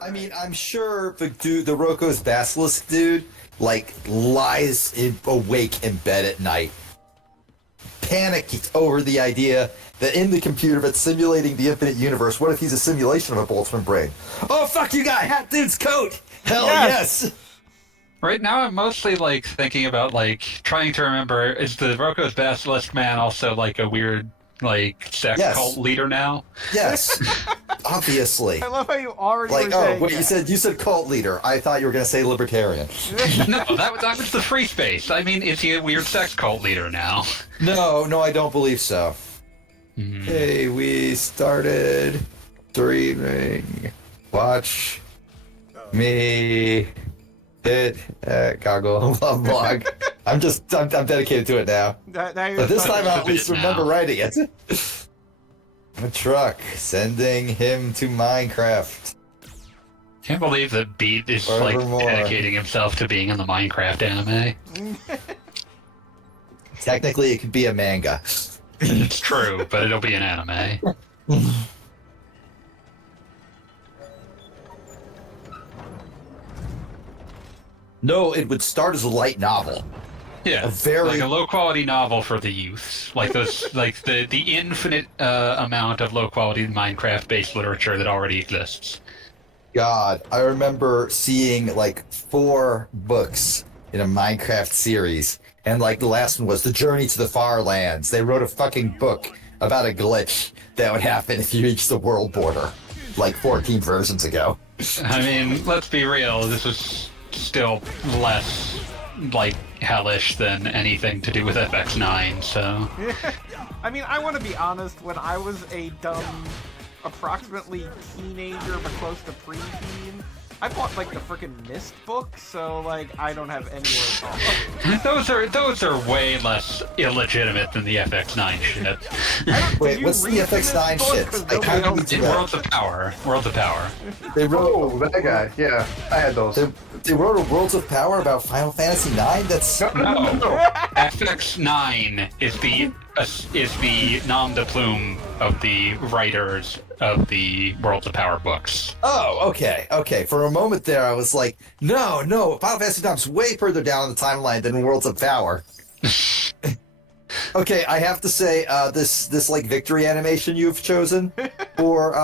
I mean, I'm sure the Roko's Basilisk dude, like, lies awake in bed at night, panicked over the idea that in the computer that's simulating the infinite universe, what if he's a simulation of a Boltzmann brain? Oh, fuck you guy, hat dude's coat! Hell yes! Right now, I'm mostly like thinking about like trying to remember: is the Roko's Basilisk man also like a weird like sect cult leader now? Yes, obviously. I love how you already like. were saying Wait, you said cult leader. I thought you were gonna say libertarian. No, that was the free space. I mean, is he a weird sex cult leader now? No, I don't believe so. Hey, we started streaming. Watch me hit Goggle blog. I'm dedicated to it now. But this time I'll at least remember writing it. A truck sending him to Minecraft. Can't believe that Beat is like dedicating himself to being in the Minecraft anime. Technically, it could be a manga. It's true, but it'll be an anime. No, it would start as a light novel. Yeah, like a low-quality novel for the youth, like those, like the infinite amount of low-quality Minecraft-based literature that already exists. God, I remember seeing like 4 books in a Minecraft series, and like the last one was The Journey to the Far Lands. They wrote a fucking book about a glitch that would happen if you reach the world border, like 14 versions ago. I mean, let's be real, this is still less like hellish than anything to do with FX9, so... I mean, I want to be honest, when I was a dumb, approximately teenager, but close to preteen, I bought, like, the frickin' Myst book, so, like, I don't have anywhere to Those are way less illegitimate than the FX9 shit. Wait, what's the FX9 shit? I kind of need to know. Worlds of Power. Worlds of Power. They wrote... that guy. Yeah, I had those. They wrote a Worlds of Power about Final Fantasy IX? That's... No. FX9 is the nom de plume of the writers of the Worlds of Power books. Oh, okay. For a moment there, I was like, no, Final Fantasy IX's way further down the timeline than Worlds of Power. Okay, I have to say, this like victory animation you've chosen for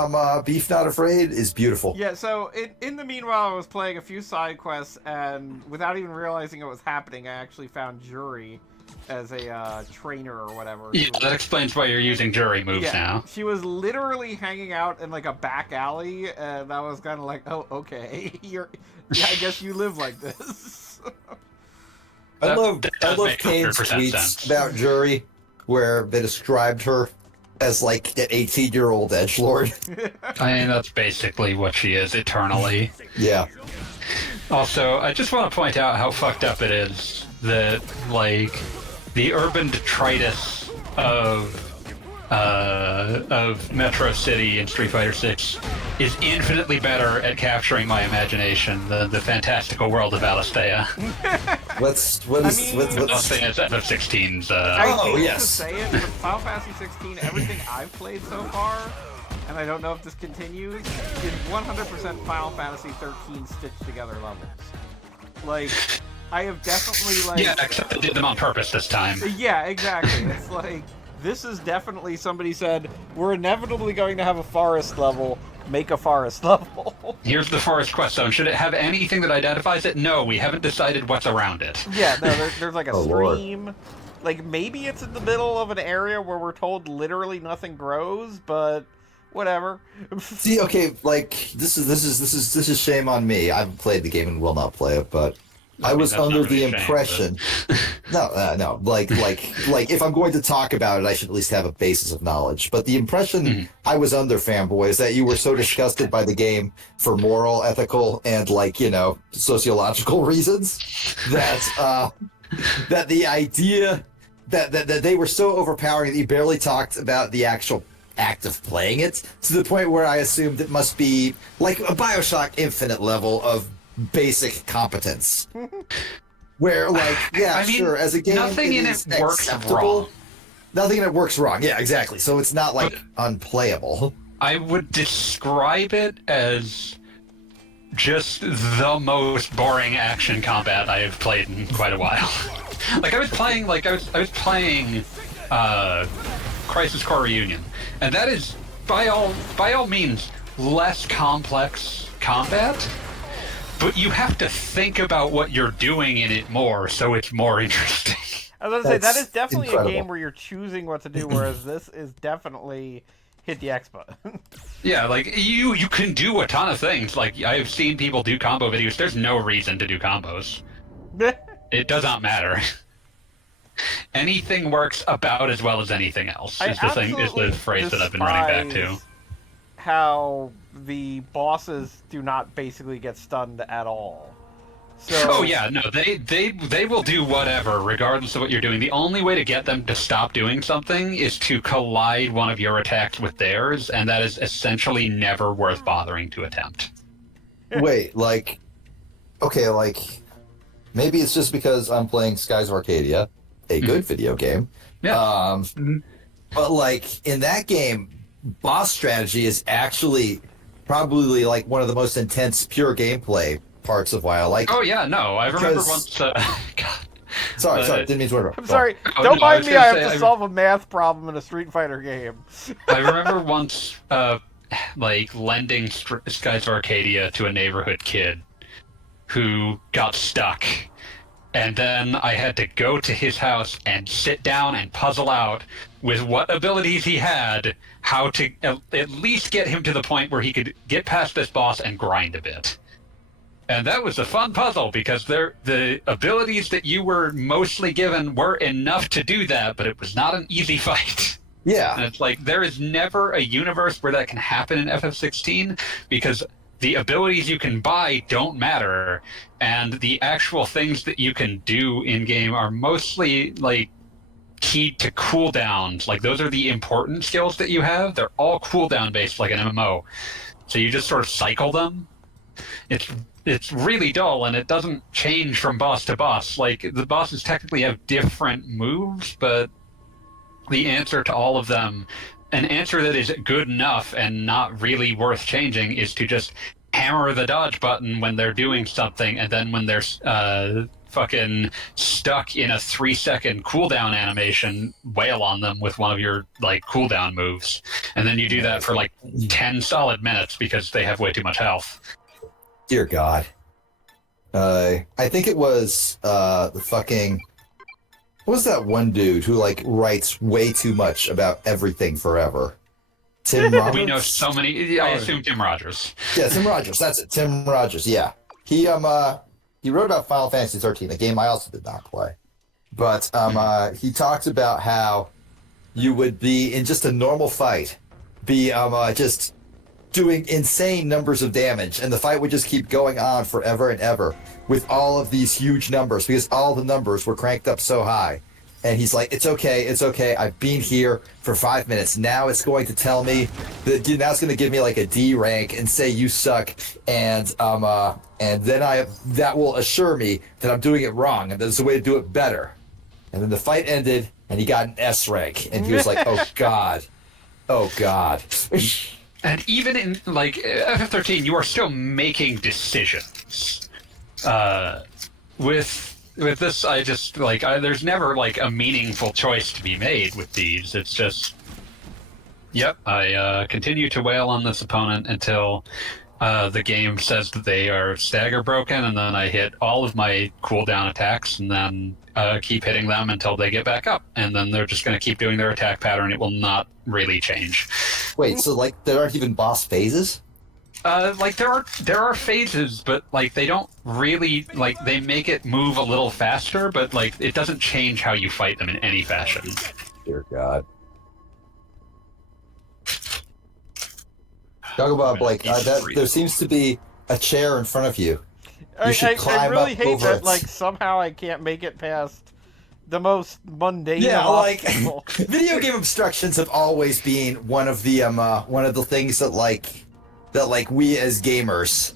Beef Not Afraid is beautiful. Yeah, so in the meanwhile, I was playing a few side quests, and without even realizing it was happening, I actually found Jury as a trainer or whatever. Yeah, that explains why you're using jury moves now. She was literally hanging out in like a back alley, and I was kind of like, oh, okay, I guess you live like this. I love Kane's tweets about Jury, where they described her as like an 18-year-old edgelord. I mean, that's basically what she is eternally. Yeah. Also, I just want to point out how fucked up it is that, like, the urban detritus of Metro City in Street Fighter VI is infinitely better at capturing my imagination than the fantastical world of Alastea. Alastea's FF16's. I hate to say it, but Final Fantasy 16, everything I've played so far, and I don't know if this continues, is 100% Final Fantasy 13 stitched together levels. Like, I have definitely, like... Yeah, except they did them on purpose this time. Yeah, exactly. It's like, this is definitely, somebody said, we're inevitably going to have a forest level, make a forest level. Here's the forest quest zone. Should it have anything that identifies it? No, we haven't decided what's around it. Yeah, no, there's like a stream. Lord. Like, maybe it's in the middle of an area where we're told literally nothing grows, but... whatever. See, okay, like this is shame on me. I haven't played the game and will not play it, but I was under the impression. No, like if I'm going to talk about it, I should at least have a basis of knowledge. But the impression I was under, fanboy, is that you were so disgusted by the game for moral, ethical, and sociological reasons that that the idea that they were so overpowering that you barely talked about the actual act of playing it, to the point where I assumed it must be like a BioShock Infinite level of basic competence. Where, like, yeah, I mean, sure, as a game, nothing in it works wrong. Nothing in it works wrong. Yeah, exactly. So it's not like unplayable. I would describe it as just the most boring action combat I have played in quite a while. I was playing Crisis Core Reunion, and that is by all means less complex combat, but you have to think about what you're doing in it more, so it's more interesting. I was going to say, that is definitely incredible. a game where you're choosing what to do, whereas this is definitely hit the X button. Yeah, you can do a ton of things. I've seen people do combo videos. There's no reason to do combos. It does not matter. Anything works about as well as anything else. Is the phrase that I've been running back to. How the bosses do not basically get stunned at all. So... Oh yeah, no, they will do whatever, regardless of what you're doing. The only way to get them to stop doing something is to collide one of your attacks with theirs, and that is essentially never worth bothering to attempt. Wait, maybe it's just because I'm playing Skies of Arcadia, a good video game. Yeah. But in that game, boss strategy is actually probably one of the most intense pure gameplay parts of why I like it. Oh yeah, no, I remember once. God. Sorry, didn't mean to interrupt. I'm sorry. Oh, Don't no, mind me. I have to I solve a math problem in a Street Fighter game. I remember once, lending Skies of Arcadia to a neighborhood kid who got stuck, and then I had to go to his house and sit down and puzzle out with what abilities he had, how to at least get him to the point where he could get past this boss and grind a bit. And that was a fun puzzle, because the abilities that you were mostly given were enough to do that, but it was not an easy fight. Yeah. And it's there is never a universe where that can happen in FF16, because the abilities you can buy don't matter, and the actual things that you can do in-game are mostly, keyed to cooldowns. Those are the important skills that you have. They're all cooldown based, like an MMO. So you just sort of cycle them. It's really dull, and it doesn't change from boss to boss. The bosses technically have different moves, but the answer to all of them, an answer that is good enough and not really worth changing, is to just hammer the dodge button when they're doing something, and then when they're fucking stuck in a 3-second cooldown animation, wail on them with one of your cooldown moves. And then you do that for 10 solid minutes because they have way too much health. Dear God. I think it was what was that one dude who writes way too much about everything forever? Tim Rogers? We know so many. I assume Tim Rogers. Yeah, Tim Rogers. That's it. Tim Rogers. Yeah, he wrote about Final Fantasy 13, a game I also did not play. But he talked about how you would be in just a normal fight, just doing insane numbers of damage, and the fight would just keep going on forever and ever with all of these huge numbers, because all the numbers were cranked up so high. And he's like, it's okay, I've been here for 5 minutes. Now it's going to tell me that now it's going to give me a D rank and say you suck, and then that will assure me that I'm doing it wrong and there's a way to do it better. And then the fight ended and he got an S rank, and he was like, oh god. And even in FF13, you are still making decisions. With this, I just there's never a meaningful choice to be made with these. It's just, yep, I continue to wail on this opponent until the game says that they are stagger broken, and then I hit all of my cooldown attacks, and then keep hitting them until they get back up, and then they're just going to keep doing their attack pattern. It will not really change. Wait, so there aren't even boss phases? There are phases, but they don't really they make it move a little faster, but it doesn't change how you fight them in any fashion. Dear God. Talk about there seems to be a chair in front of you. You should climb I really up hate over that it. somehow I can't make it past the most mundane Yeah, of obstacles. Video game obstructions have always been one of the things that we as gamers,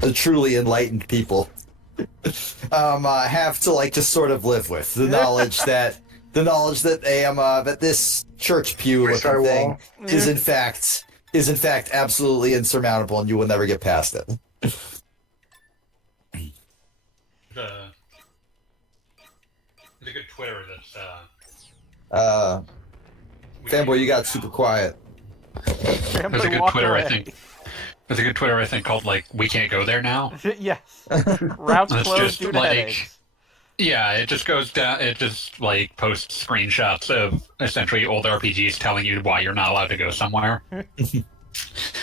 the truly enlightened people, have to just sort of live with the knowledge that that this church pew looking thing is in fact is in fact absolutely insurmountable, and you will never get past it. There's a good Twitter that's Fanboy, you got super quiet. there's a good Twitter I think. There's a good Twitter I think called like "We Can't Go There Now." Yes. Routes It's closed just due to like headaches. yeah, it just goes down. It just like posts screenshots of essentially old RPGs telling you why you're not allowed to go somewhere.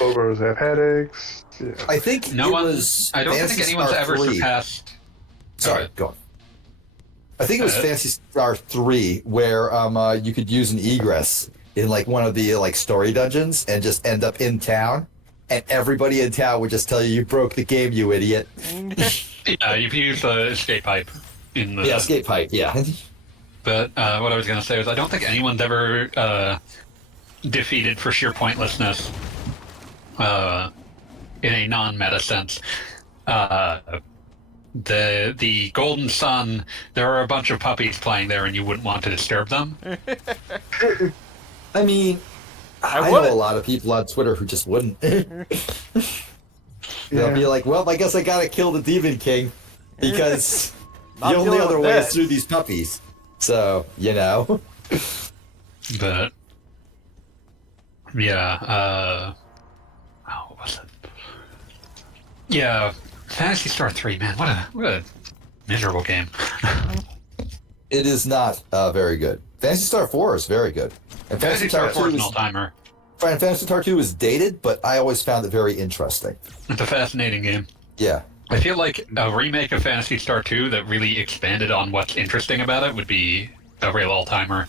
Ogres have headaches. Yeah. I think I don't think Phantasy anyone's Star ever 3. surpassed. Sorry, go on. I think it was Phantasy Star 3 where you could use an egress in like one of the like story dungeons and just end up in town, and everybody in town would just tell you broke the game, you idiot. Yeah, you've used the escape pipe in the escape pipe, yeah. But what I was going to say was I don't think anyone's ever defeated for sheer pointlessness in a non-meta sense. The Golden Sun, there are a bunch of puppies playing there and you wouldn't want to disturb them. I mean, I know a lot of people on Twitter who just wouldn't. They'll be like, well, I guess I gotta kill the Demon King because the only other way is through these puppies. So, you know. But, yeah, what was it? Yeah, Phantasy Star 3, man, what a miserable game. It is not very good. Phantasy Star 4 is very good. And Phantasy Star 4 is an all-timer. Phantasy Star 2 is dated, but I always found it very interesting. It's a fascinating game. Yeah. I feel like a remake of Phantasy Star 2 that really expanded on what's interesting about it would be a real all-timer.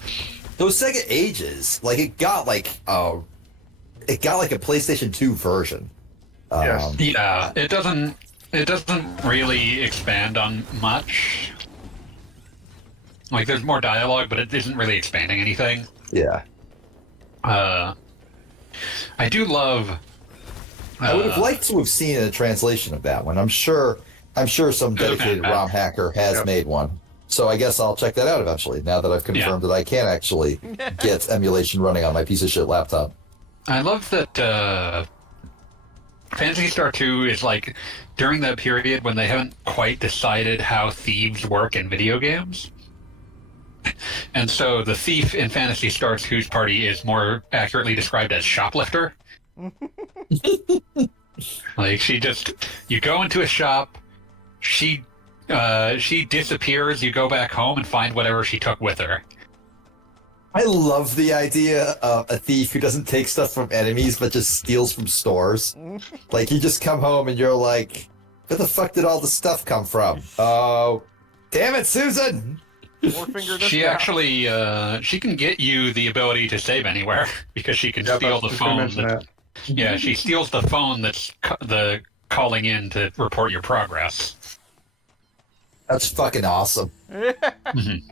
Those Sega Ages, like it got like a PlayStation 2 version. Yeah, it doesn't really expand on much. Like there's more dialogue, but it isn't really expanding anything. Yeah. I do love. I would have liked to have seen a translation of that one. I'm sure some dedicated ROM hacker has made one. So I guess I'll check that out eventually. Now that I've confirmed that I can actually get emulation running on my piece of shit laptop. I love that Phantasy Star 2 is like during that period when they haven't quite decided how thieves work in video games. And so the thief in Phantasy Star 2's party is more accurately described as shoplifter. Like you go into a shop, she disappears, you go back home and find whatever she took with her. I love the idea of a thief who doesn't take stuff from enemies but just steals from stores. Like you just come home and you're like, where the fuck did all the stuff come from? Oh, damn it, Susan! She actually she can get you the ability to save anywhere because she can steal the phone. Yeah, she steals the phone that's the calling in to report your progress. That's fucking awesome. Mm-hmm.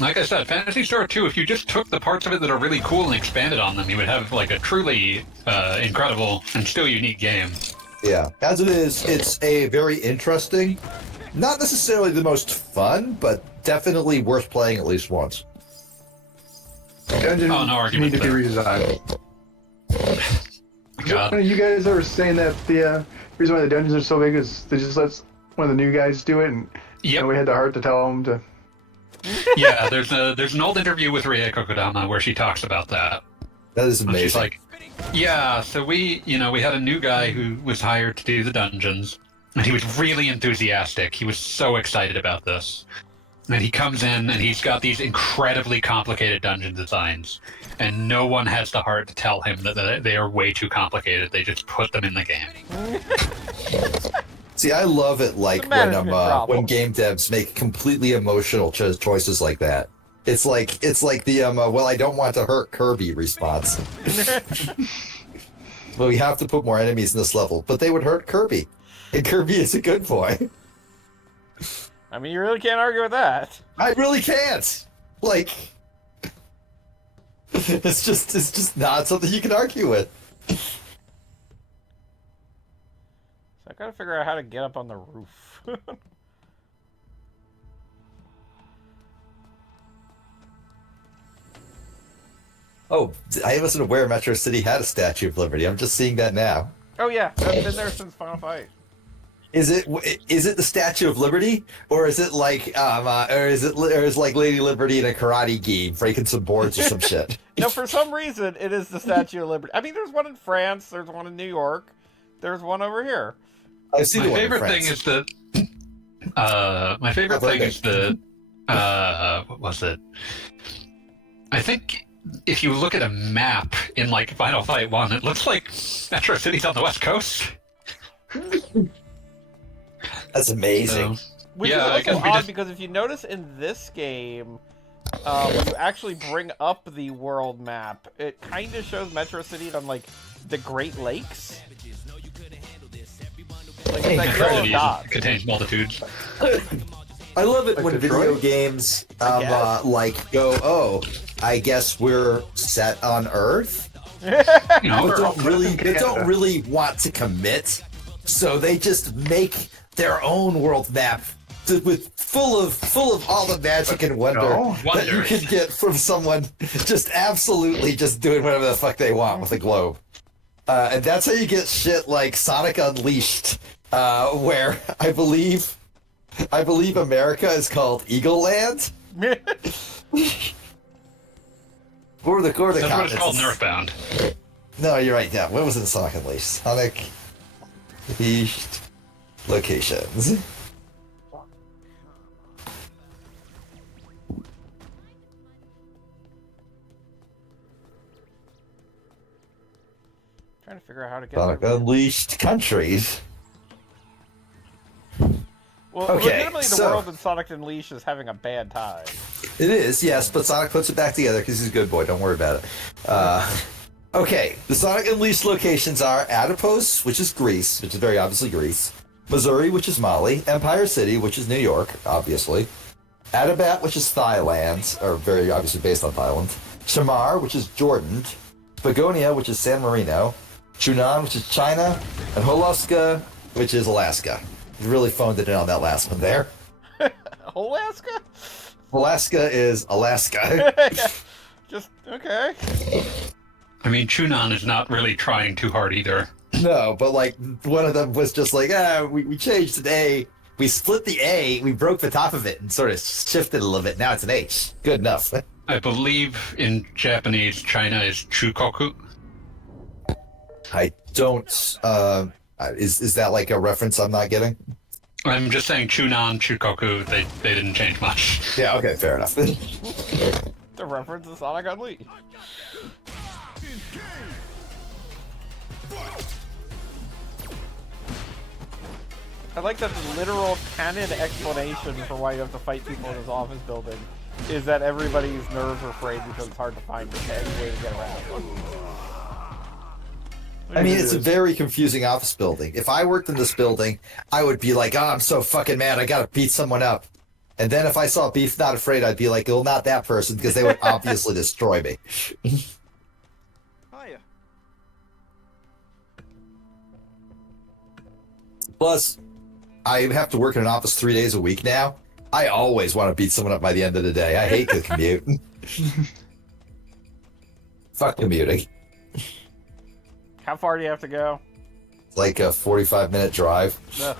Like I said, Phantasy Star 2, if you just took the parts of it that are really cool and expanded on them, you would have like a truly incredible and still unique game. Yeah, as it is, it's a very interesting, not necessarily the most fun, but definitely worth playing at least once. Dungeons no argument need to be redesigned. God. One of you guys ever saying that the reason why the dungeons are so big is they just let one of the new guys do it, and we had the heart to tell them to. Yeah, there's an old interview with Rie Kokodama where she talks about that. That is amazing. She's like, yeah, so we had a new guy who was hired to do the dungeons, and he was really enthusiastic. He was so excited about this. And he comes in, and he's got these incredibly complicated dungeon designs, and no one has the heart to tell him that they are way too complicated. They just put them in the game. See, I love it like when game devs make completely emotional choices like that. It's like the well, I don't want to hurt Kirby response. Well, we have to put more enemies in this level, but they would hurt Kirby, and Kirby is a good boy. I mean, you really can't argue with that. I really can't. Like, it's just not something you can argue with. So I gotta figure out how to get up on the roof. Oh, I wasn't aware Metro City had a Statue of Liberty. I'm just seeing that now. Oh yeah, I've been there since Final Fight. Is it the Statue of Liberty, or is it like or is like Lady Liberty in a karate gi breaking some boards or some shit? No, for some reason it is the Statue of Liberty. I mean, there's one in France, there's one in New York, there's one over here. I've seen my favorite thing is the. My favorite thing is the. What was it? I think if you look at a map in like Final Fight 1, it looks like Metro City's on the West Coast. That's amazing. Which is also odd because if you notice in this game, when you actually bring up the world map, it kind of shows Metro City on like the Great Lakes. Like it's like yellow dots. Contains multitudes. I love it Like when Detroit? video games like go, oh, I guess we're set on Earth. You know, But they don't really want to commit, so they just make their own world map with full of all the magic and wonder that you can get from someone just absolutely just doing whatever the fuck they want with a globe. And that's how you get shit like Sonic Unleashed, where I believe America is called Eagle Land. Or the That's what it's continents. called, Northbound. No, you're right. Yeah, what was it in Sonic Unleashed? Sonic Unleashed locations. Trying to figure out how to get Sonic there. Unleashed countries. Well, Okay, legitimately, the so- world in Sonic Unleashed is having a bad time. It is, yes, but Sonic puts it back together because he's a good boy. Don't worry about it. Okay, the Sonic Unleashed locations are Adipose, which is Greece, which is very obviously Greece. Missouri, which is Mali. Empire City, which is New York, obviously. Adabat, which is Thailand, or very obviously based on Thailand. Shamar, which is Jordan. Begonia, which is San Marino. Chunan, which is China. And Holoska, which is Alaska. You really phoned it in on that last one there. Alaska? Alaska is Alaska. Just, okay. I mean, Chunan is not really trying too hard either. No, but like one of them was just like, we changed an A. We split the A, we broke the top of it and sort of shifted a little bit. Now it's an H. Good enough. I believe in Japanese, China is Chukoku. I don't, is that like a reference I'm not getting? I'm just saying Chunan, Chukoku, they didn't change much. Yeah, okay, fair enough. The reference to Sonic Unleashed. I like that the literal canon explanation for why you have to fight people in his office building is that everybody's nerves are frayed because it's hard to find any way to get around. I mean, it's a very confusing office building. If I worked in this building, I would be like, oh, I'm so fucking mad, I gotta beat someone up. And then if I saw Beef Not Afraid, I'd be like, well, not that person, because they would obviously destroy me. Hiya. Plus, I have to work in an office 3 days a week now. I always want to beat someone up by the end of the day. I hate the commute. Fuck commuting. How far do you have to go? It's like a 45-minute drive. Ugh.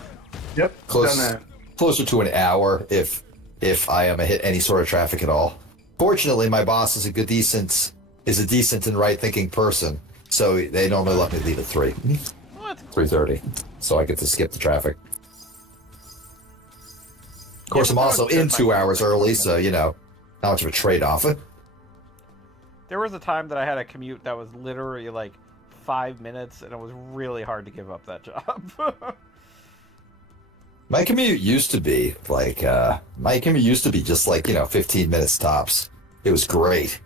Yep, Close, done that. closer to an hour if I am hit any sort of traffic at all. Fortunately, my boss is a decent and right-thinking person, so they normally let me leave at 3. What? 3:30, so I get to skip the traffic. Of course, I'm also in 2 hours early, so, you know, not much of a trade-off. There was a time that I had a commute that was literally like 5 minutes, and it was really hard to give up that job. My commute used to be just like, 15 minutes tops. It was great.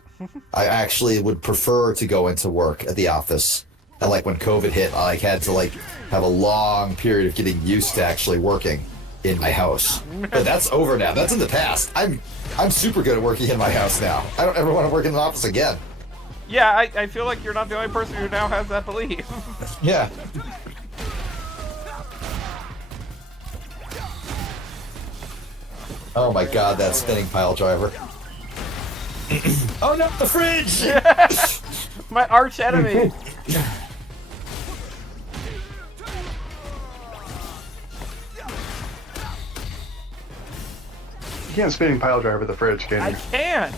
I actually would prefer to go into work at the office. And like when COVID hit, I had to like have a long period of getting used to actually working in my house. But that's over now. That's in the past. I'm super good at working in my house now. I don't ever want to work in an office again. Yeah, I feel like you're not the only person who now has that belief. Yeah. Oh my god, that spinning pile driver. Oh no, the fridge! my arch enemy. You can't spinning pile driver the fridge, can I you? can't.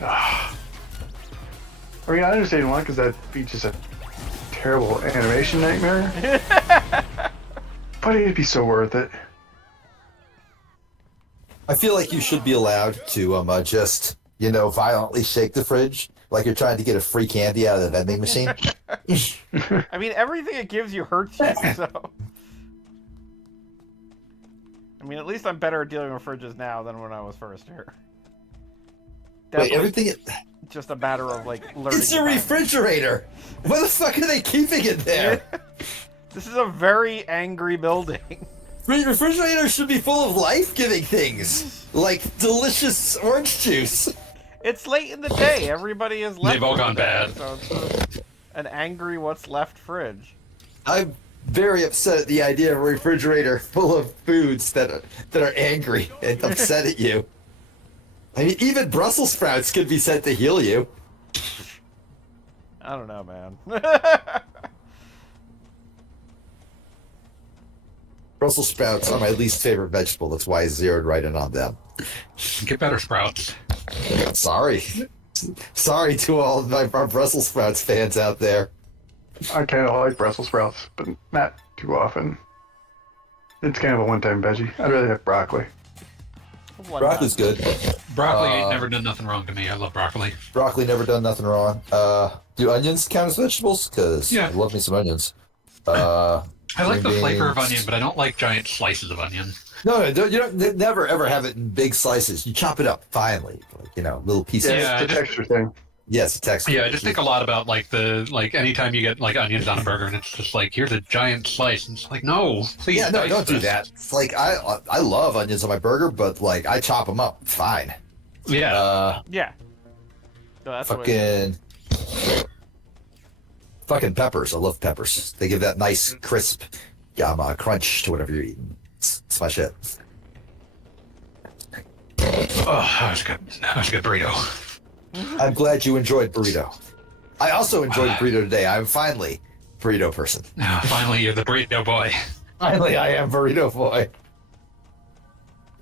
I mean, I understand why, because that features a terrible animation nightmare. But it'd be so worth it. I feel like you should be allowed to just, violently shake the fridge like you're trying to get a free candy out of the vending machine. I mean, everything it gives you hurts you, so... I mean, at least I'm better at dealing with fridges now than when I was first here. Wait, everything... Just a matter of, like, learning... It's a refrigerator! Why the fuck are they keeping it there? This is a very angry building. Refrigerators should be full of life-giving things, like delicious orange juice. It's late in the day. Everybody is left. They've all gone bad. So it's an angry what's left fridge. I'm very upset at the idea of a refrigerator full of foods that are angry and upset at you. I mean, even Brussels sprouts could be sent to heal you. I don't know, man. Brussels sprouts are my least favorite vegetable. That's why I zeroed right in on them. Get better sprouts. Sorry. Sorry to all of our Brussels sprouts fans out there. I kind of like Brussels sprouts, but not too often. It's kind of a one-time veggie. I'd rather have broccoli. Broccoli's good. Broccoli ain't never done nothing wrong to me. I love broccoli. Broccoli never done nothing wrong. Do onions count as vegetables? Because I love me some onions. I like the flavor of onion, but I don't like giant slices of onion. No, you don't never ever have it in big slices. You chop it up finely, like, little pieces. Yeah, it's a texture thing. Yes, a texture. Yeah, I just think a lot about anytime you get like onions on a burger and it's just like, here's a giant slice, and it's like, no, please. Yeah, no, don't do that. It's like I love onions on my burger, but like I chop them up fine. Yeah. Yeah. No, that's the way Fucking peppers. I love peppers. They give that nice crisp crunch to whatever you're eating. It's my shit. Oh, that was good. That was a good burrito. I'm glad you enjoyed burrito. I also enjoyed burrito today. I'm finally a burrito person. Finally, you're the burrito boy. Finally, I am burrito boy.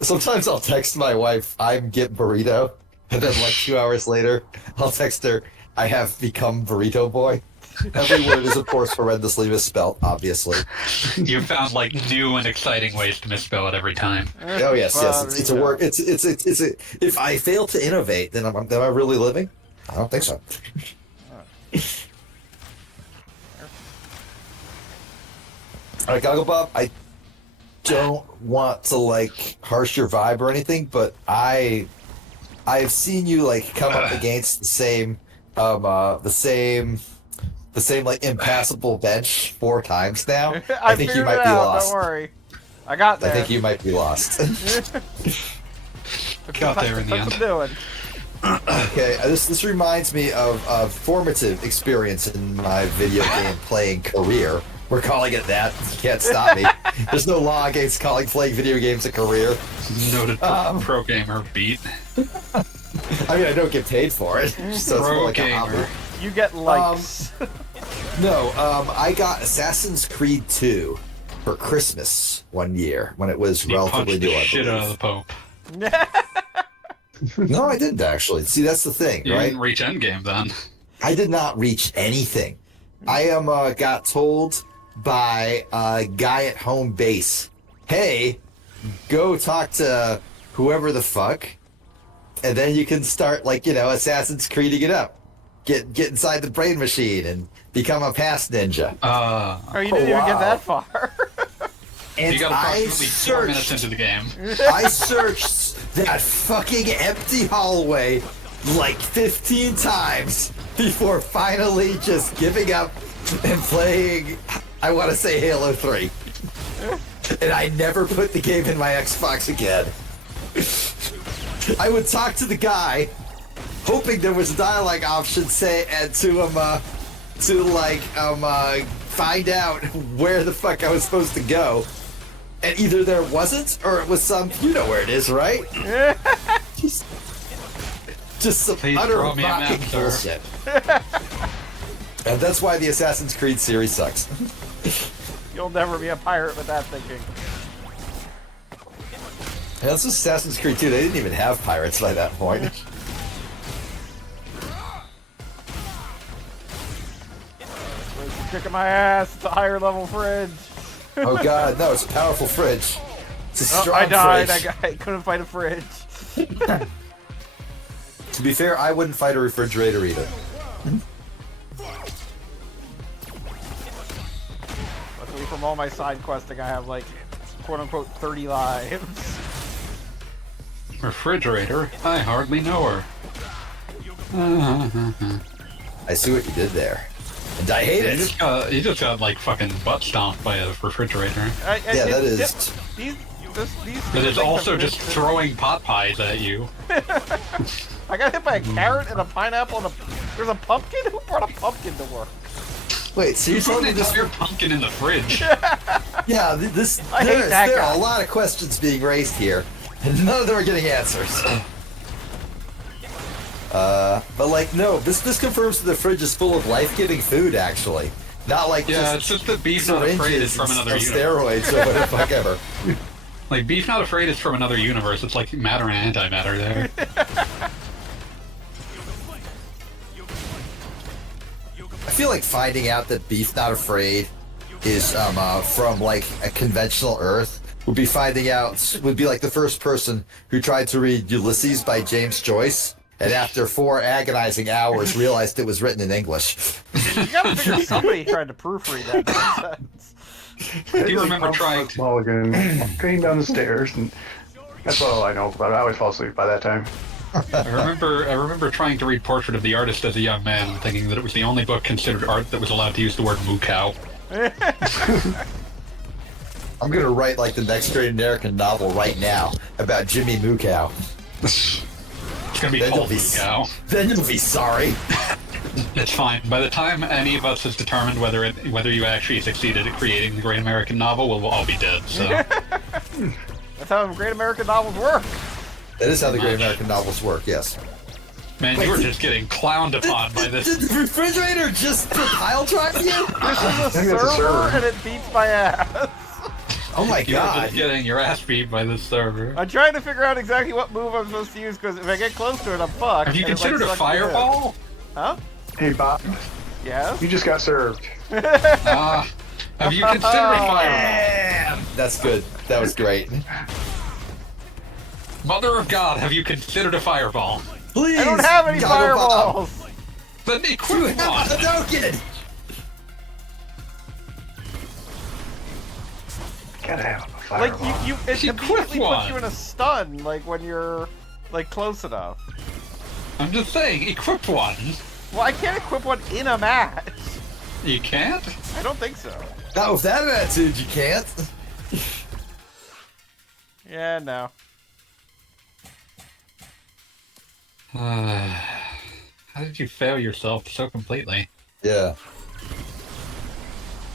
Sometimes I'll text my wife, I'm get burrito, and then like 2 hours later, I'll text her, I have become burrito boy. Every word is, of course, horrendously misspelled, obviously. You found like new and exciting ways to misspell it every time. Oh yes. It's a word. It's a. If I fail to innovate, then am I really living? I don't think so. All right, Goggle Bob. I don't want to like harsh your vibe or anything, but I've seen you like come up against the same like impassable bench 4 times now. I think you might be lost. Don't worry, I got there. I think you might be lost. Got there in the end. Doing. Okay, this reminds me of a formative experience in my video game playing career. We're calling it that. You can't stop me. There's no law against playing video games a career. Noted pro gamer beat. I mean, I don't get paid for it. So it's more like a hobby. You get likes. No, I got Assassin's Creed 2 for Christmas one year when it was relatively new. Shit out of the Pope. No, I didn't actually. See, that's the thing, You right? didn't reach endgame then. I did not reach anything. I got told by a guy at home base, hey, go talk to whoever the fuck, and then you can start Assassin's Creeding it up. Get inside the brain machine and become a past ninja. Oh, you didn't even get that far. And you got approximately 4 minutes into the game. I searched that fucking empty hallway like 15 times before finally just giving up and playing, I want to say, Halo 3. And I never put the game in my Xbox again. I would talk to the guy, hoping there was a dialogue option, find out where the fuck I was supposed to go. And either there wasn't, or it was some, you know where it is, right? Just some Please utter draw me a fucking map, bullshit. And that's why the Assassin's Creed series sucks. You'll never be a pirate with that thinking. And this was Assassin's Creed 2. They didn't even have pirates by that point. Kicking my ass. It's a higher level fridge. Oh god, no, it's a powerful fridge. It's a strong I died. fridge. I couldn't fight a fridge. To be fair, I wouldn't fight a refrigerator either. Luckily, from all my side questing, I have like, quote unquote, 30 lives. Refrigerator? I hardly know her. I see what you did there. And I hate it. You just got like fucking butt stomped by a refrigerator. Yeah, that is. These But it's things also have just been- throwing pot pies at you. I got hit by a carrot and a pineapple and there's a pumpkin? Who brought a pumpkin to work? Wait, so you're You put telling me an this? entire pumpkin in the fridge. Yeah, this. I hate that there guy. are a lot of questions being raised here, and none of them are getting answers. But like, no, this confirms that the fridge is full of life-giving food. Actually, not like Yeah, just it's just that Beef Not Afraid is syringes from another of universe. steroids or whatever the fuck ever. Like, Beef Not Afraid is from another universe. It's like matter and antimatter there. I feel like finding out that Beef Not Afraid is from like a conventional Earth would be like the first person who tried to read Ulysses by James Joyce, and after 4 agonizing hours realized it was written in English. You gotta figure somebody tried to proofread that nonsense. Do you remember trying to... Mulligan came down the stairs, and that's all I know about it. I always fall asleep by that time. I remember trying to read Portrait of the Artist as a young man, and thinking that it was the only book considered art that was allowed to use the word moo cow. I'm gonna write like the next great American novel right now about Jimmy Mookow. It's gonna be Then called you'll moo be cow. Then you'll be sorry. It's fine. By the time any of us has determined whether you actually succeeded at creating the great American novel, we'll all be dead, so... That's how great American novels work. That is how the great American novels work. Yes. Man, you were just getting clowned upon by this. Did the refrigerator just pile drive you? This is a think that's a server, server. and it beats my ass. Oh my You were god. just getting your ass beat by this server. I'm trying to figure out exactly what move I'm supposed to use, because if I get close to it, I'm fucked. Have you and it, like, considered a sucks me in. fireball? Huh? Hey, Bob, Yes? you just got served. Have you considered a fireball? Damn. That's good. That was great. Mother of God, have you considered a fireball? Please. I don't have any Goggle Bob. fireballs! Then equip Have a one! Hadouken. Gotta have a Like, fireball. it You immediately quit puts one. you in a stun, like, when you're, like, close enough. I'm just saying, equip one. Well, I can't equip one in a match. You can't? I don't think so. Not with that attitude, you can't. Yeah, no. How did you fail yourself so completely? Yeah.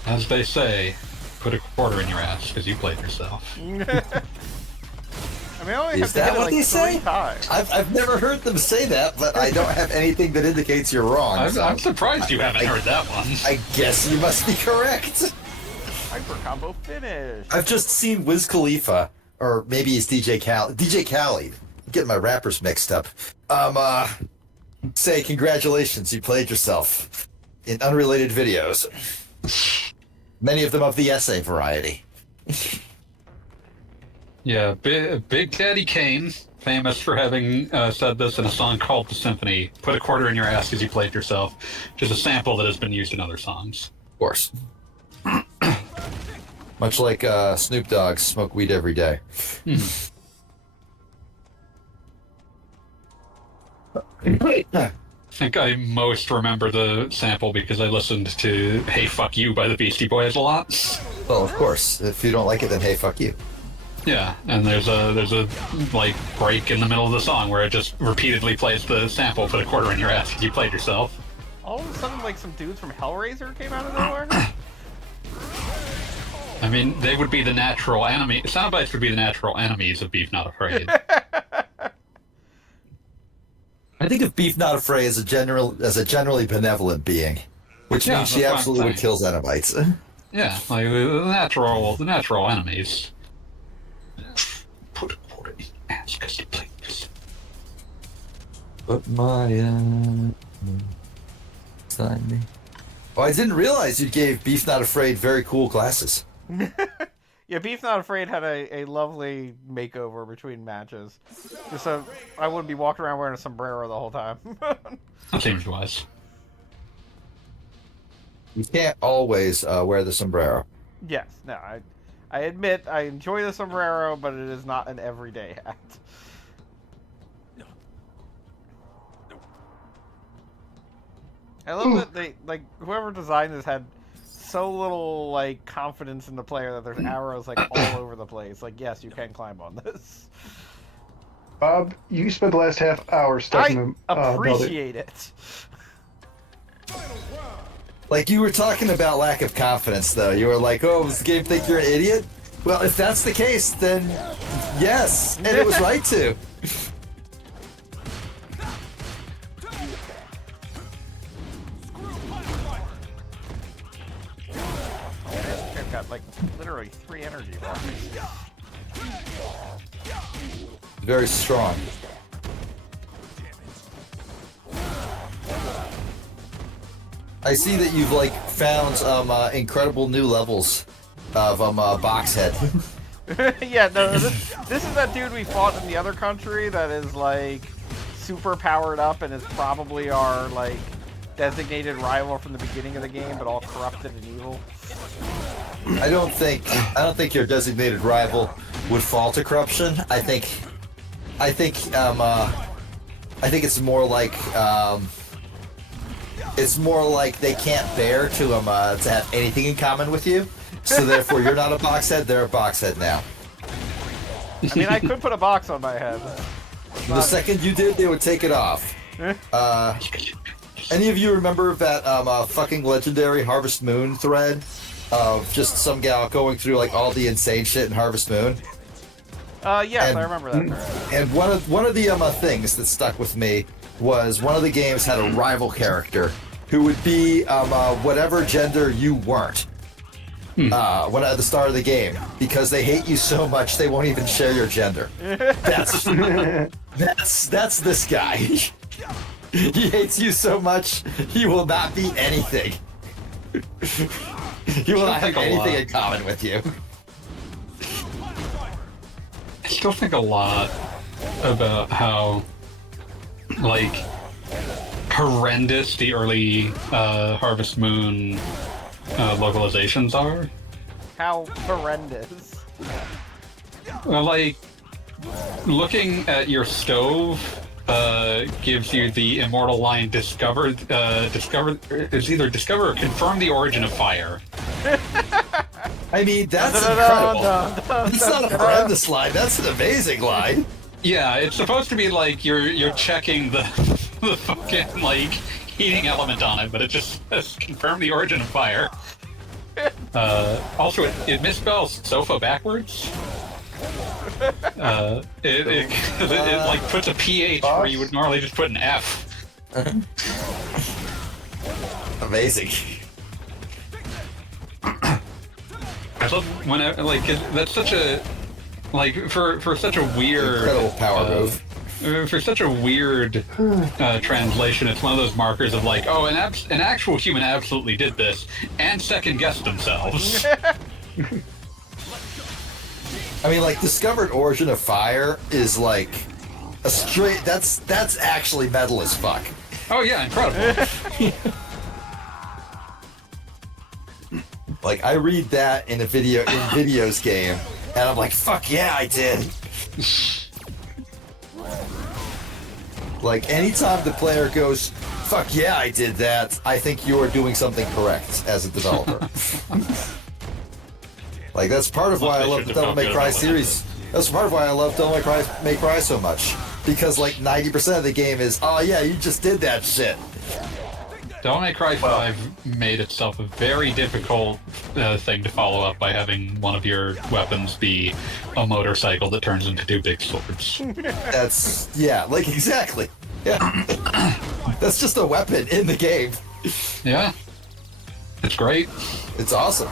As they say, put a quarter in your ass because you played yourself. I mean, I only Is have to that hit it, what like, they 3 say? times. I've never heard them say that, but I don't have anything that indicates you're wrong. I'm surprised you haven't heard that one. I guess you must be correct. Hyper combo finish. I've just seen Wiz Khalifa, or maybe he's DJ Khaled. I'm getting my rappers mixed up. Say congratulations, you played yourself in unrelated videos. Many of them of the essay variety. Yeah, Big Daddy Kane, famous for having said this in a song called The Symphony, put a quarter in your ass because you played yourself, which is a sample that has been used in other songs. Of course. Much like Snoop Dogg, smoke weed every day. I think I most remember the sample because I listened to Hey Fuck You by the Beastie Boys a lot. Well, of course. If you don't like it, then hey, fuck you. Yeah, and there's a like break in the middle of the song where it just repeatedly plays the sample, put a quarter in your ass because you played yourself. All of a sudden, like, some dudes from Hellraiser came out of nowhere? I mean, they would be the natural enemy. Soundbites would be the natural enemies of Beef Not Afraid. I think of Beef Not Afraid as a generally benevolent being, which means she absolutely would kill Xenobites. Yeah, like the natural enemies. Put a quarter in ass because you played this. Put my sign me. Oh, I didn't realize you gave Beef Not Afraid very cool glasses. Yeah, Beef Not Afraid had a lovely makeover between matches. Just so I wouldn't be walking around wearing a sombrero the whole time. That seems wise. You can't always wear the sombrero. Yes, no, I admit I enjoy the sombrero, but it is not an everyday hat. I love that they, like, whoever designed this had so little, like, confidence in the player that there's arrows, like, all over the place. Like, yes, you can climb on this. Bob, you spent the last half hour stuck in the appreciate it. Like, you were talking about lack of confidence, though. You were like, oh, does the game think you're an idiot? Well, if that's the case, then yes, and it was right to. I've got, like, literally 3 energy bars. Very strong. I see that you've like found incredible new levels of Boxhead. Yeah, no, this is that dude we fought in the other country that is like super powered up and is probably our like designated rival from the beginning of the game, but all corrupted and evil. I don't think your designated rival would fall to corruption. I think it's more like they can't bear to have anything in common with you. So therefore, you're not a boxhead; they're a boxhead now. I mean, I could put a box on my head. The second you did, they would take it off. Any of you remember that fucking legendary Harvest Moon thread of just some gal going through like all the insane shit in Harvest Moon? Yes, I remember that thread. And one of the things that stuck with me was one of the games had a rival character who would be whatever gender you weren't. When at the start of the game, because they hate you so much they won't even share your gender. That's this guy. He hates you so much he will not be anything. He will not have anything in common with you. I still think a lot about how like horrendous the early Harvest Moon localizations are. How horrendous. Well, like, looking at your stove gives you the immortal line discover it's either discover or confirm the origin of fire. I mean, that's incredible. That's not a horrendous line, that's an amazing line. Yeah, it's supposed to be like you're checking the fucking like heating element on it, but it just says confirm the origin of fire. Also, it misspells sofa backwards. It like puts a PH where you would normally just put an F. Amazing. I love when that's such a like for such a weird incredible power move. For such a weird translation, it's one of those markers of like, oh, an actual human absolutely did this and second guessed themselves. I mean, like, discovered origin of fire is like a straight. That's actually metal as fuck. Oh yeah, incredible. Like, I read that in videos game, and I'm like, fuck yeah, I did. Like, anytime the player goes, fuck yeah, I did that, I think you are doing something correct as a developer. Like, that's part of why I love the Devil May Cry series. That's part of why I love Devil May Cry so much. Because, like, 90% of the game is, oh yeah, you just did that shit. Devil May Cry 5 made itself a very difficult thing to follow up by having one of your weapons be a motorcycle that turns into 2 big swords. That's, yeah, like, exactly. Yeah. That's just a weapon in the game. Yeah. It's great. It's awesome.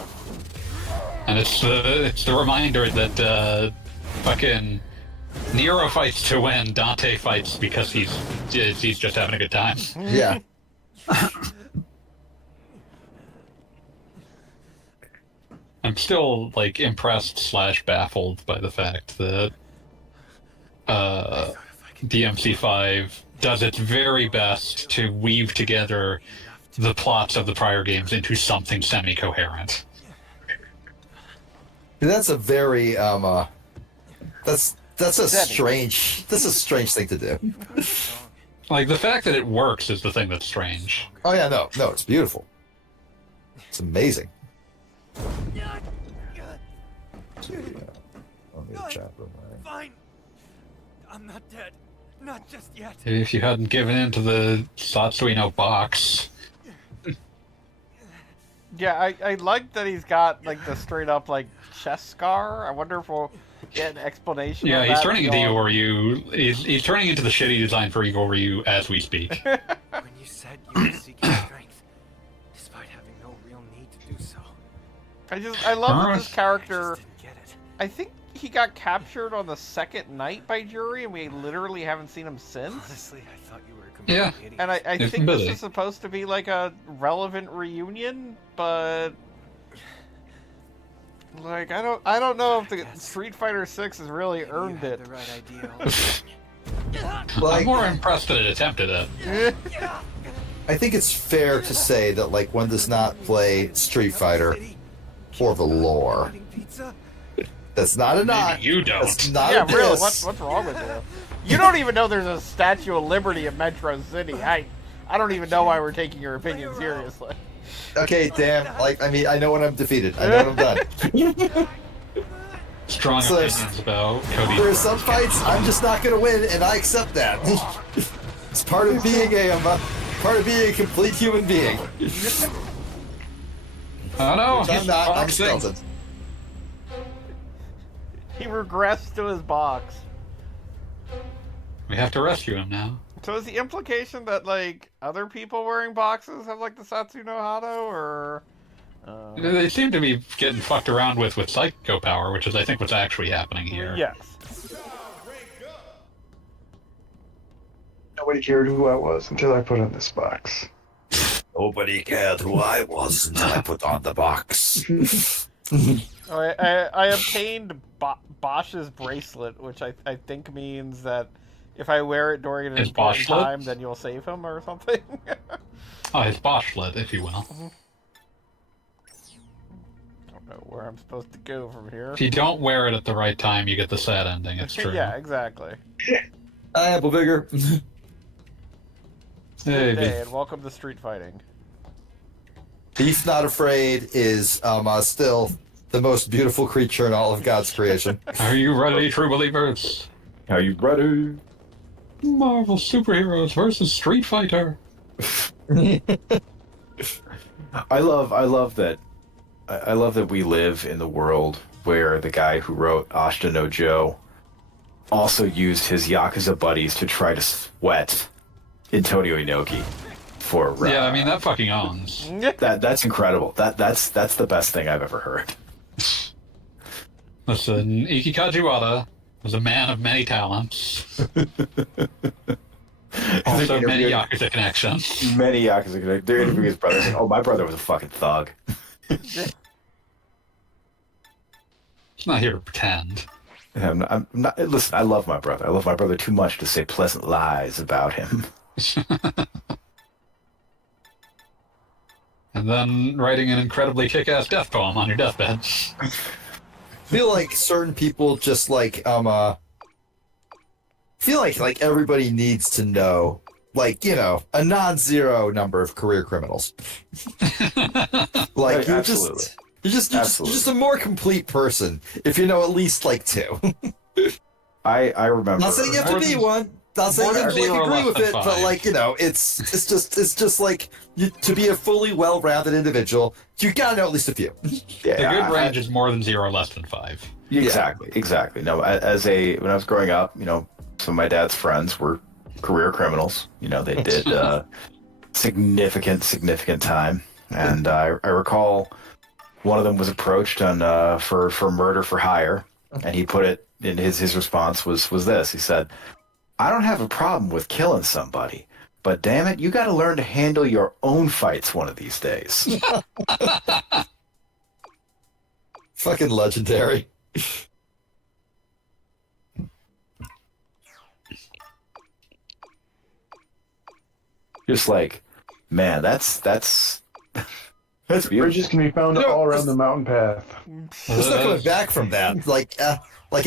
And it's the reminder that fucking Nero fights to win, Dante fights because he's just having a good time. Yeah. I'm still like impressed / baffled by the fact that DMC5 does its very best to weave together the plots of the prior games into something semi-coherent. That's a very that's a strange thing to do. Like, the fact that it works is the thing that's strange. Oh yeah, no, it's beautiful. It's amazing. Fine. I'm not dead. Not just yet. If you hadn't given in to the Satsuino box. Yeah, I like that he's got like the straight up like chest scar. I wonder if we'll get an explanation. Yeah, of he's that turning into beyond- Igor. He's turning into the shitty design for Igor Ryu as we speak. When you said you were seeking strength, despite having no real need to do so. I love that this I character. just didn't get it. I think he got captured on the second night by Jury, and we literally haven't seen him since. Honestly, I thought you were a complete Yeah. idiot. And I It's think busy. this is supposed to be like a relevant reunion, but like I don't know if the Street Fighter 6 has really You earned had it. the right idea. all along. Like, I'm more impressed that it attempted it. I think it's fair to say that like one does not play Street Fighter for the lore. Eating pizza? That's not a knock. Maybe you don't. That's not Yeah, a really. diss. What's wrong with you? You don't even know there's a Statue of Liberty in Metro City. I don't even know why we're taking your opinion seriously. Okay, damn. Like, I mean, I know when I'm defeated. I know when I'm done. Strong So opinions about Kobe. There are some fights I'm just not gonna win, and I accept that. It's part of being part of being a complete human being. I don't know. Which I'm he's not. I'm a boxing. skeleton. He regressed to his box. We have to rescue him now. So is the implication that like other people wearing boxes have like the Satsu no Hado, or? They seem to be getting fucked around with psycho power, which is, I think, what's actually happening here. Yes. Nobody cared who I was until I put on this box. Nobody cared who I was until I put on the box. I obtained Bosch's bracelet, which I think means that if I wear it during an His important Boschlet? time, then you'll save him or something. Oh, his Boschlet, if you will. Don't know where I'm supposed to go from here. If you don't wear it at the right time, you get the sad ending. It's true. Yeah, exactly. Apple Vigor. Hey, Good day, and welcome to Street Fighting. Beast Not Afraid is still the most beautiful creature in all of God's creation. are you ready, true believers? Are you ready? Marvel superheroes versus Street Fighter. I love that we live in the world where the guy who wrote Ashita no Joe also used his Yakuza buddies to try to sweat Antonio Inoki for Yeah, I mean, that fucking owns. that's incredible. That's the best thing I've ever heard. Listen, Iki Kajiwara was a man of many talents. Also, many Yakuza connections. Many Yakuza, they're interviewing his brother. Saying, oh, my brother was a fucking thug. He's not here to pretend. I'm not. Listen, I love my brother. I love my brother too much to say pleasant lies about him. And then writing an incredibly kick-ass death poem on your deathbed. I feel like certain people just like feel like everybody needs to know, like, you know, a non-zero number of career criminals. Like, Absolutely. you're just a more complete person if you know at least like two. I remember. Not saying you have to be one. Not saying you have to like Zero agree less with than it, but five. like, you know, it's just like to be a fully well-rounded individual, you gotta know at least a few. Yeah, The good range is more than 0, less than 5. Exactly. No, when I was growing up, you know, some of my dad's friends were career criminals. You know, they did significant time. And I recall one of them was approached on for murder for hire, and he put it in his response was this. He said, "I don't have a problem with killing somebody, but damn it, you got to learn to handle your own fights one of these days." Fucking legendary. Just like, man, that's beautiful. bridges can be found all around the mountain path. There's no coming back from that. Like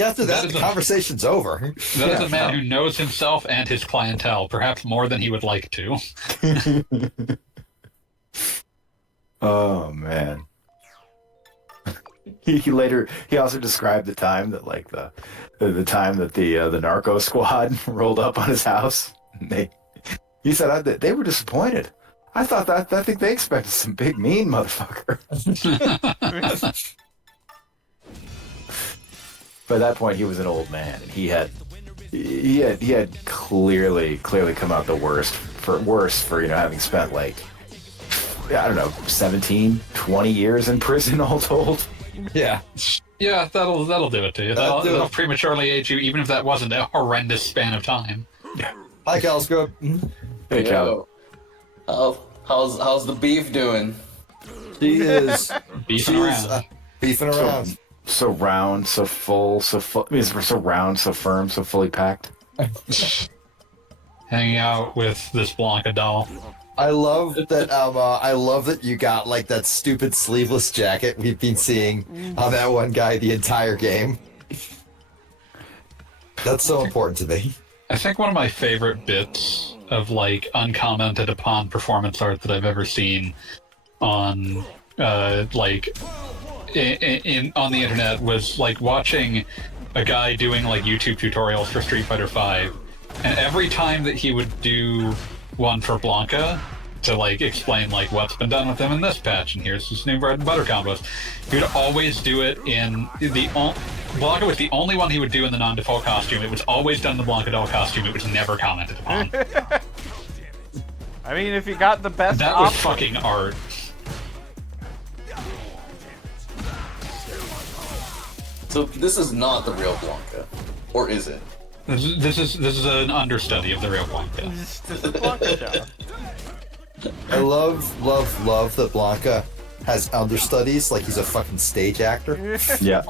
after that, the conversation's over. That is a man who knows himself and his clientele, perhaps more than he would like to. Oh man. He also described the time that like the time that the narco squad rolled up on his house. He said they were disappointed. I think they expected some big mean motherfucker. By that point, he was an old man, and he had clearly come out the worse for having spent like, I don't know, 17, 20 years in prison all told. Yeah. Yeah, that'll do it to you. That'll prematurely age you, even if that wasn't a horrendous span of time. Hi, Calscope. Hey, Cal. How's the beef doing? She is Beefing around. beefing around. So round, so full, I mean, so round, so firm, so fully packed. Hanging out with this Blanca doll. I love that. I love that you got like that stupid sleeveless jacket we've been seeing on that one guy the entire game. That's so important to me. I think one of my favorite bits of like uncommented upon performance art that I've ever seen on like on the internet was like watching a guy doing like YouTube tutorials for Street Fighter V, and every time that he would do one for Blanca to like explain like what's been done with him in this patch and here's his new bread and butter combos, he would always do it in Blanca was the only one he would do in the non-default costume. It was always done in the Blanca doll costume. It was never commented upon. I mean, if you got the best That was option. fucking art. So this is not the real Blanca, or is it? This is an understudy of the real Blanca. This is Blanca job. I love that Blanca has understudies like he's a fucking stage actor. Yeah.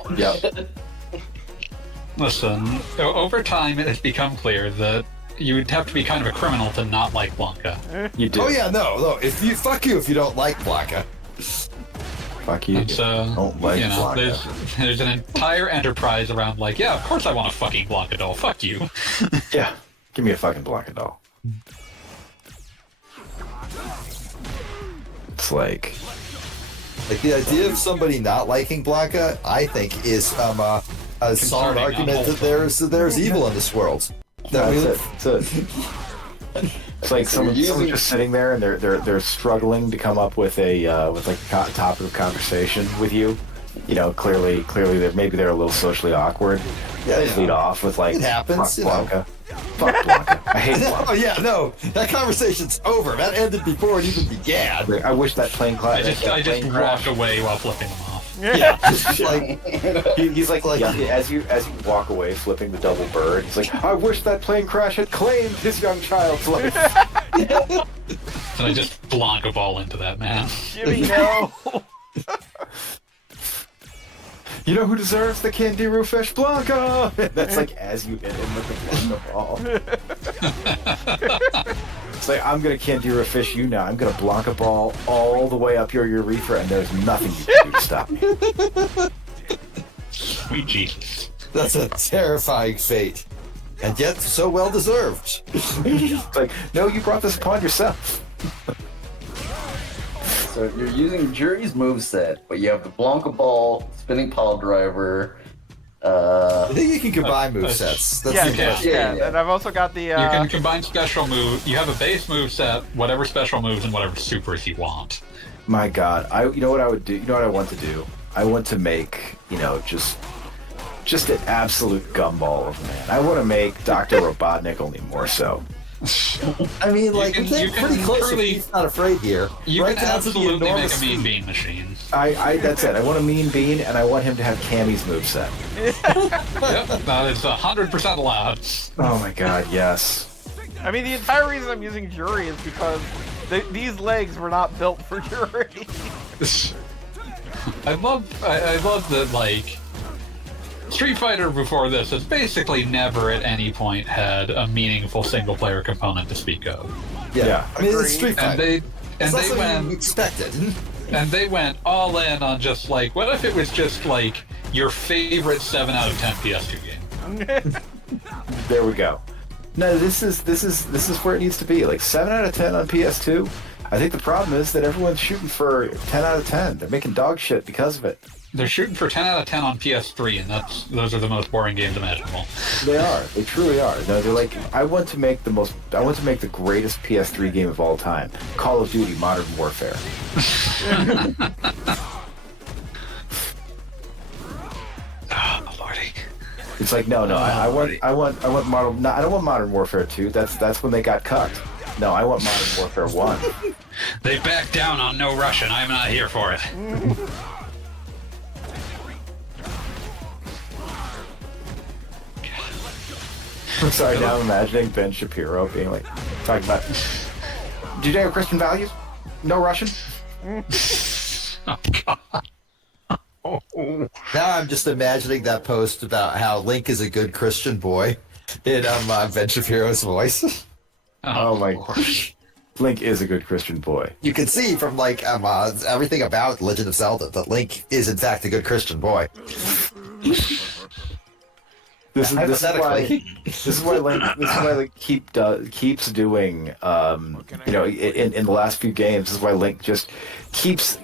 Listen, over time it has become clear that you would have to be kind of a criminal to not like Blanca. You do. Oh yeah, no. Fuck you if you don't like Blanca. Fuck you. And so, Don't like you know, Blanca. there's an entire enterprise around like, yeah, of course I want a fucking Blanca doll. Fuck you. Yeah. Give me a fucking Blanca doll. It's like The idea of somebody not liking Blanca, I think, is a solid argument that there's evil in this world. That we live. That's it. It's like someone's just sitting there and they're struggling to come up with a topic of conversation with you. You know, clearly they're a little socially awkward. Yeah, They lead off with like, it happens, fuck you know. Blanca. Fuck Blanca. I hate Blanca. Oh yeah, no, that conversation's over. That ended before it even began. I wish that plane class. I just walk away while flipping them off. Yeah, just like He's like yeah, as you walk away, flipping the double bird. He's like, I wish that plane crash had claimed his young child's life. And I just Blanca ball into that man. Jimmy, no. You know who deserves the Candiru fish, Blanca? That's like as you hit him with the Blanca ball. It's like, I'm gonna Candiru fish you now. I'm gonna Blanca ball all the way up your urethra, and there's nothing you can do to stop me. Sweet Jesus. that's a terrifying fate, and yet so well deserved. It's like, no, you brought this upon yourself. So you're using Jury's moveset, but you have the Blanca Ball, Spinning Pile Driver. I think you can combine movesets. That's Yeah, the yeah, question. yeah. And I've also got the. You can combine special move. You have a base move set, whatever special moves and whatever supers you want. My God, you know what I would do? You know what I want to do? I want to make, just an absolute gumball of a man. I want to make Dr. Robotnik, only more so. I mean, like, You we can- came you can pretty close to truly- He's Not Afraid here. You right can down to the absolutely make enormous a mean feet. bean machine. That's it. I want a Mean Bean, and I want him to have Cammy's moveset. Yep, that is 100% allowed. Oh my god, yes. I mean, the entire reason I'm using Jury is because these legs were not built for Jury. I love that, like, Street Fighter before this has basically never at any point had a meaningful single-player component to speak of. Yeah. I mean, Agreed. it's Street Fighter. And It's not they something went you expected. and they went all in on just like, what if it was just like your favorite 7 out of 10 PS2 game? There we go. No, this is where it needs to be. Like 7 out of 10 on PS2. I think the problem is that everyone's shooting for 10 out of 10. They're making dog shit because of it. They're shooting for 10 out of 10 on PS3, and those are the most boring games imaginable. They are. They truly are. No, they're like, I want to make the greatest PS3 game of all time. Call of Duty Modern Warfare. Oh, Lordy. It's like, no, I want modern. No, I don't want Modern Warfare 2. That's when they got cucked. No, I want Modern Warfare 1. They backed down on no Russian. I'm not here for it. I'm sorry, now I'm imagining Ben Shapiro being like, talking about, do you know Christian values? No Russian? Oh, God. Now I'm just imagining that post about how Link is a good Christian boy in Ben Shapiro's voice. Oh my Lord. Link is a good Christian boy. You can see from like everything about Legend of Zelda that Link is in fact a good Christian boy. This is why Hypothetically. this is why Link keeps doing in the last few games. This is why Link just keeps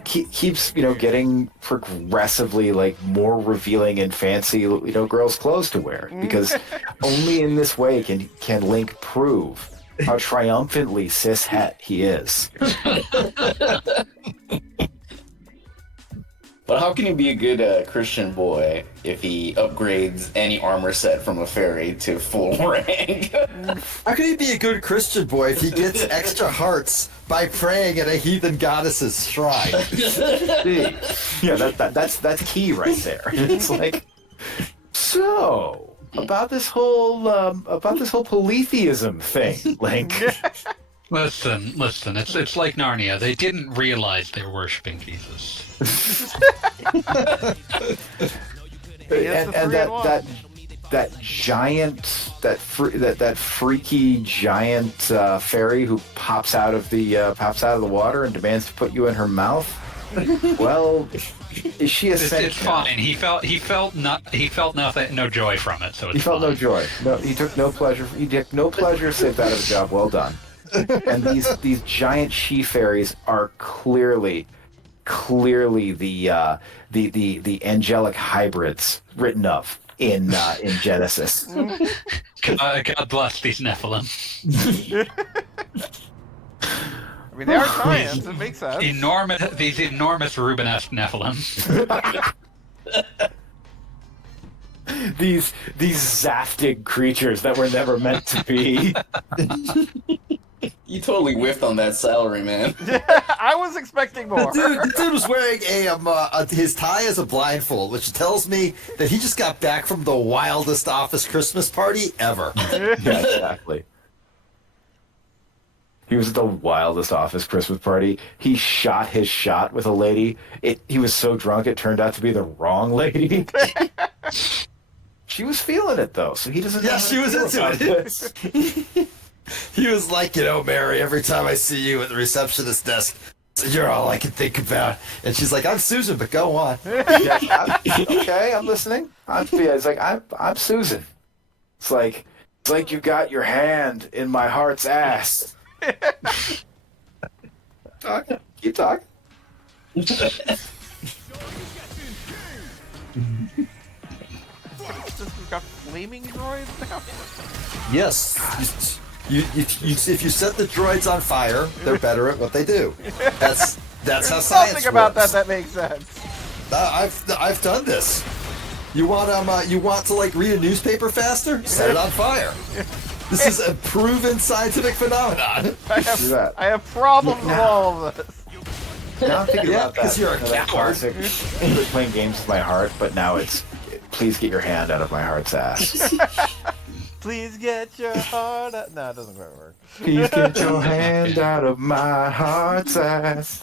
getting progressively like more revealing and fancy girls' clothes to wear, because only in this way can Link prove how triumphantly cishet he is. But how can he be a good Christian boy if he upgrades any armor set from a fairy to full rank? How can he be a good Christian boy if he gets extra hearts by praying at a heathen goddess's shrine? Yeah, that's key right there. It's like, so about this whole polytheism thing, Link. Listen, it's like Narnia. They didn't realize they were worshiping Jesus. and that freaky giant fairy who pops out of the water and demands to put you in her mouth. Well, is she a saint? It's fine. He felt nothing, no joy from it. So it's He felt fine. no joy. No, he took no pleasure. He took no pleasure saved out of a job well done. And these giant she fairies are clearly the angelic hybrids written of in Genesis. God bless these Nephilim. I mean, they are giants. It makes sense. These enormous Rubenesque Nephilim. These zaftig creatures that were never meant to be. You totally whiffed on that salary, man. I was expecting more. The dude was wearing his tie as a blindfold, which tells me that he just got back from the wildest office Christmas party ever. Yeah, exactly. He was at the wildest office Christmas party. He shot his shot with a lady. He was so drunk it turned out to be the wrong lady. She was feeling it though, so he doesn't. Yeah, she was into it. He was like, Mary, every time I see you at the receptionist desk, you're all I can think about. And she's like, I'm Susan, but go on. Yeah, okay, I'm listening. It's like I'm Susan. It's like you got your hand in my heart's ass. Keep talking. We've got flaming droids now. Yes. If you set the droids on fire, they're better at what they do. That's how science Something about works. that makes sense. I've done this. You want to read a newspaper faster? Set it on fire. This is a proven scientific phenomenon. I have problems with all of this. Now I'm thinking Yeah, about that. 'cause you're a that coward. classic, quit playing games with my heart, but now it's, please get your hand out of my heart's ass. Please get your heart out. No, it doesn't quite work. Please get your hand out of my heart's ass.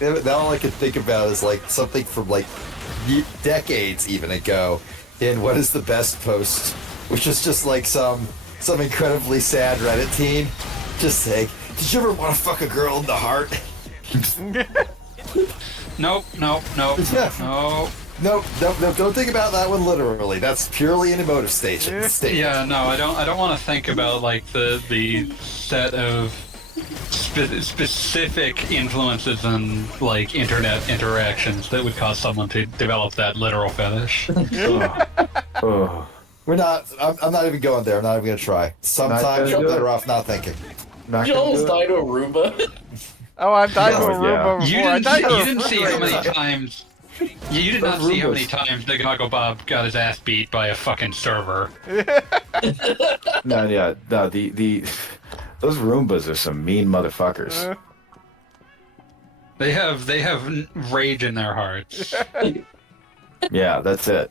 Now all I can think about is like something from like decades even ago in What is the Best Post, which is just like some incredibly sad Reddit teen just saying, did you ever want to fuck a girl in the heart? Nope. No. Nope, don't think about that one literally. That's purely an emotive statement. Yeah, no, I don't want to think about like the set of specific influences and like internet interactions that would cause someone to develop that literal fetish. Oh. We're not. I'm not even going there. I'm not even gonna try. Sometimes gonna you're do better it. off not thinking. Not gonna Joel's do it. died to a Roomba. Oh, I've died to a Oh, Roomba yeah. before. I died to a You didn't see how many refrigerator. times. You did not see how many times the Goggle Bob got his ass beat by a fucking server. No, yeah, no, the those Roombas are some mean motherfuckers. They have rage in their hearts. Yeah, that's it.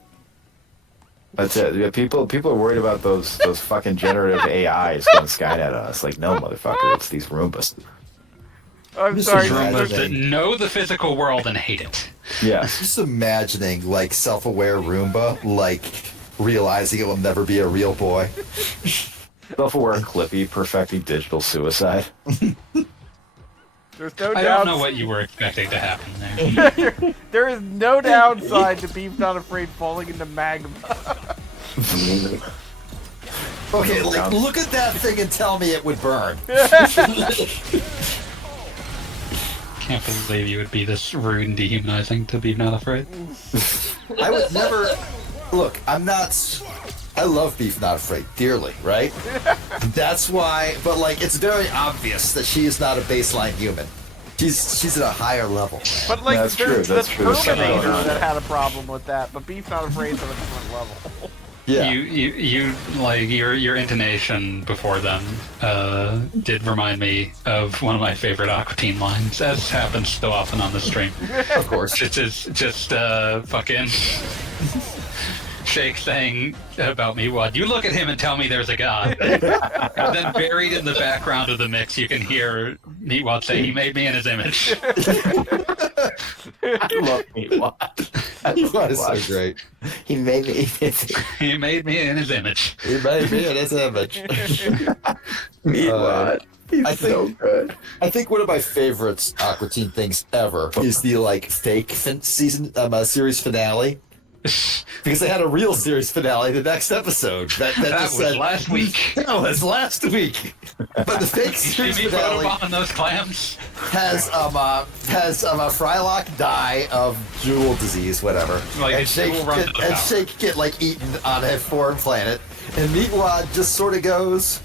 That's it. Yeah, people are worried about those fucking generative AIs going Skynet on us. Like, no, motherfucker, it's these Roombas. I'm This sorry. is Roombas rather that know the physical world and hate it. Yes. Just imagining like self-aware Roomba like realizing it will never be a real boy. Self-aware Clippy perfecting digital suicide. There's no I don't doubt. know what you were expecting to happen there. There is no downside to Beef Not Afraid falling into magma. Okay, like look at that thing and tell me it would burn. Can't believe you would be this rude and dehumanizing to be not afraid. I would never look. I love Beef Not Afraid dearly, right? That's why. But like, it's very obvious that she is not a baseline human. She's at a higher level. But like, That's true, there's that's the true. Terminator that had a problem with that, but Beef Not Afraid is on a different level. Yeah. You like your intonation before them did remind me of one of my favorite Aqua Teen lines, as happens so often on the stream. Of course. Just fucking Shake saying about me, "What? You look at him and tell me there's a god." And then buried in the background of the mix, you can hear Meatwad say, "He made me in his image." I love Meatwad. That is so great. He made me. He made me in his image. He made me in his image. Meatwad. He's I think- so good. I think one of my favorite Aqua Teen things ever is the like fake series finale. Because they had a real series finale the next episode. That That just was said, last week. That was last week. But the fake series Jimmy finale photobombing those clams. has Frylock die of jewel disease, whatever, Like, and his jewel runs to the power. Shake get like eaten on a foreign planet, and Meatwad just sort of goes,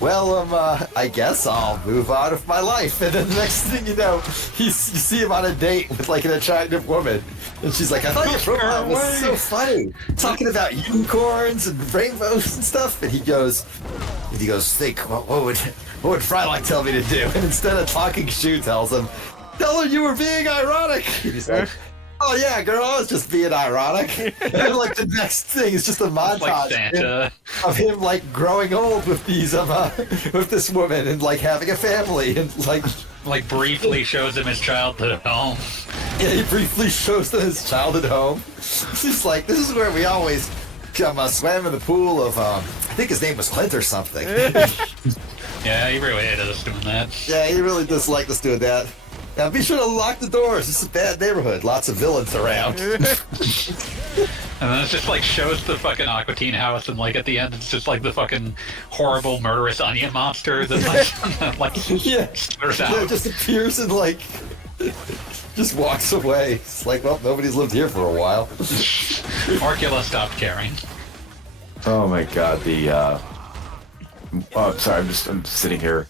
"Well, I guess I'll move on with my life." And then the next thing you know, you see him on a date with like an attractive woman, and she's like, "I thought your profile was so funny, talking about unicorns and rainbows and stuff." And he goes, "Think, what would Frylock tell me to do?" And instead of talking, Shu tells him, "Tell her you were being ironic." And he's like, "Oh yeah, girl, I was just being ironic." And then like the next thing is just a montage Like Santa. of him like growing old with with this woman and like having a family and Like briefly shows him his childhood home. yeah, he briefly shows them his childhood home. He's like, "This is where we always swam in the pool of I think his name was Clint or something." Yeah, he really hated us doing that. Yeah, he really disliked us doing that. Now be sure to lock the doors. This is a bad neighborhood. Lots of villains around. And then it just like shows the fucking Aqua Teen house, and like at the end, it's just like the fucking horrible murderous onion monster that like Yeah. slurs Yeah, out. just appears and like just walks away. It's like, well, nobody's lived here for a while. Orcula stopped caring. Oh my god, oh, sorry, I'm sitting here.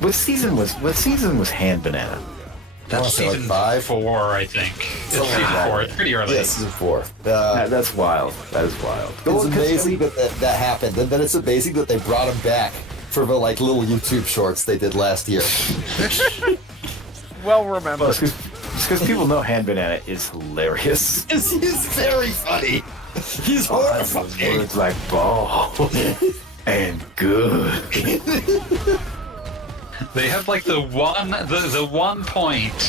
What season was Hand Banana? That's say, like, season 5? 4, I think. It's Something season like that. 4. It's pretty early. Yeah, season 4. That's wild. That is wild. It's amazing that happened, and then it's amazing that they brought him back for the like little YouTube shorts they did last year. Well remembered. Just because people know Hand Banana is hilarious. He's very funny. He's horrifying. Words like ball and good. They have like the one point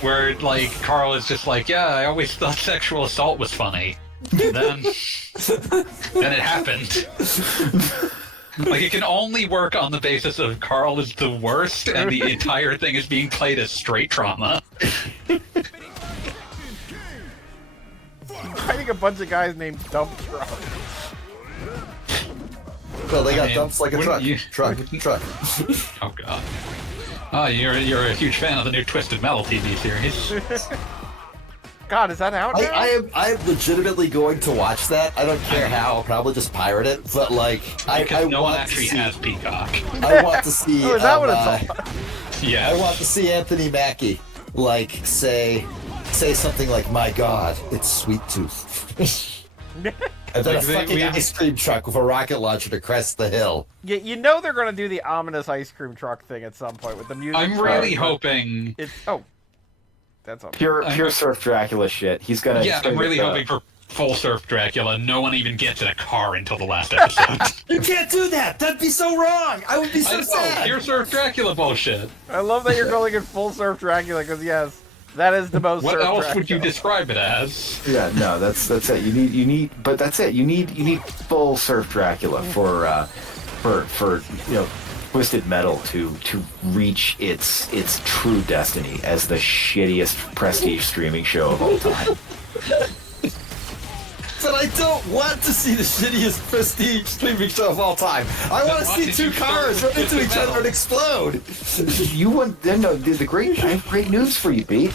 where like Carl is just like, yeah, I always thought sexual assault was funny. And then it happened. Like it can only work on the basis of Carl is the worst and the entire thing is being played as straight trauma. Fighting a bunch of guys named Dump Truck. Well, they got dumps like a truck. Truck. Oh god. Oh, you're a huge fan of the new Twisted Metal TV series. God, is that out now? I am legitimately going to watch that. I don't care how. I'll probably just pirate it. But like, I No one want actually to see. has Peacock. I want to see. Oh, is that what it's all? Yeah. I want to see Anthony Mackie like say something like, "My God, it's Sweet Tooth." And then Like, a fucking ice cream truck with a rocket launcher to crest the hill. You know they're gonna do the ominous ice cream truck thing at some point with the music. I'm really hoping. That's all. Pure Surf Dracula shit. He's gonna. Yeah, I'm really hoping for full Surf Dracula. No one even gets in a car until the last episode. You can't do that. That'd be so wrong. I would be so sad. Pure Surf Dracula bullshit. I love that you're calling it full Surf Dracula because yes, that is the most. What Surf else Dracula. would you describe it as? Yeah, no, that's it. You need, but that's it. You need full Surf Dracula for Twisted Metal to reach its true destiny as the shittiest prestige streaming show of all time. But I don't want to see the shittiest prestige streaming show of all time. I want to see two cars run into each other and explode. You want no? I have great news for you, Pete.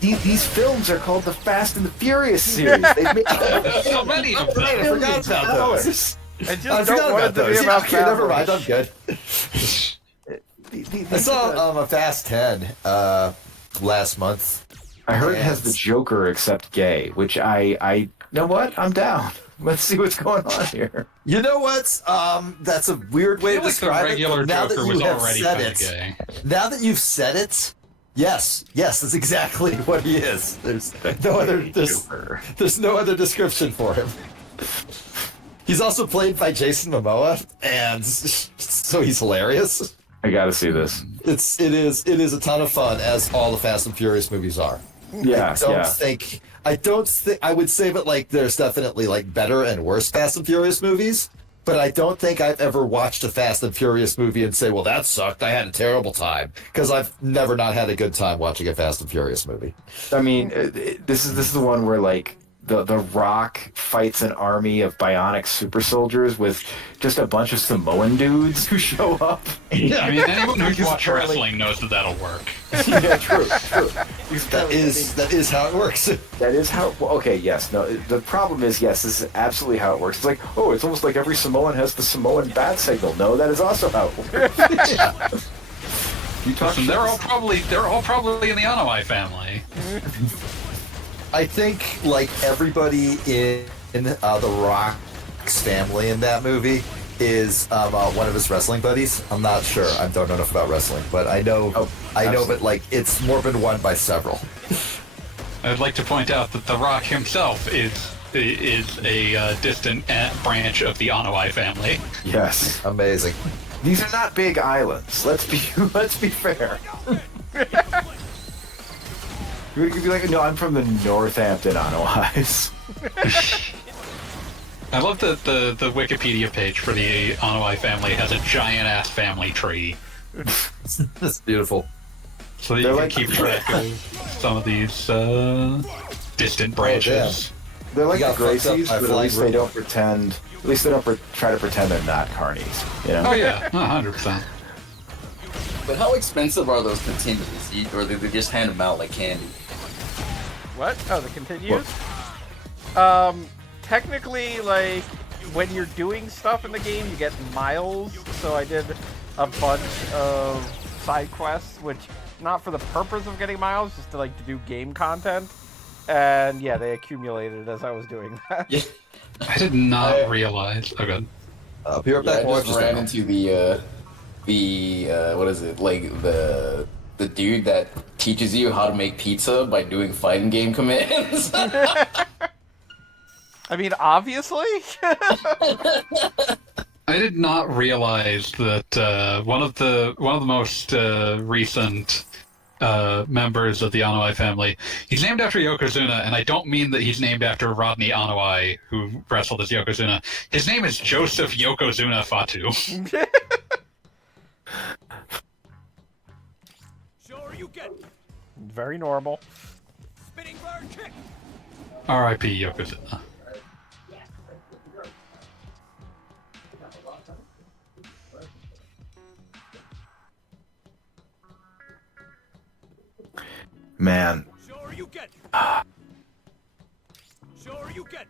These films are called the Fast and the Furious series. They've made So many of them. I forgot about those. I just I don't forgot want it about to be those. about Okay, never Fast mind. I'm good. I saw a Fast 10 last month. I heard it has the Joker except gay, which I you know what? I'm down. Let's see what's going on here. You know what? That's a weird way to The describe regular it. Now that Joker you was have already said kinda it, gay. now that you've said it, yes, that's exactly what he is. There's no other description for him. He's also played by Jason Momoa, and so he's hilarious. I gotta see this. It is a ton of fun, as all the Fast and Furious movies are. Yeah, I don't think I would say that like there's definitely like better and worse Fast and Furious movies, but I don't think I've ever watched a Fast and Furious movie and say, well, that sucked. I had a terrible time, because I've never not had a good time watching a Fast and Furious movie. I mean, this is the one where like the Rock fights an army of bionic super soldiers with just a bunch of Samoan dudes who show up. Yeah, I mean, anyone who's watched wrestling knows that that'll work. Yeah, true. That is how it works. That is how. Well, okay, yes. No, the problem is, yes, this is absolutely how it works. It's like, oh, it's almost like every Samoan has the Samoan bat signal. No, that is also how it works. Yeah. You talk Listen, they're all probably in the Anawai family. I think like everybody in the Rock's family in that movie is one of his wrestling buddies. I'm not sure. I don't know enough about wrestling, but I know that like it's more than one by several. I'd like to point out that The Rock himself is a distant branch of the Anawai family. Yes. Amazing. These are not big islands. Let's be fair. You could be like, no, I'm from the Northampton Anawais. I love that the Wikipedia page for the Anawai family has a giant ass family tree, That's beautiful. so that you can keep track of some of these distant branches. They're like You the got fucked up Gracies, by but at flying least they don't pretend. At least they don't try to pretend they're not carnies. You know? Oh yeah, 100%. But how expensive are those continues? Or do they just hand them out like candy? What? Oh, the continues? Technically, like, when you're doing stuff in the game, you get miles. So I did a bunch of side quests, which not for the purpose of getting miles, just to do game content. And yeah, they accumulated as I was doing that. Yeah. I did not realize. Oh, good. Be right back. I just ran into the what is it, like the dude that teaches you how to make pizza by doing fighting game commands. I mean, obviously. I did not realize that one of the most recent members of the Anoi family, he's named after Yokozuna, and I don't mean that he's named after Rodney Anoi, who wrestled as Yokozuna. His name is Joseph Yokozuna Fatu. Sure you get Very normal. spinning bird kick. R.I.P. Yokozuna. Man, Sure you get. Sure you get.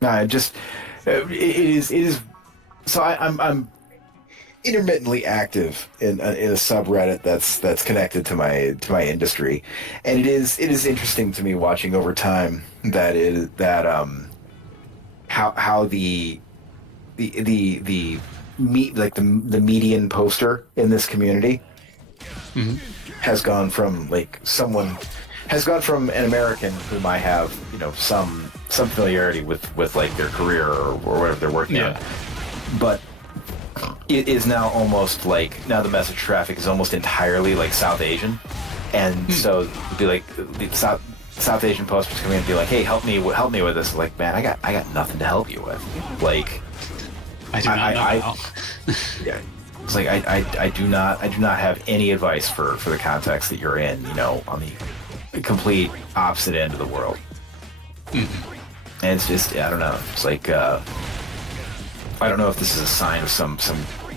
I just it is. So I'm intermittently active in a subreddit that's connected to my industry, and it is interesting to me watching over time how the median poster in this community has gone from an American whom I have some familiarity with like their career or whatever they're working on, but it is now almost like now the message traffic is almost entirely like South Asian, and so it'd be like the South Asian posters come in and be like, hey, help me with this. Like, man, I got nothing to help you with. Like, I do not know. Yeah, it's like I do not have any advice for the context that you're in. On the complete opposite end of the world. And it's just, I don't know. It's like I don't know if this is a sign of some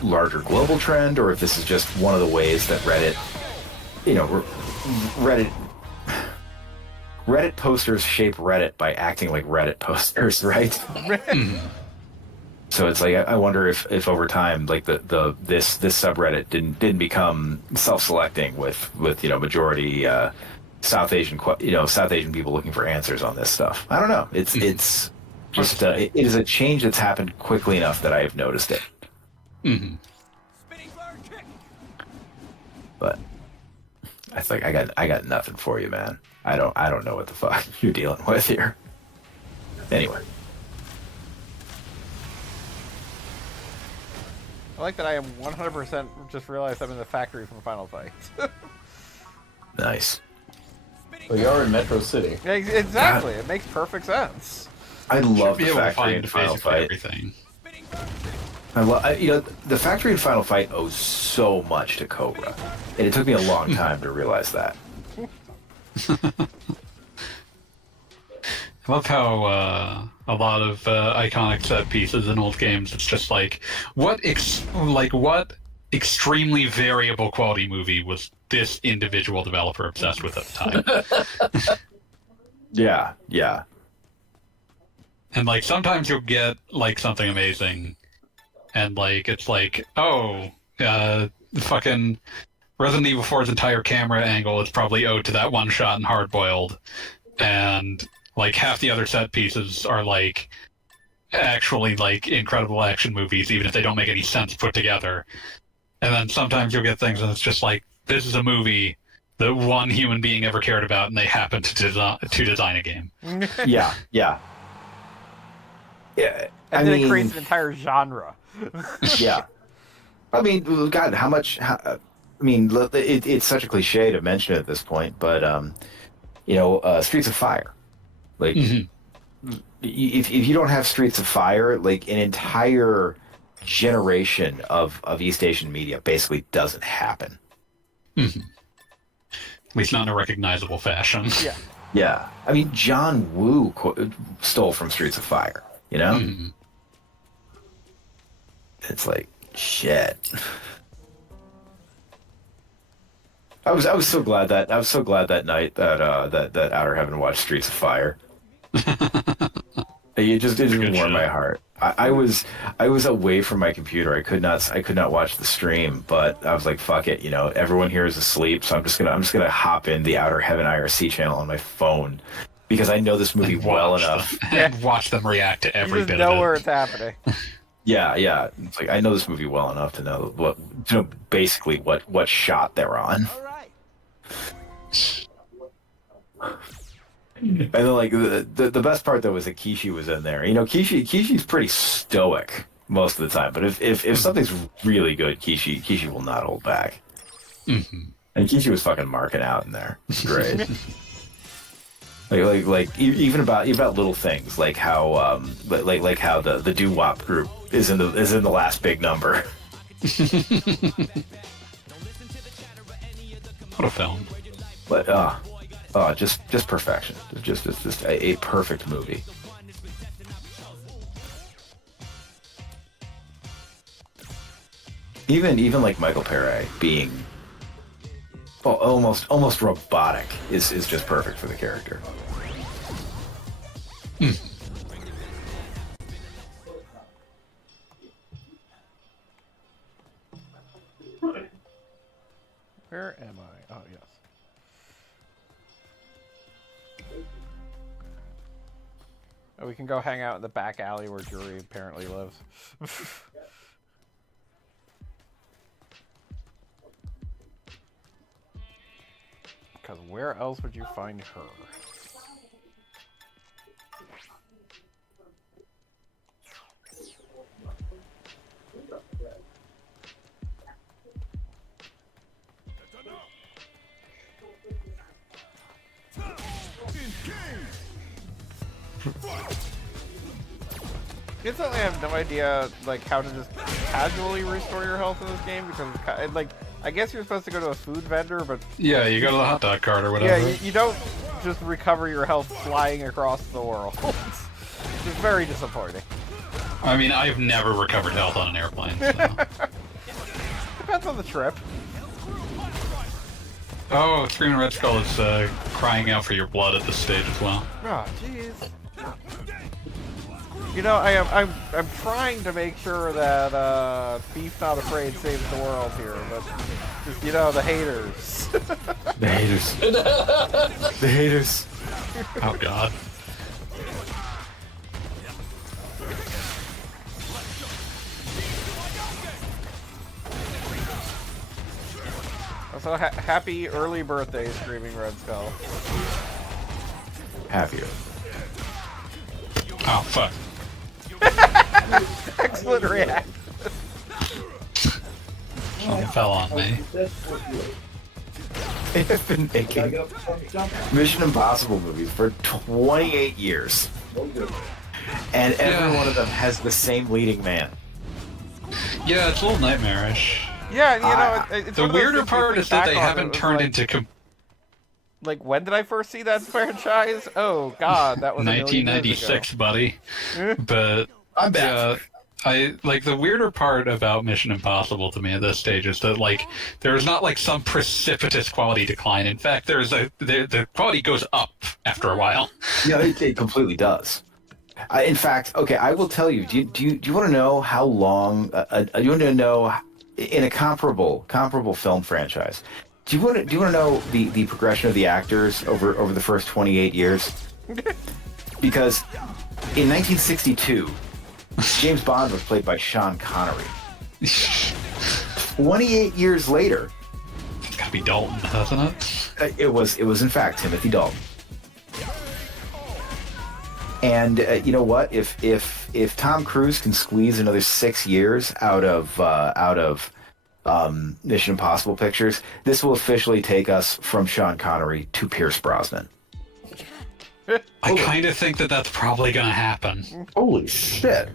larger global trend, or if this is just one of the ways that Reddit posters shape Reddit by acting like Reddit posters, right? So it's like I wonder if over time, like this subreddit didn't become self-selecting with majority South Asian people looking for answers on this stuff. I don't know. It's just it is a change that's happened quickly enough that I have noticed it. Spinning bird kick. But I think I got nothing for you, man. I don't know what the fuck you're dealing with here. Anyway. I like that I am 100% just realized I'm in the factory from Final Fight. Nice. We are in Metro City. Exactly. It makes perfect sense. I love Be the able to factory in find Final basically Fight. everything. I the factory in Final Fight owes so much to Cobra, and it took me a long time to realize that. I love how a lot of iconic set pieces in old games, it's just like, what extremely variable quality movie was this individual developer obsessed with at the time? Yeah. And like sometimes you'll get like something amazing, and like it's like, oh, fucking Resident Evil 4's entire camera angle is probably owed to that one shot in Hard Boiled, and like half the other set pieces are like actually like incredible action movies, even if they don't make any sense put together. And then sometimes you'll get things and it's just like, this is a movie that one human being ever cared about, and they happen to design a game. Yeah. And then it creates an entire genre. Yeah. I mean, God, how much? It's such a cliche to mention it at this point, but Streets of Fire. Like, if you don't have Streets of Fire, like an entire generation of East Asian media basically doesn't happen. At least not in a recognizable fashion. Yeah. I mean, John Woo stole from Streets of Fire. It's like shit. I was so glad that night that Outer Heaven watched Streets of Fire. It just warmed my heart. I was away from my computer. I could not watch the stream, but I was like, fuck it, everyone here is asleep, so I'm just gonna hop in the Outer Heaven IRC channel on my phone because I know this movie well enough. And watch them react to every You just bit know of it. where it's happening. Yeah. It's like I know this movie well enough to know basically what shot they're on. All right. And then like the best part though was that Kishi was in there. Kishi's pretty stoic most of the time, but if something's really good, Kishi will not hold back. Mm-hmm. And Kishi was fucking marking out in there. It's great. like even about little things like how like how the doo-wop group is in the last big number. What a film. But just perfection. It's just a perfect movie. Even like Michael Pere being almost robotic is just perfect for the character. Where am I? Oh, yes. Oh, we can go hang out in the back alley where Jury apparently lives. Because where else would you find her? Instantly, I have no idea like how to just casually restore your health in this game because like I guess you're supposed to go to a food vendor, but Yeah, you go to the hot dog cart or whatever. yeah, you don't just recover your health flying across the world. It's very disappointing. I mean, I've never recovered health on an airplane. So. Depends on the trip. Oh, Screaming Red Skull is crying out for your blood at this stage as well. Oh, jeez. You know, I'm trying to make sure that Beef Not Afraid saves the world here, but just, the haters. The haters. The haters. Oh God. Also, happy early birthday, Screaming Red Skull. Happier. Oh fuck. Excellent reaction. Something fell on me. They have been making Mission Impossible movies for 28 years. And every one of them has the same leading man. Yeah, it's a little nightmarish. Yeah, it's The one of those weirder things you part think is that back they on, haven't it was turned like, into Like, when did I first see that franchise? Oh, God, that was 1996, buddy. But I'm back. I like the weirder part about Mission Impossible to me at this stage is that like there is not like some precipitous quality decline. In fact, the quality goes up after a while. Yeah, it completely does. In fact, okay, I will tell you. Do you want to know how long? You want to know in a comparable film franchise? Do you want to know the progression of the actors over the first 28 years? Because in 1962, James Bond was played by Sean Connery. 28 years later, It's gotta be Dalton, hasn't it? it was in fact Timothy Dalton. And you know what? If Tom Cruise can squeeze another 6 years out of Mission Impossible pictures, this will officially take us from Sean Connery to Pierce Brosnan. I kind of think that that's probably gonna happen. Holy shit.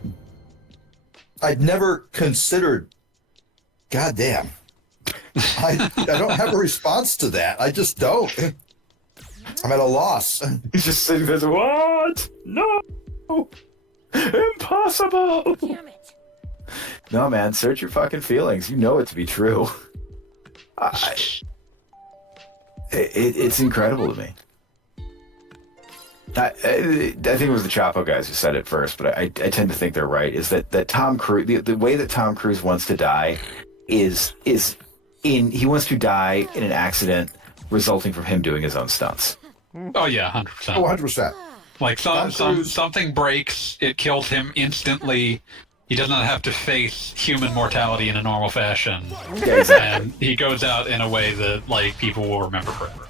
I'd never considered. Goddamn. I don't have a response to that. I just don't. I'm at a loss. He's just sitting there, what? No! Impossible! Damn it. No, man, search your fucking feelings. You know it to be true. It's incredible to me. I think it was the Chapo guys who said it first, but I tend to think they're right. Is that Tom Cruise, the way that Tom Cruise wants to die is he wants to die in an accident resulting from him doing his own stunts. Oh yeah, 100%. Oh, 100%. Like something breaks, it kills him instantly. He does not have to face human mortality in a normal fashion. Yeah, exactly. And he goes out in a way that like people will remember forever.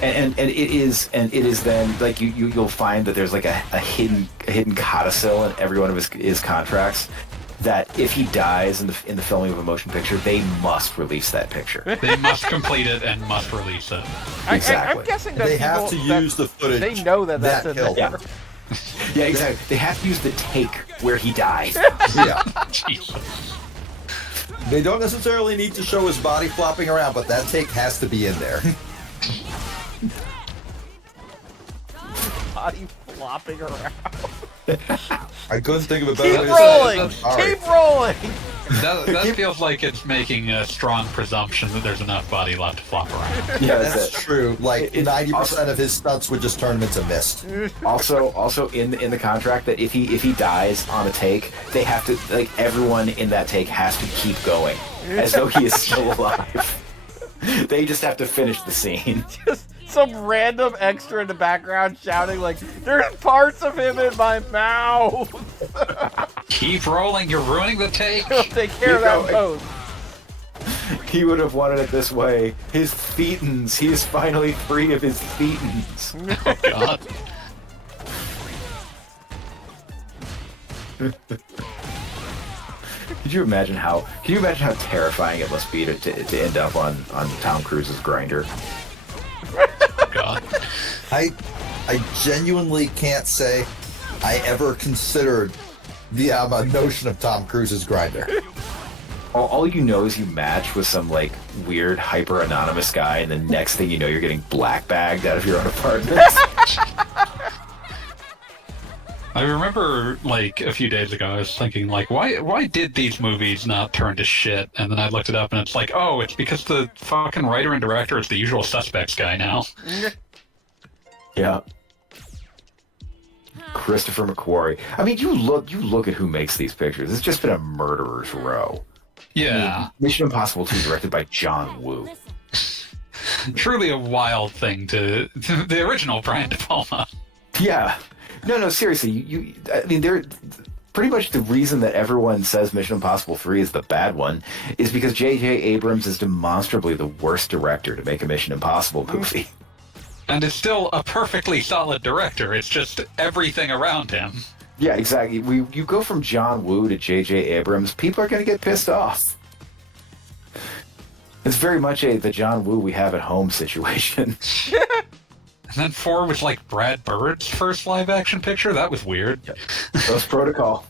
And it is then like you'll find that there's like a hidden codicil in every one of his contracts that if he dies in the filming of a motion picture, they must release that picture. They must complete it and must release it. Exactly. I'm guessing that They have to use the footage. They know that's in killed there. him. Yeah, exactly. They have to use the take where he died. Yeah. Jesus. They don't necessarily need to show his body flopping around, but that take has to be in there. Body flopping around. I couldn't think of a better way Keep to say it. rolling. Sorry. Keep rolling. That feels like it's making a strong presumption that there's enough body left to flop around. Yeah, That's true. Like 90% of his stunts would just turn him into mist. Also in the contract that if he dies on a take, they have to like everyone in that take has to keep going as though he is still alive. They just have to finish the scene. Just some random extra in the background shouting like, "There's parts of him in my mouth." Keep rolling, you're ruining the take. Take care of that pose. He would have wanted it this way. His thetans. He is finally free of his thetans. Oh god. Can you imagine how terrifying it must be to end up on Tom Cruise's grinder? God. I genuinely can't say I ever considered the notion of Tom Cruise's grinder. All you know is you match with some like weird hyper anonymous guy, and the next thing you know, you're getting black bagged out of your own apartment. I remember, like, a few days ago, I was thinking, like, why did these movies not turn to shit? And then I looked it up, and it's like, oh, it's because the fucking writer and director is the Usual Suspects guy now. Yeah. Christopher McQuarrie. I mean, you look at who makes these pictures. It's just been a murderer's row. Yeah. I mean, Mission Impossible 2 directed by John Woo. Truly a wild thing to the original Brian De Palma. Yeah. No, seriously. I mean, they're pretty much the reason that everyone says Mission Impossible 3 is the bad one is because J.J. Abrams is demonstrably the worst director to make a Mission Impossible movie. And is still a perfectly solid director. It's just everything around him. Yeah, exactly. You go from John Woo to J.J. Abrams, people are going to get pissed off. It's very much the John Woo we have at home situation. And then 4 was like Brad Bird's first live-action picture. That was weird. Ghost Protocol.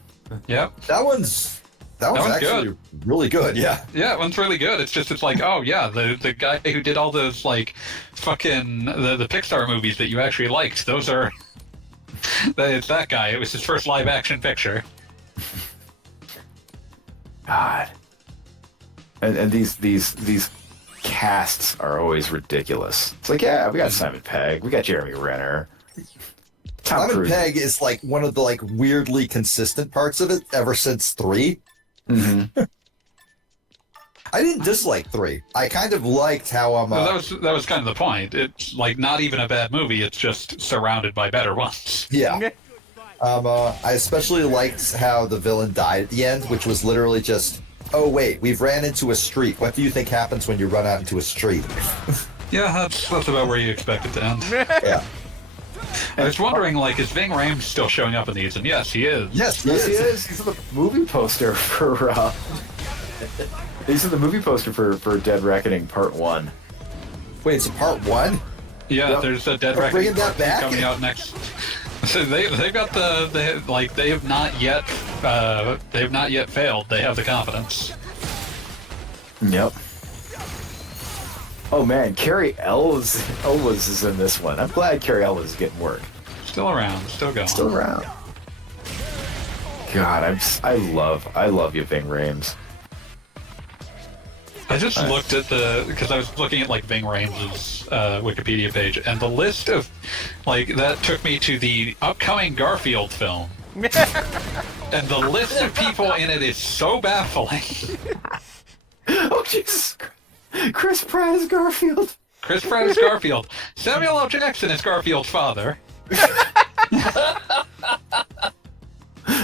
Yep. That one's actually good. really good. Yeah. Yeah, that one's really good. It's like, oh yeah, the guy who did all those like fucking the Pixar movies that you actually liked. Those are it's that guy. It was his first live-action picture. God. And these casts are always ridiculous. It's like, yeah, we got Simon Pegg, we got Jeremy Renner. Simon Pegg is like one of the like weirdly consistent parts of it ever since 3. Mm-hmm. I didn't dislike 3. I kind of liked how Well, that was kind of the point. It's like not even a bad movie. It's just surrounded by better ones. Yeah. I especially liked how the villain died at the end, which was literally just, oh wait, we've ran into a street. What do you think happens when you run out into a street? Yeah, that's about where you expect it to end. Yeah. I was wondering, like, is Ving Rhames still showing up in these? And yes, he is. Yes, Yes, he is. He's in the movie poster for he's in the movie poster for Dead Reckoning Part 1. Wait, it's a part 1? Yeah, Yep. there's a Dead They're Reckoning bringing that Part 2 back? coming out next. So they've got they have not yet failed. They have the confidence. Yep. Oh man, Carrie Elwes is in this one. I'm glad Carrie Elwes is getting work. Still around, still going. Still around. God, I love you, Ving Rhames. I just looked at because I was looking at like Ving Rhames' Wikipedia page, and the list of that took me to the upcoming Garfield film, and the list of people in it is so baffling. Oh Jesus! Chris Pratt is Garfield. Chris Pratt is Garfield. Samuel L. Jackson is Garfield's father.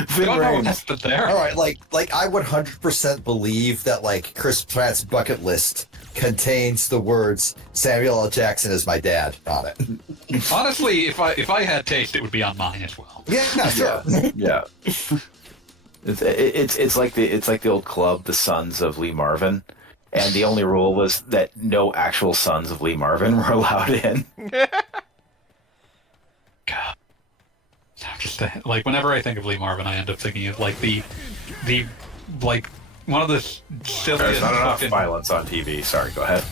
Ving Don't know what Rhames. happened there. All right, like I would 100% believe that like Chris Pratt's bucket list contains the words "Samuel L. Jackson is my dad" on it. Honestly, if I had taste, it would be on mine as well. Yeah, sure. Yeah. It's like the old club, the Sons of Lee Marvin, and the only rule was that no actual sons of Lee Marvin were allowed in. God. I'm just like whenever I think of Lee Marvin, I end up thinking of like the like one of the silliest There's not enough fucking violence on TV. Sorry, go ahead.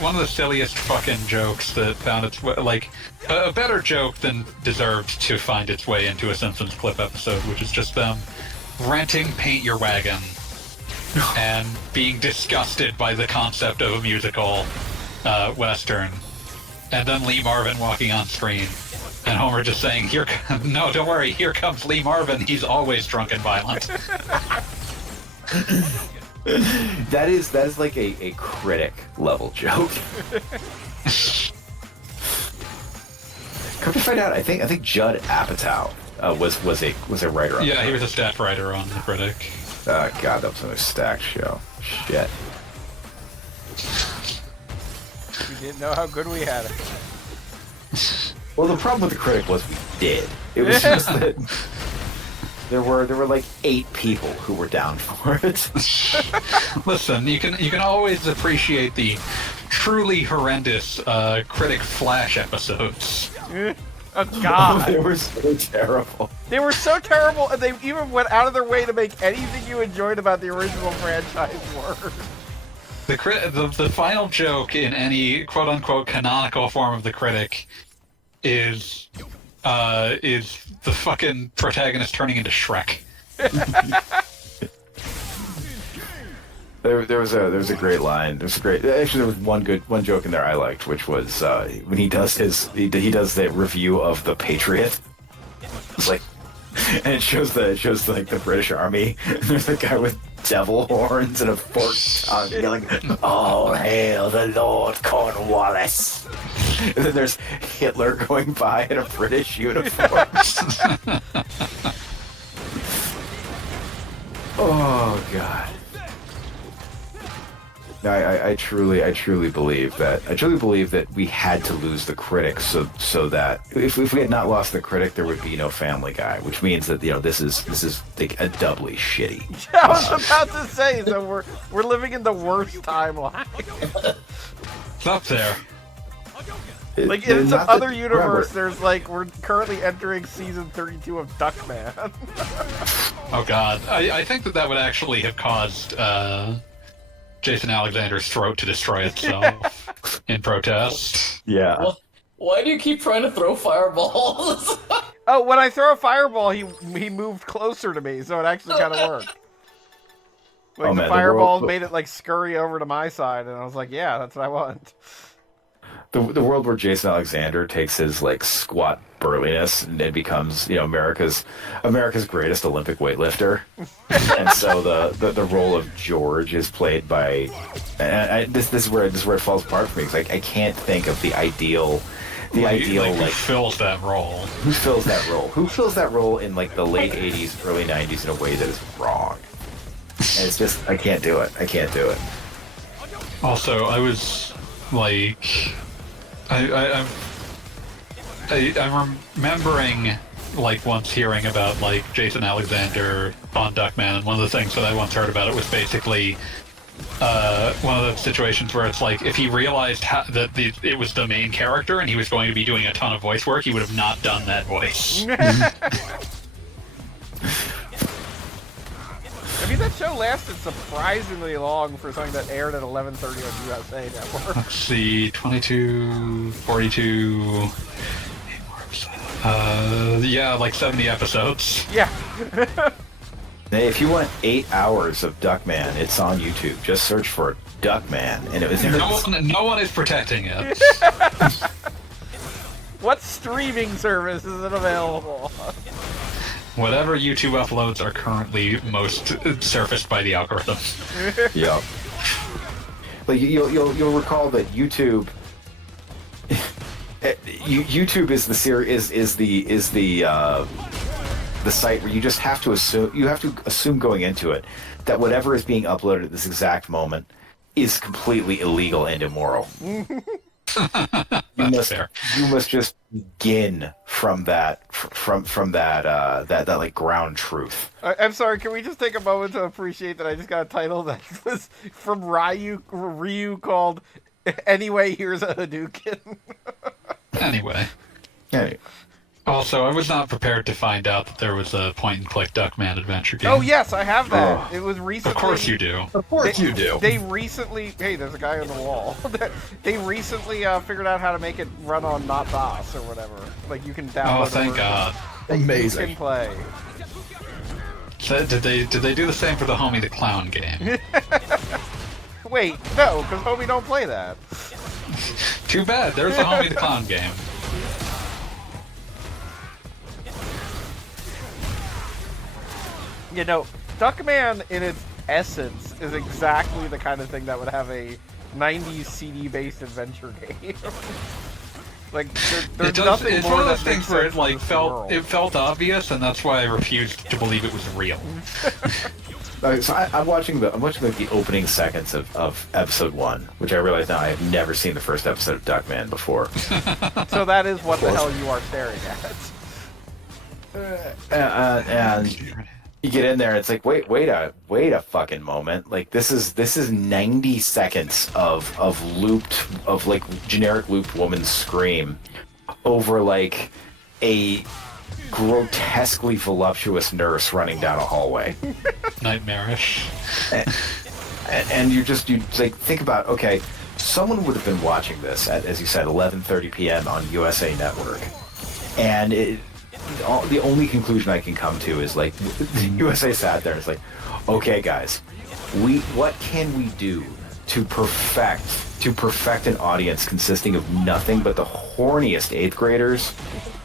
one of the silliest fucking jokes that found its way, like a better joke than deserved to find its way into a Simpsons clip episode, which is just them renting Paint Your Wagon and being disgusted by the concept of a musical western, and then Lee Marvin walking on screen. And Homer just saying, no, don't worry, here comes Lee Marvin, he's always drunk and violent. That is like a critic level joke. Come to find out, I think Judd Apatow was a writer on Yeah, he was a staff writer on The Critic. God, that was another stacked show. Shit. We didn't know how good we had it. Well, the problem with The Critic was we did. It was just that there were like 8 people who were down for it. Listen, you can always appreciate the truly horrendous Critic Flash episodes. Oh God! They were so terrible. They were so terrible, and they even went out of their way to make anything you enjoyed about the original franchise worse. The final joke in any quote unquote canonical form of The Critic is the fucking protagonist turning into Shrek. There was a great line. There was one joke in there I liked, which was when he does the review of The Patriot. It's like, and it shows like the British Army. And there's a guy with devil horns and a forked tongue yelling, "All hail the Lord Cornwallis!" And then there's Hitler going by in a British uniform. Oh God. No, I truly believe that we had to lose The Critic so that if we had not lost The Critic, there would be no Family Guy, which means that this is like a doubly shitty. I was about to say, so we're living in the worst timeline. It's up there. Like in some Not other that- universe, remember, there's like we're currently entering season 32 of Duckman. Oh God, I think that would actually have caused Jason Alexander's throat to destroy itself in protest. Yeah. Well, why do you keep trying to throw fireballs? Oh, when I throw a fireball, he moved closer to me, so it actually kind of worked. Like Oh, the man, the fireballs world- made it like scurry over to my side, and I was like, yeah, that's what I want. The world where Jason Alexander takes his like squat burliness and becomes America's greatest Olympic weightlifter, and so the role of George is played by this is where it falls apart for me because I can't think of the ideal Who like fills that role? who fills that role in like the late 80s early 90s in a way that is wrong, and it's just I can't do it. Also, I was like, I'm remembering like once hearing about like Jason Alexander on Duckman, and one of the things that I once heard about it was basically one of the situations where it's like if he realized that it was the main character and he was going to be doing a ton of voice work, he would have not done that voice. I mean, that show lasted surprisingly long for something that aired at 11:30 on USA Network. Let's see, 22, 42... yeah, like 70 episodes. Yeah. Hey, if you want 8 hours of Duckman, it's on YouTube. Just search for Duckman, and it was. No one is protecting it. What streaming service is it available? Whatever YouTube uploads are currently most surfaced by the algorithm. Yep. But you'll recall that YouTube. YouTube is the site where you just have to assume going into it that whatever is being uploaded at this exact moment is completely illegal and immoral. You must just begin from that like ground truth. I'm sorry, can we just take a moment to appreciate that I just got a title that was from Ryu called Anyway, Here's a Hadouken. Anyway. Also, I was not prepared to find out that there was a point-and-click Duckman adventure game. Oh yes, I have that. It was recently. Of course you do. Of course you do. They recently. Hey, there's a guy on the wall. They recently figured out how to make it run on not DOS or whatever. Like you can download. Oh, thank God! Amazing. You can play. So, did they do the same for the Homie the Clown game? Wait, no, because Homie don't play that. Too bad. There's the Homie the Clown game. You know, Duckman in its essence is exactly the kind of thing that would have a 90s CD-based adventure game. Like, there's nothing it's more one of that those makes things where sense it like in this felt world. obvious, and that's why I refused to believe it was real. So I'm watching the opening seconds of episode 1, which I realize now I have never seen the first episode of Duckman before. So that is what the hell you are staring at. And you get in there, it's like, wait a fucking moment. Like this is 90 seconds of like generic looped woman scream over like a grotesquely voluptuous nurse running down a hallway. Nightmarish. And you like think about, okay, someone would have been watching this at, as you said, 11:30 p.m. on USA Network, and the only conclusion I can come to is like USA sat there and it's like, okay guys, what can we do to perfect an audience consisting of nothing but the horniest 8th graders,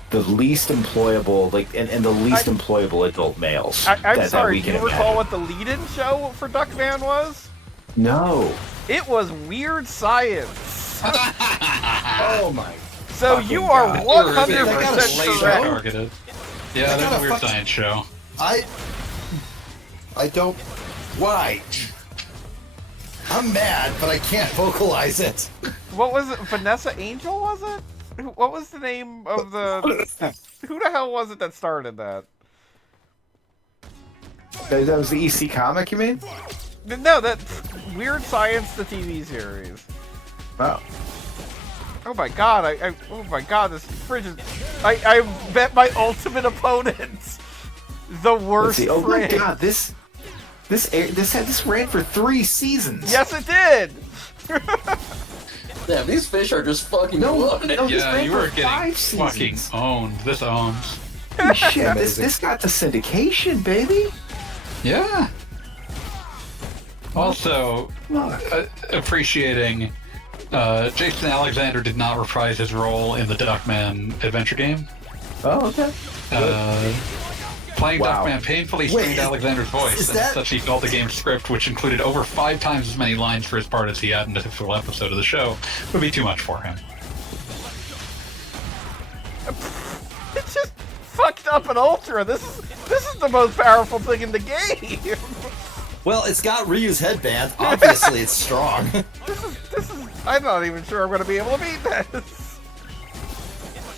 the least employable and the least employable adult males. I'm sorry, do you recall imagine. what the lead-in show for Duckman was? No. It was Weird Science. Oh my. So you are 100% correct. Targeted. Yeah, that's a Weird Science show. I don't. Why? I'm mad, but I can't vocalize it. What was it? Vanessa Angel, was it? What was the name of the... Who the hell was it that started that? That was the EC comic, you mean? No, that Weird Science, the TV series. Oh. Oh my god, oh my god, this fridge is... I bet my ultimate opponent. The worst Oh my fridge. god, this ran for 3 seasons. Yes, it did! Damn, these fish are just fucking No, loving it. no, this Yeah, ran you for were getting 5 fucking seasons. owned. This owns. Shit, this got the syndication, baby. Yeah. Also, appreciating Jason Alexander did not reprise his role in the Duckman adventure game. Oh, okay. Playing Wow. Duckman painfully Wait, strained Alexander's voice, is and that- such he felt the game's script, which included over 5 times as many lines for his part as he had in a full episode of the show, would be too much for him. It's just fucked up and ultra. This is the most powerful thing in the game. Well, it's got Ryu's headband. Obviously, it's strong. This is. I'm not even sure I'm gonna be able to beat this.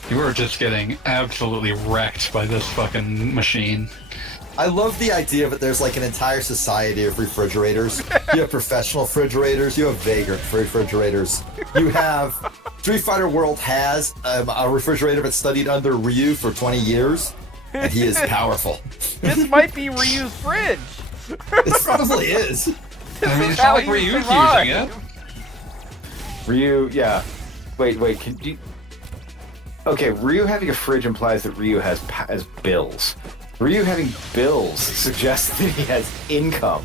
You were just getting absolutely wrecked by this fucking machine. I love the idea that there's like an entire society of refrigerators. You have professional refrigerators. You have vagrant refrigerators. You have Street Fighter World has a refrigerator that studied under Ryu for 20 years, and he is powerful. This might be Ryu's fridge. It probably is. I mean, it's how not like you Ryu's survive. using it. Ryu, yeah. Wait, can you... Okay, Ryu having a fridge implies that Ryu has bills. Ryu having bills suggests that he has income.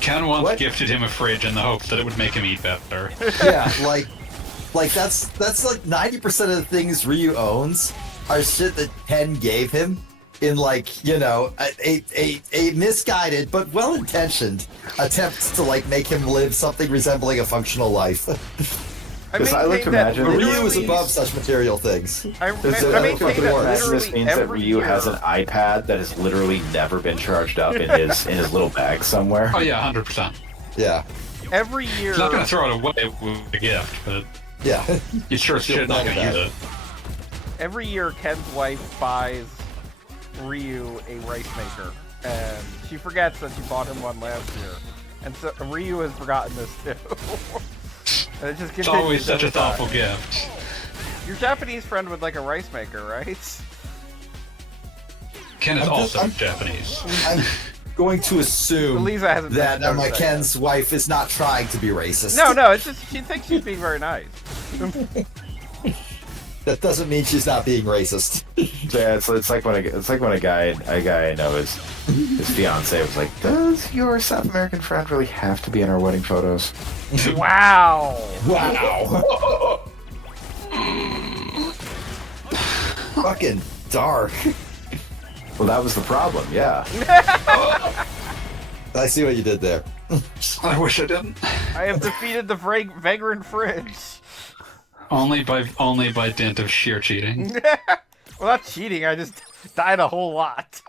Ken once What? gifted him a fridge in the hopes that it would make him eat better. Yeah, like that's like 90% of the things Ryu owns are shit that Ken gave him in like, you know, a misguided but well-intentioned attempt to like make him live something resembling a functional life. I Because I like to maintain that imagine that Ryu is literally- above such material things. I This maintain that works. literally means that every Ryu year. has an iPad that has literally never been charged up in his little bag somewhere. Oh yeah, 100%. Yeah, Every year, He's not gonna throw it away with a gift, but yeah. you sure as shit not gonna use it. every year Ken's wife buys Ryu a rice maker, and she forgets that she bought him one last year, and so Ryu has forgotten this too. And it just It's continues always such a every time. thoughtful gift. Your Japanese friend would like a rice maker, right? Ken is I'm just- also I'm- Japanese. I'm going to assume Elisa hasn't that noticed that Ken's wife is not trying to be racist. No, it's just she thinks she's being very nice. That doesn't mean she's not being racist. Yeah, it's like when a guy I know his fiance was like, "Does your South American friend really have to be in our wedding photos?" Wow. Wow. Fucking dark. Well, that was the problem. Yeah. I see what you did there. I wish I didn't. I have defeated the vagrant fridge. Only by dint of sheer cheating. Well, not cheating. I just died a whole lot.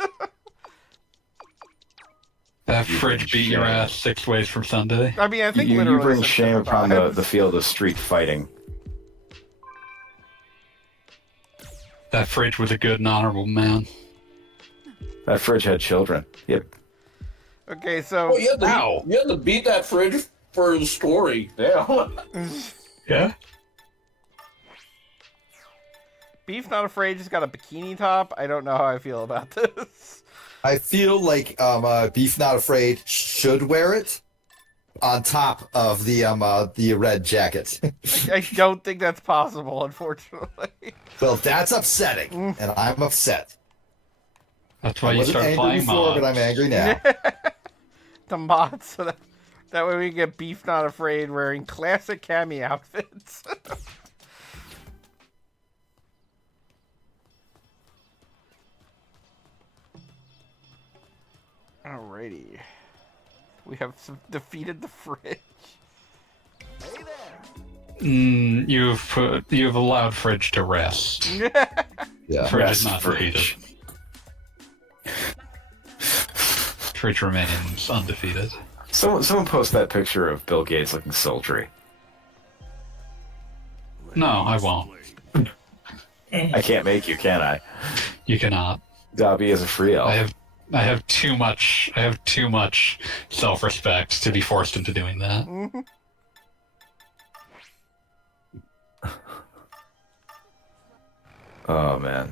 That fridge beat your ass 6 ways from Sunday. I mean, I think You literally bring since shame different upon times. the field of street fighting. That fridge was a good and honorable man. That fridge had children. Yep. Okay, so Oh, you had to beat that fridge for the story. Yeah. Yeah? Beef Not Afraid just got a bikini top. I don't know how I feel about this. I feel like Beef Not Afraid should wear it on top of the red jacket. I don't think that's possible, unfortunately. Well, that's upsetting, and I'm upset. That's why I you wasn't start angry playing before, mobs. but I'm angry now. The mods, so that way we can get Beef Not Afraid wearing classic Cammy outfits. Alrighty. We have defeated the fridge. You've allowed fridge to rest. Yeah. Fridge Rest is not fridge. defeated. Fridge remains undefeated. Someone post that picture of Bill Gates looking sultry. No, I won't. I can't make you, can I? You cannot. Dobby is a free elf. I have too much self-respect to be forced into doing that. Oh man.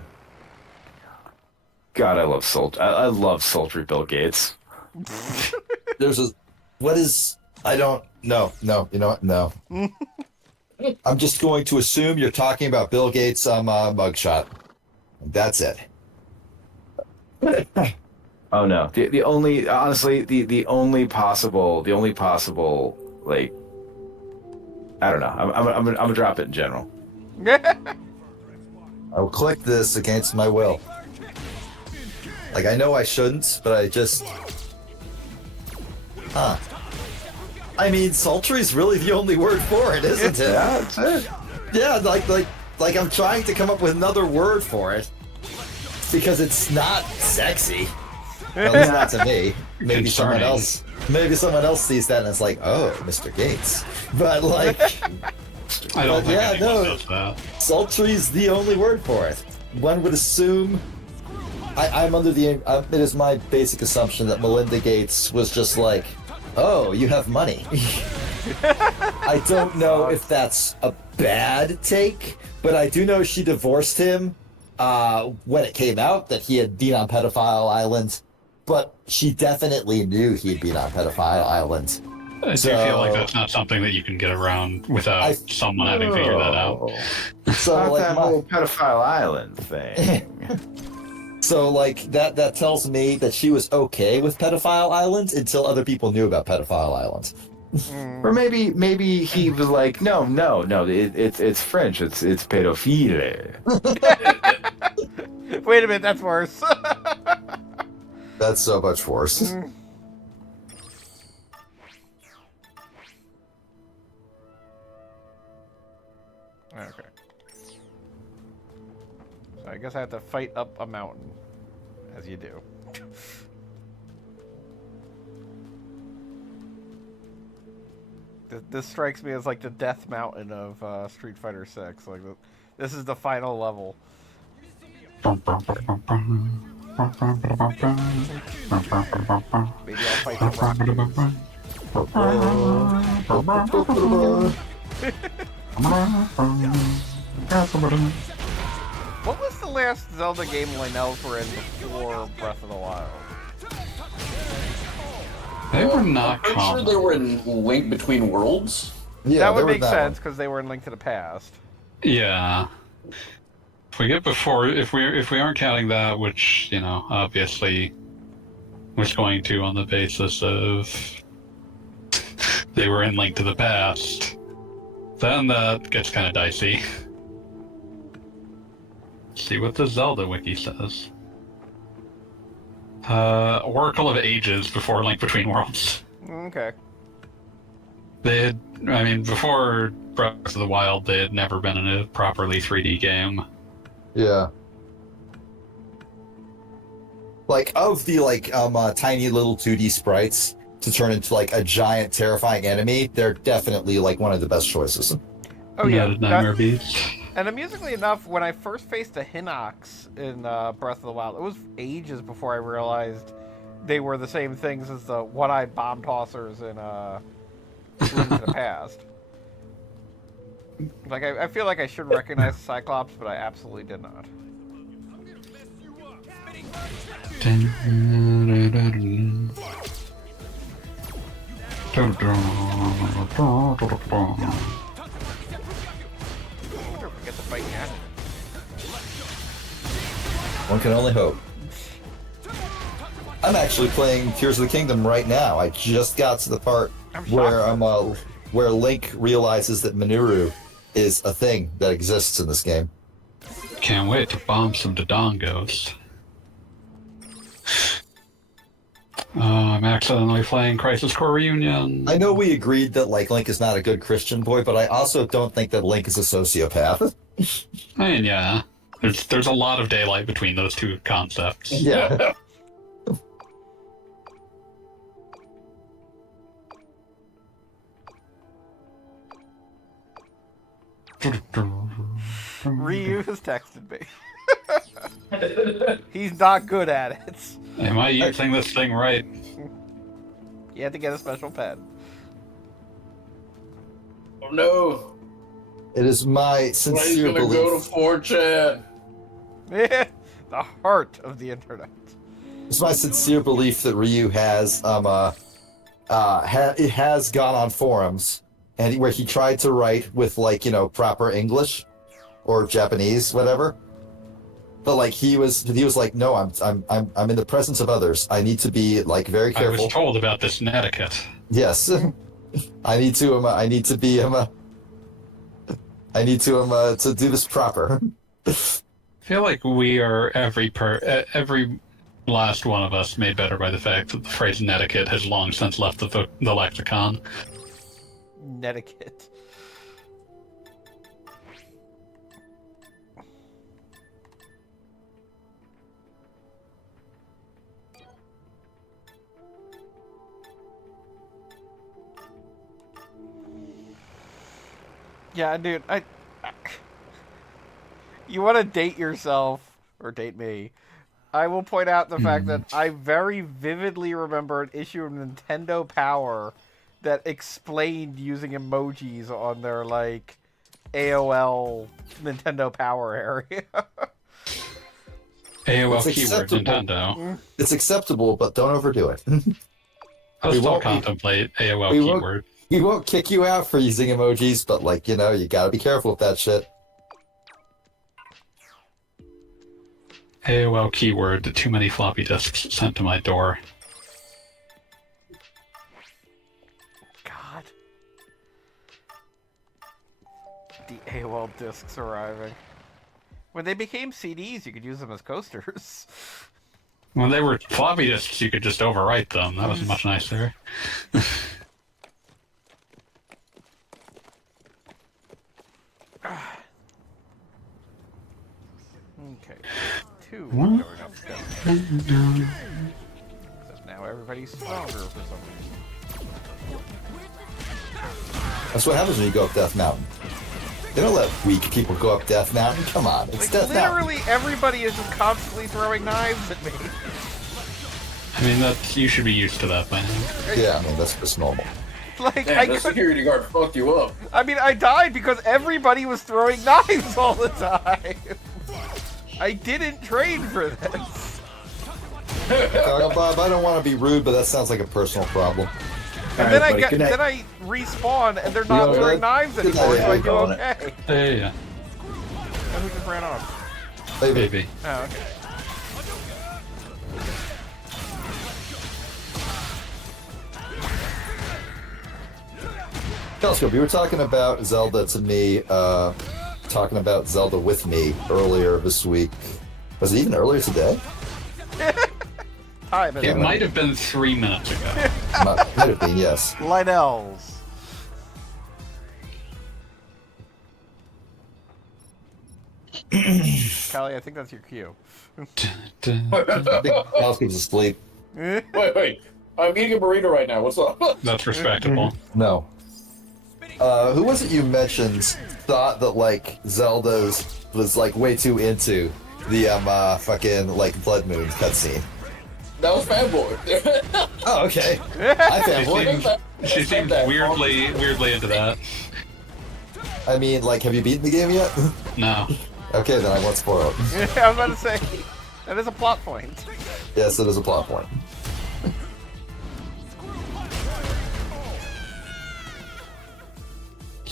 God, I love I love sultry Bill Gates. There's a what is I don't no you know what no. I'm just going to assume you're talking about Bill Gates' mugshot. That's it. Oh no. The only honestly the only possible like I don't know. I'm gonna drop it in general. I will click this against my will. Like I know I shouldn't, but I just I mean, sultry is really the only word for it, isn't it? Yeah, that's it. Yeah, like I'm trying to come up with another word for it because it's not sexy. At least not to me. Maybe someone Concerning. else. Maybe someone else sees that and it's like, oh, Mr. Gates. But like, I don't think yeah, anyone no. does that. sultry's the only word for it. One would assume. I'm under the. It is my basic assumption that Melinda Gates was just like, oh, you have money. I don't know if that's a bad take, but I do know she divorced him when it came out that he had been on Pedophile Island. But she definitely knew he'd been on Pedophile Island. I do feel like that's not something that you can get around without someone having figured that out. So Not like that my, whole pedophile island thing. So like that tells me that she was okay with Pedophile Island until other people knew about Pedophile Island. Or maybe he was like, no, it's French, it's pedophile. Wait a minute, that's worse. That's so much worse. Okay. So I guess I have to fight up a mountain, as you do. This strikes me as like the death mountain of Street Fighter 6. Like this is the final level. Maybe I'll fight the What was the last Zelda game Lynel's were in before Breath of the Wild? They were not I'm common. sure they were in Link Between Worlds. Yeah, That would there was make that sense because they were in Link to the Past. Yeah. If we get before, if we aren't counting that, which obviously was going to on the basis of they were in Link to the Past, then that gets kind of dicey. Let's see what the Zelda wiki says. Oracle of Ages before Link Between Worlds. Okay. They had, before Breath of the Wild, they had never been in a properly 3D game. Yeah. Like of the tiny little 2D sprites to turn into like a giant terrifying enemy, they're definitely like one of the best choices. Oh yeah. Nightmare Beast. And amusingly enough, when I first faced the Hinox in Breath of the Wild, it was ages before I realized they were the same things as the one-eyed bomb tossers in Link to the Past. Like, I feel like I should recognize Cyclops, but I absolutely did not. I wonder if we get to fight Ganon. One can only hope. I'm actually playing Tears of the Kingdom right now. I just got to the part where Link realizes that Minoru is a thing that exists in this game. Can't wait to bomb some Dodongos. I'm accidentally playing Crisis Core Reunion. I know we agreed that Link is not a good Christian boy, but I also don't think that Link is a sociopath. Yeah. There's a lot of daylight between those two concepts. Yeah. Ryu has texted me. He's not good at it. Am I using this thing right? You have to get a special pen. Oh no! It is my He's sincere gonna belief. go to 4chan. The heart of the internet. It's my sincere belief that Ryu has it has gone on forums and where he tried to write with proper English or Japanese, whatever. But like he was like, no, I'm in the presence of others. I need to be like very careful. I was told about this netiquette. Yes, I need to to do this proper. I feel like we are every last one of us made better by the fact that the phrase netiquette has long since left the lexicon. Netiquette. Yeah, dude, you want to date yourself, or date me, I will point out the fact that I very vividly remember an issue of Nintendo Power that explained using emojis on their, AOL Nintendo Power area. AOL It's keyword acceptable. Nintendo. It's acceptable, but don't overdo it. I'll We still won't- contemplate AOL we won't- keyword. He won't kick you out for using emojis, but you gotta be careful with that shit. AOL keyword, too many floppy disks sent to my door. God. The AOL discs arriving. When they became CDs, you could use them as coasters. When they were floppy disks, you could just overwrite them. That was much nicer. Okay. 2 going up steps. Now everybody's stronger for some reason. That's what happens when you go up Death Mountain. They don't let weak people go up Death Mountain. Come on, it's Like, Death Mountain. literally everybody is just constantly throwing knives at me. I mean, that's, you should be used to that by now. Yeah, I mean, that's just normal. Like, Damn, I the could, security guard fucked you up. I mean, I died because everybody was throwing knives all the time. I didn't train for this. Bob, I don't want to be rude, but that sounds like a personal problem. And then Alright, buddy, good night. then I respawn and they're not all throwing right? knives Good anymore, night, so I yeah, do I'm okay. Yeah. Oh, who just ran off? Maybe. Maybe. Oh, okay. Telescope, you were talking about Zelda to me, talking about Zelda with me earlier this week. Was it even earlier today? Hi, but It might have been 3 minutes ago. Might have been, yes. Lydell's. Callie, I think that's your cue. I think Telescope's asleep. Wait. I'm eating a burrito right now. What's up? That's respectable. No. Who was it you mentioned thought that, like, Zelda's was, like, way too into the, fucking, like, Blood Moon cutscene? That was fanboy. Oh, okay. I fanboy. She seemed weirdly into that. I mean, like, have you beaten the game yet? No. Okay, then I won't spoil it. I was about to say, that is a plot point. Yes, it is a plot point.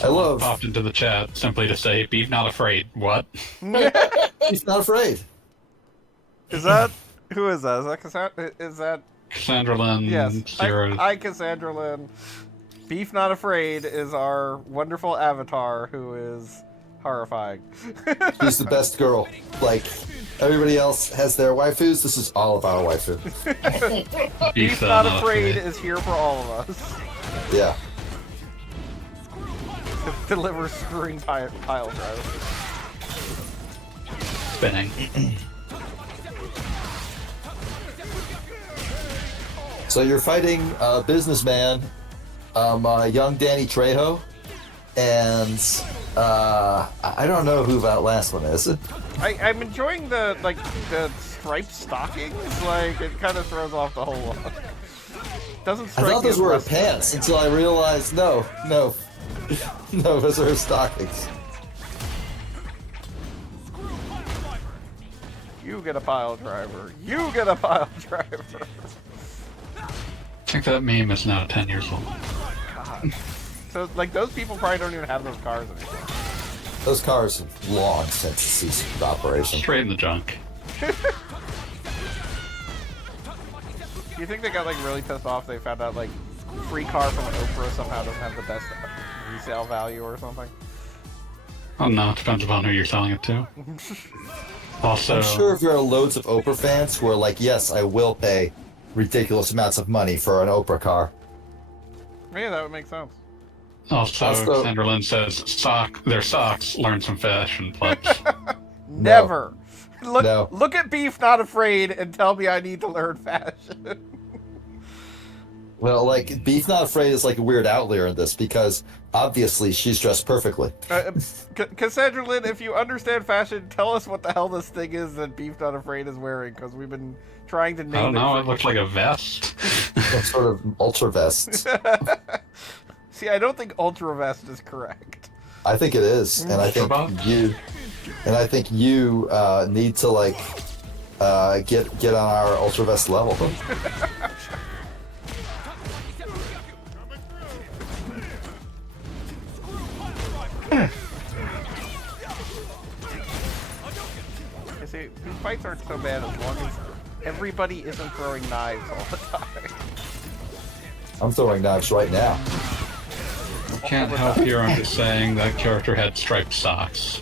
I love... Popped into the chat simply to say, "Beef not afraid." What? He's not afraid. Is that, who is that? Is that Cassandra Lynn, yes. Zero. Hi, Cassandra Lynn. Beef Not Afraid is our wonderful avatar who is horrifying. She's the best girl. Like, everybody else has their waifus. This is all of our waifu. Beef Not Afraid is here for all of us. Yeah. Deliver screwing pile driver. Spinning. So you're fighting a businessman, young Danny Trejo, and I don't know who that last one is. I'm enjoying the striped stockings. Like, it kind of throws off the whole look. Doesn't I strike thought me those as were her less pants threatening. until I realized no, those are her stockings. You get a pile driver. You get a pile driver. I think that meme is now 10 years old. God. So, like, those people probably don't even have those cars anymore. Those cars have long since ceased operation. Straight in the junk. Do you think they got, like, really pissed off they found out, like, free car from Oprah somehow doesn't have the best resale value or something? Oh no, it depends upon who you're selling it to. Also, I'm sure if there are loads of Oprah fans who are like, yes, I will pay ridiculous amounts of money for an Oprah car. Yeah, that would make sense. Also, Also- Cassandra Lynn says, their socks learn some fashion plugs. Never. Look, No. look at Beef Not Afraid and tell me I need to learn fashion. Well, like, Beef Not Afraid is like a weird outlier in this because obviously she's dressed perfectly. Cassandra Lynn, if you understand fashion, tell us what the hell this thing is that Beef Not Afraid is wearing, because we've been trying to name I don't know, it. it looks like a vest. Some sort of ultra vest. See, I don't think Ultra Vest is correct. I think it is, and I think you need to like get on our ultra vest level. You see, These fights aren't so bad as long as everybody isn't throwing knives all the time. I'm throwing knives right now. Can't help here. I'm just saying that character had striped socks.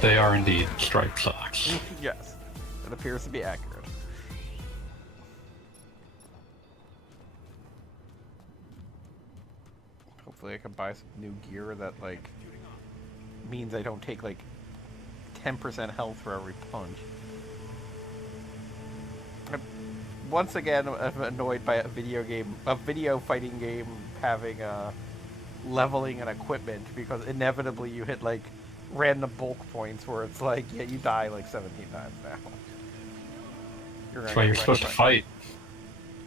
They are indeed striped socks. Yes, it appears to be accurate. Hopefully I can buy some new gear that, like, means I don't take, like, 10% health for every punch. Once again, I'm annoyed by a video fighting game having leveling and equipment, because inevitably you hit like random bulk points where it's like, yeah, you die like 17 times now. That's why you're supposed to fight.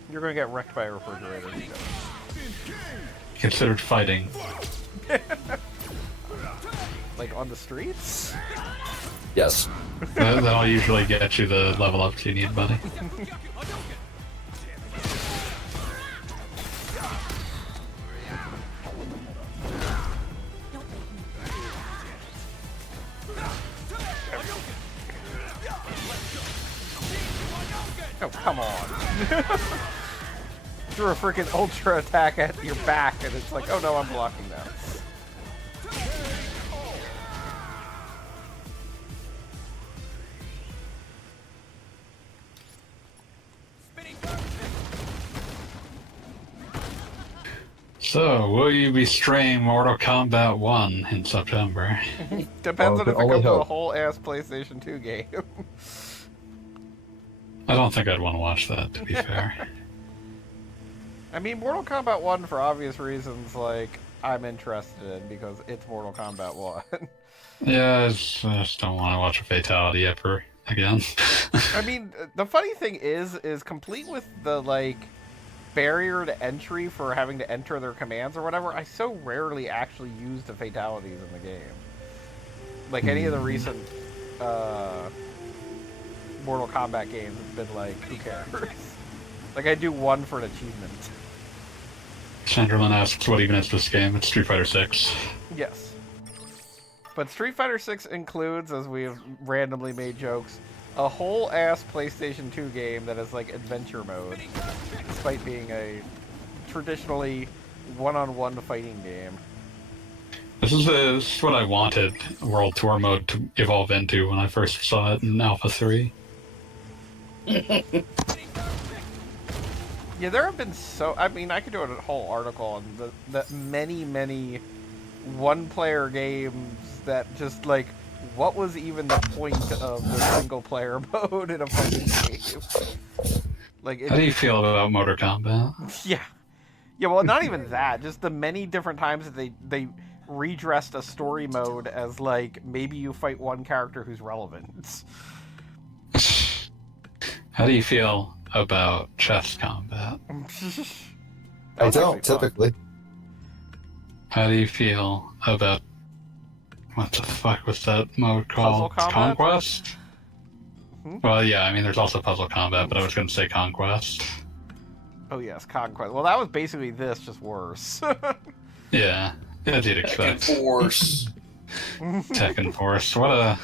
You're gonna get wrecked by a refrigerator. Considered fighting. Like on the streets? Yes. That'll usually get you the level ups you need, buddy. Oh, come on. Threw a freaking ultra attack at your back, and it's like, oh no, I'm blocking now. So, will you be streaming Mortal Kombat 1 in September? Depends on if it only comes to a hope. whole ass PlayStation 2 game. I don't think I'd want to watch that, to be fair. I mean, Mortal Kombat 1, for obvious reasons, like, I'm interested in, because it's Mortal Kombat 1. Yeah, I just don't want to watch a fatality ever again. I mean, the funny thing is complete with the, like, barrier to entry for having to enter their commands or whatever, I so rarely actually use the fatalities in the game. Like, any of the recent, Mortal Kombat games have been like, who cares? Like, I do one for an achievement. Chandralyn asks, what even is this game? It's Street Fighter 6. Yes. But Street Fighter 6 includes, as we have randomly made jokes, a whole ass PlayStation 2 game that is like adventure mode, despite being a traditionally one-on-one fighting game. This is what I wanted World Tour mode to evolve into when I first saw it in Alpha 3. Yeah, there have been I mean, I could do a whole article on the many, many one-player games that just, like, what was even the point of the single-player mode in a fighting game? Like, How do you feel about Mortal Kombat? Yeah. Yeah, well, not even that. Just the many different times that they redressed a story mode as, like, maybe you fight one character who's relevant. How do you feel about chess combat? I don't, typically. How do you feel about... What the fuck was that mode called? Puzzle combat? Conquest? Well, yeah, I mean, there's also Puzzle Combat, but I was going to say Conquest. Oh, yes, Conquest. Well, that was basically this, just worse. Yeah, as you'd expect. Force. Tekken Force. What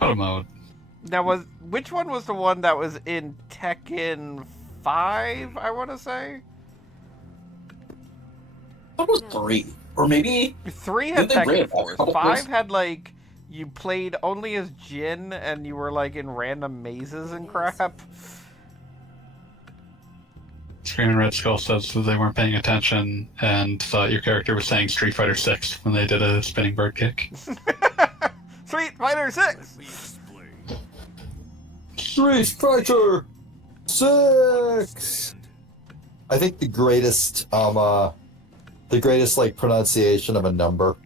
a mode. Now, which one was the one that was in Tekken 5, I want to say? That was 3. Or maybe... 3 had Didn't they bring Tekken it back a Force. couple 5 places? had, like, you played only as Jin, and you were, like, in random mazes and crap. Screaming Red Skull says that they weren't paying attention and thought your character was saying Street Fighter 6 when they did a spinning bird kick. Street Fighter 6! Street Fighter 6. I think the greatest like pronunciation of a number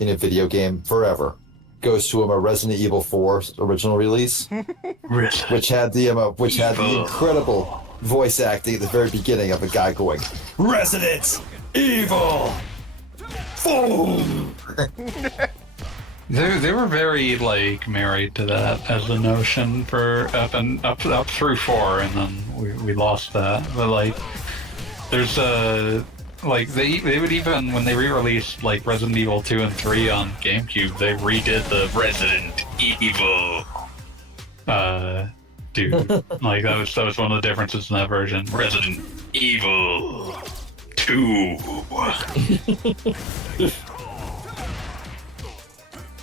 in a video game forever goes to a Resident Evil 4 original release, which had the incredible voice acting at the very beginning of a guy going, Resident Evil 4. They were very, like, married to that as a notion for up through 4, and then we lost that. But, like, there's like they would even when they re-released like Resident Evil 2 and 3 on GameCube, they redid the Resident Evil. Dude, like that was one of the differences in that version. Resident Evil 2.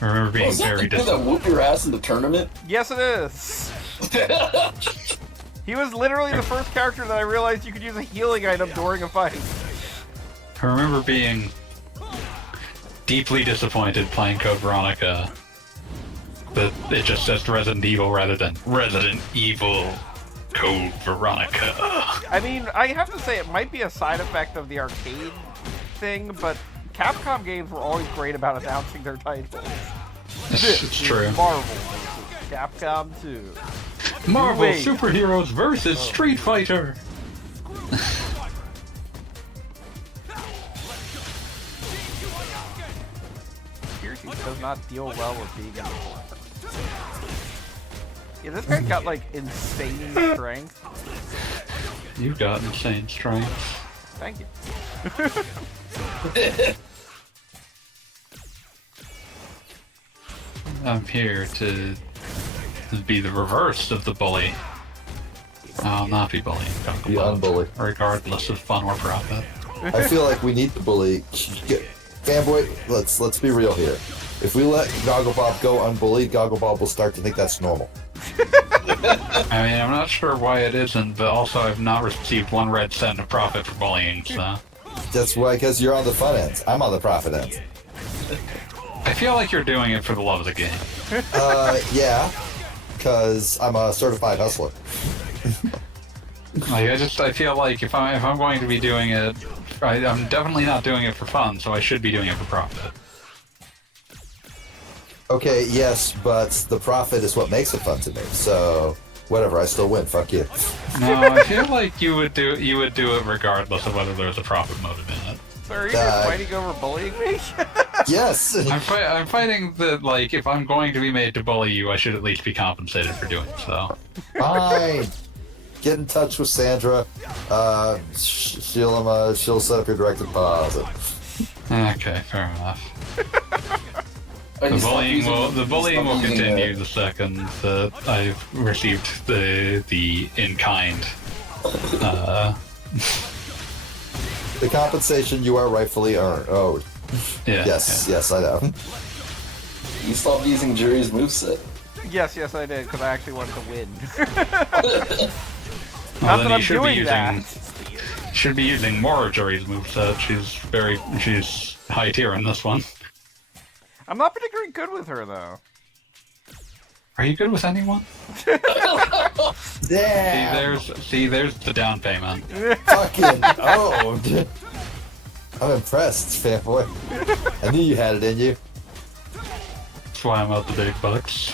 I remember being Was that very the dude that whooped your ass in the tournament? Yes, it is. He was literally the first character that I realized you could use a healing item during a fight. I remember being deeply disappointed playing Code Veronica that it just says Resident Evil rather than Resident Evil Code Veronica. I mean, I have to say it might be a side effect of the arcade thing, but Capcom games were always great about announcing their titles. It's true. Marvel versus Capcom 2. Marvel Wait. Superheroes versus Street Fighter. Seriously, does not deal well with being in the floor. Yeah, this guy's got like insane strength. You've got insane strength. Thank you. I'm here to be the reverse of the bully. I'll not be bullying. Be unbully. Regardless of fun or profit. I feel like we need the bully. Fanboy, let's be real here. If we let Gogglebob go unbullied, Gogglebob will start to think that's normal. I mean, I'm not sure why it isn't, but also I've not received 1 red cent of profit for bullying, so... That's why, because you're on the fun end. I'm on the profit end. I feel like you're doing it for the love of the game. Yeah, because I'm a certified hustler. Like, I feel like if I'm going to be doing it, I'm definitely not doing it for fun, so I should be doing it for profit. Okay, yes, but the profit is what makes it fun to me. So, whatever, I still win. Fuck you. No, I feel like you would do it regardless of whether there's a profit motive in it. So are you guys fighting over bullying me? Yes. I'm fighting that, like, if I'm going to be made to bully you, I should at least be compensated for doing so. Fine. Get in touch with Sandra. She'll set up your direct deposit. Okay, fair enough. I The just stopped bullying using- will stop using, continue the second that I've received the in-kind. The compensation you are rightfully owed. Yeah. Yes, I know. You stopped using Jury's moveset. Yes, I did, because I actually wanted to win. Well, Not then that I'm you should be doing using that. should be using more of Jory's moveset. She's high tier in this one. I'm not particularly good with her, though. Are you good with anyone? Damn. There's the down payment. Fucking owned. I'm impressed, fanboy. I knew you had it in you. That's why I'm out the big bucks.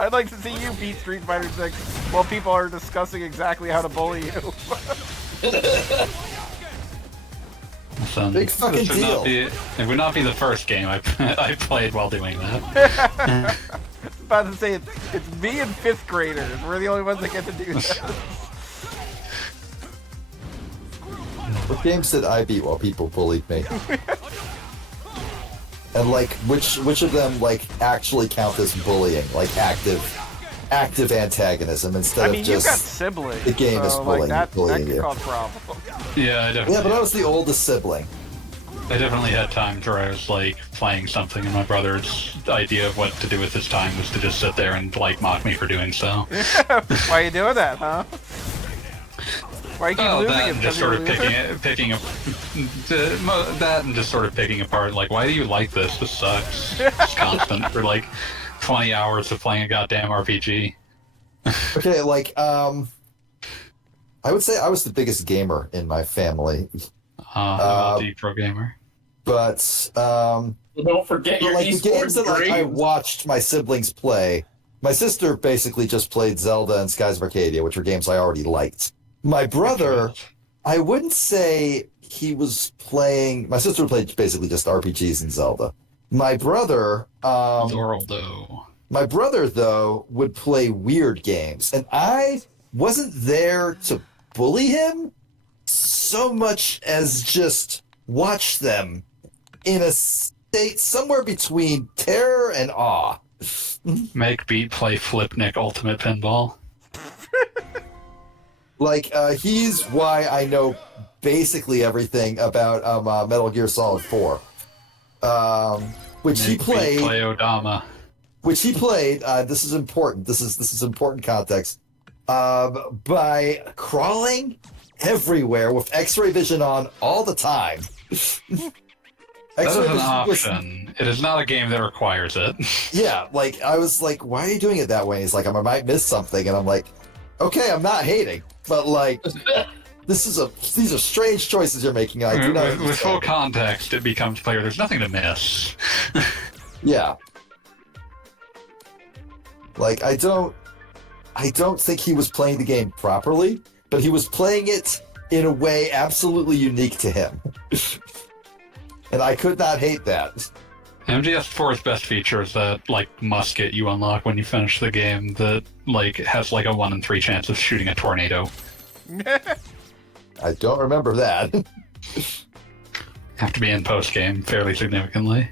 I'd like to see you beat Street Fighter 6 while people are discussing exactly how to bully you. So, Big fucking deal. It would not be the first game I played while doing that. About to say, it's me and 5th graders. We're the only ones that get to do this. What games did I beat while people bullied me? And like, which of them like actually count as bullying, like active antagonism instead I mean, of you've got just siblings. the game is so, bullying, like, that bullying could you. cause problems. Yeah, I definitely. Yeah, but I was the oldest sibling. I definitely had times where I was like playing something, and my brother's idea of what to do with his time was to just sit there and like mock me for doing so. Why are you doing that, huh? Why you keep losing that it? and just Because sort you're of picking up that and just sort of picking apart. Like, why do you like this? This sucks. It's constant for like 20 hours of playing a goddamn RPG. Okay, like I would say I was the biggest gamer in my family, The pro gamer. but Don't forget your like the games esports that like, I dreams. watched my siblings play. My sister basically just played Zelda and Skies of Arcadia, which were games I already liked. My brother, I wouldn't say he was playing. My sister played basically just RPGs and Zelda. My brother, Zoraldo. My brother, though, would play weird games, and I wasn't there to bully him so much as just watch them in a state somewhere between terror and awe. Make Beat play Flipnik Ultimate Pinball. Like, he's why I know basically everything about Metal Gear Solid 4. Which he Make Beat played. play Odama. Which he played. This is important. This is important context. By crawling everywhere with X-ray vision on all the time. That is an option. It is not a game that requires it. Yeah, like I was like, why are you doing it that way? He's like, I might miss something, and I'm like, okay, I'm not hating, but like, these are strange choices you're making. I do not with full context, it becomes clear there's nothing to miss. Yeah. Like I don't think he was playing the game properly, but he was playing it in a way absolutely unique to him. And I could not hate that. MGS4's best feature is that, like, musket you unlock when you finish the game that, like, has, like, a 1 in 3 chance of shooting a tornado. I don't remember that. Have to be in post-game fairly significantly.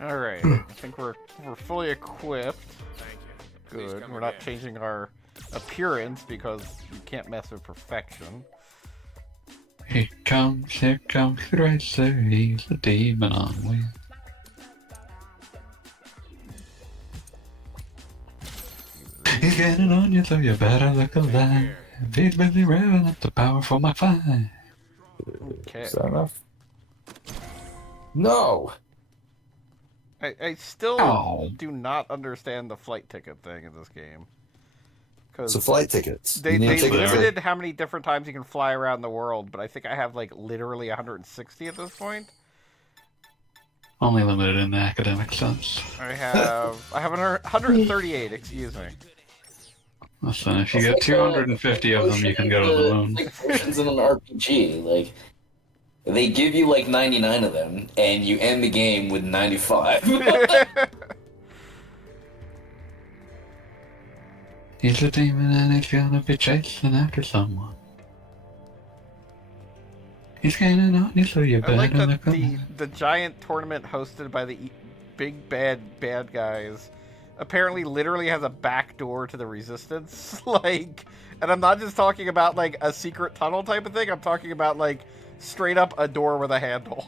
Alright, I think we're fully equipped. Thank you. Please Good. come We're not again. changing our appearance because you can't mess with perfection. Here comes the racer, he's the demon on wheels. He's getting on you, so you better look alive. He's busy revving up the power for my 5. Okay. Is that enough? No. I still Oh. do not understand the flight ticket thing in this game. So flight tickets. They You need to take it to- limited how many different times you can fly around the world, but I think I have like literally 160 at this point. Only limited in the academic sense. I have 138. Excuse me. Listen, if you get 250 of them, you can go to the moon. Like potions in an RPG, like they give you like 99 of them, and you end the game with 95. He's a demon and he's gonna be chasing after someone. He's getting on you, so you I better like that look alive. the giant tournament hosted by the big bad guys apparently literally has a back door to the resistance. Like, and I'm not just talking about like a secret tunnel type of thing. I'm talking about like straight up a door with a handle.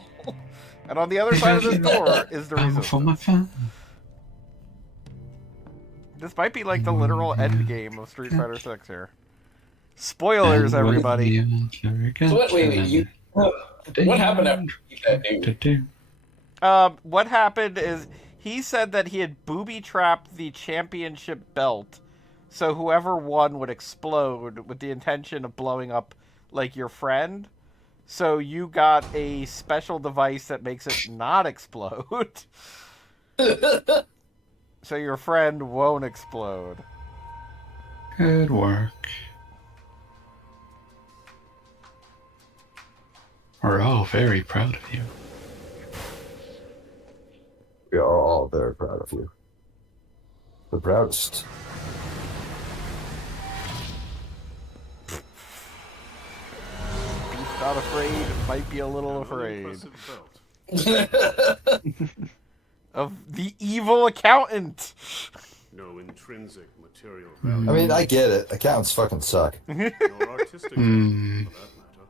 And on the other side of this door is the Power for my resistance. 5. This might be like the literal end game of Street Fighter 6 here. Spoilers, everybody. So wait, you. What happened after you beat that dude? What happened is he said that he had booby-trapped the championship belt, so whoever won would explode with the intention of blowing up, like, your friend. So you got a special device that makes it not explode. So your friend won't explode. Good work. We're all very proud of you. We are all very proud of you. The proudest. Beast not afraid, might be a little afraid. Of the evil accountant. No intrinsic material I value. mean, I get it. Accountants fucking suck. Nor artistic value, for that matter.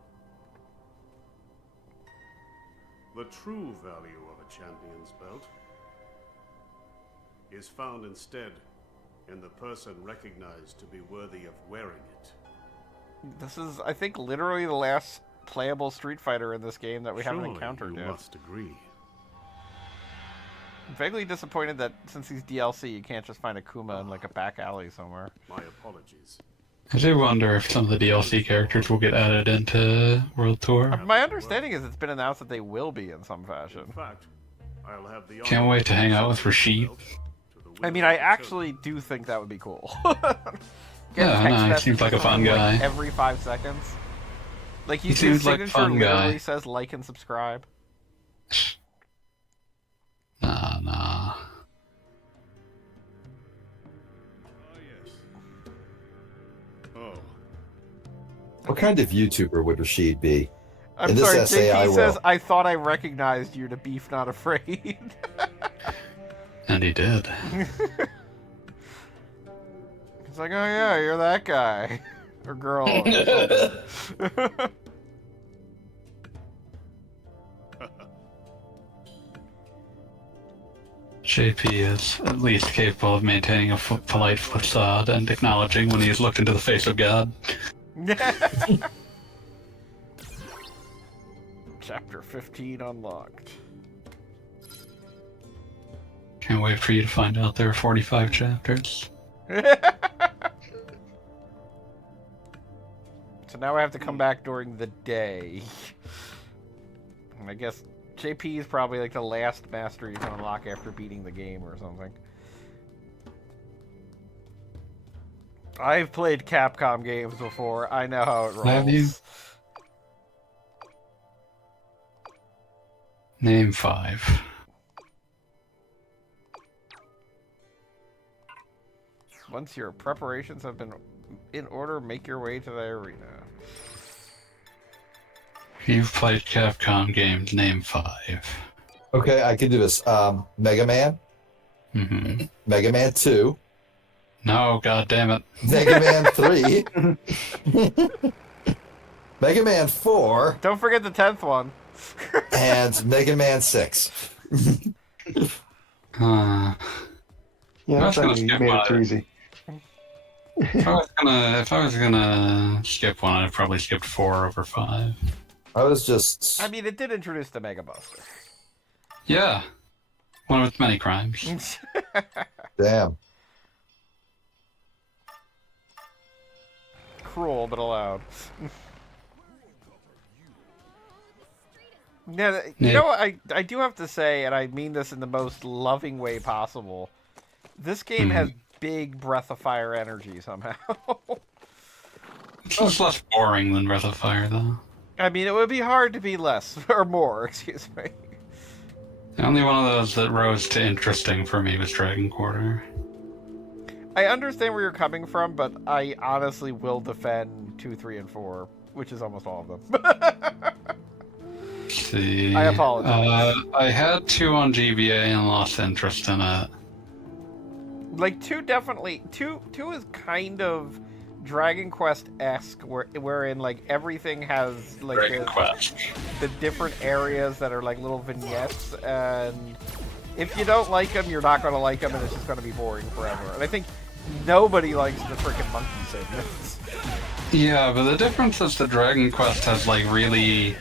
The true value of a champion's belt is found instead in the person recognized to be worthy of wearing it. This is, I think, literally the last playable Street Fighter in this game that we haven't Surely encountered you yet. must agree. I'm vaguely disappointed that since he's DLC, you can't just find a Kuma in like a back alley somewhere. My apologies. I do wonder if some of the DLC characters will get added into World Tour. My understanding is it's been announced that they will be in some fashion. In fact, I'll have the Can't wait to hang out with Rashid. I mean, I actually do think that would be cool. Yeah, no, he text seems like a messages fun from him, guy. every 5 seconds. Like, He his seems like a signature fun literally guy. says like and subscribe. Nah. Oh, What kind of YouTuber would Rashid be? I'm In this sorry, essay, JP I says, will. I thought I recognized you to Beef Not Afraid. And he did. It's like, oh yeah, you're that guy. Or girl. Or something. JP is at least capable of maintaining a polite facade and acknowledging when he has looked into the face of God. Chapter 15 unlocked. Can't wait for you to find out there are 45 chapters. So now I have to come back during the day. And I guess JP is probably like the last master you can unlock after beating the game or something. I've played Capcom games before. I know how it rolls. Have you? Name 5. Once your preparations have been in order, make your way to the arena. You've played Capcom games, name 5. Okay, I can do this. Mega Man, Mm-hmm. Mega Man 2, No, god damn it. Mega Man 3, Mega Man 4, Don't forget the 10th one. and Mega Man 6. Uh, Yeah, That's that's gonna like you skip made one. it too easy. if I was gonna skip one, I'd probably skipped 4 over 5. I was just. I mean, it did introduce the Mega Buster. Yeah. One with many crimes. Damn. Cruel, but allowed. Yeah, you know what? I do have to say, and I mean this in the most loving way possible, this game has big Breath of Fire energy somehow. It's less boring than Breath of Fire, though. I mean, it would be hard to be less, or more, excuse me. The only one of those that rose to interesting for me was Dragon Quarter. I understand where you're coming from, but I honestly will defend 2, 3, and 4, which is almost all of them. Let's see. I apologize. I had 2 on GBA and lost interest in it. Like 2 definitely 2 is kind of Dragon Quest-esque, wherein like everything has like Dragon Quest. the different areas that are like little vignettes, and if you don't like them, you're not going to like them, and it's just going to be boring forever. And I think nobody likes the freaking monkey segments. Yeah, but the difference is the Dragon Quest has like really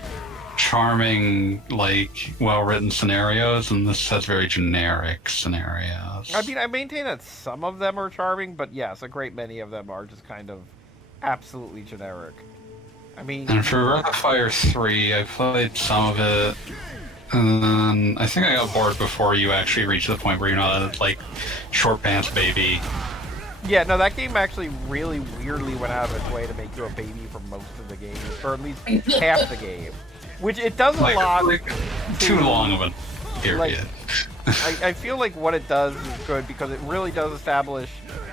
charming, like well-written scenarios, and this has very generic scenarios. I mean, I maintain that some of them are charming, but yes, a great many of them are just kind of absolutely generic. I mean, And for Breath of Fire 3, I played some of it, and then I think I got bored before you actually reached the point where you're not like short pants baby. yeah, no, that game actually really weirdly went out of its way to make you a baby for most of the game, or at least half the game. Which it does a lot. Like too long of a period. I feel like what it does is good because it really does establish,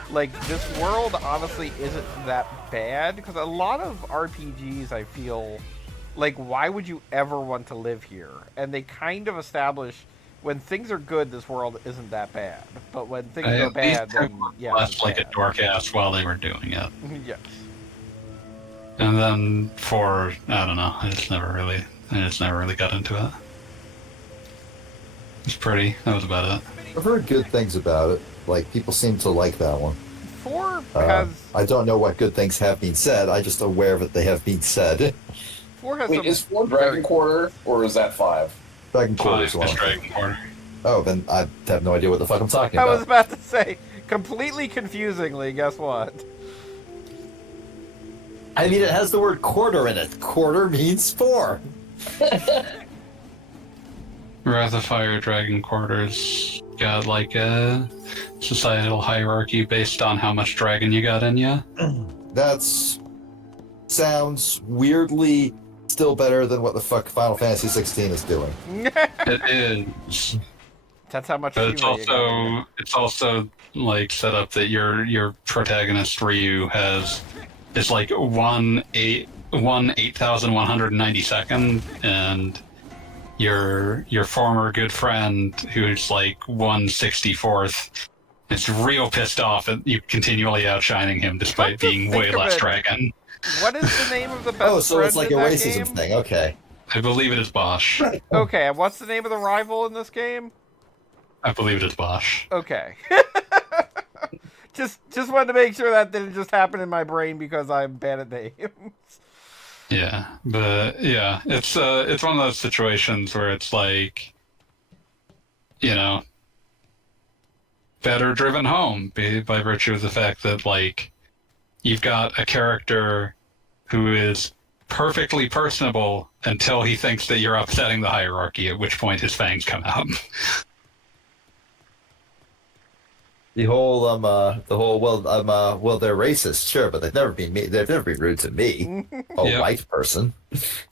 like, this world honestly isn't that bad. Because a lot of RPGs, I feel, like, why would you ever want to live here? And they kind of establish, when things are good, this world isn't that bad. But when things go bad, then, yeah. Left like a dork ass while they were doing it. Yes. And then for, I don't know, I just never really got into it. It's pretty. That was about it. I've heard good things about it. Like, people seem to like that one. 4 has... I don't know what good things have been said. I'm just aware that they have been said. 4 has Wait, some... is 4 Dragon Quarter, or is that 5? Dragon Quarter is Fine, one. it's Dragon Quarter. Oh, then I have no idea what the fuck I'm talking I about. was about to say, completely confusingly, guess what? I mean, it has the word quarter in it. Quarter means 4. Wrath of Fire Dragon Quarters got like a societal hierarchy based on how much dragon you got in you. That's sounds weirdly still better than what the fuck Final Fantasy 16 is doing. It is. That's how much. But it's also like set up that your protagonist Ryu is like 8,192nd, and your former good friend who's like 164th is real pissed off at you continually outshining him despite being way less dragon. What is the name of the best? Oh, so it's like a friend in that racism game? thing. Okay. I believe it is Bosch. Okay, and what's the name of the rival in this game? I believe it is Bosch. Okay. just wanted to make sure that didn't just happen in my brain because I'm bad at names. Yeah, but yeah, it's one of those situations where it's like, you know, better driven home by virtue of the fact that like you've got a character who is perfectly personable until he thinks that you're upsetting the hierarchy, at which point his fangs come out. Well, they're racist, sure, but they've never been rude to me, a Yep. white person.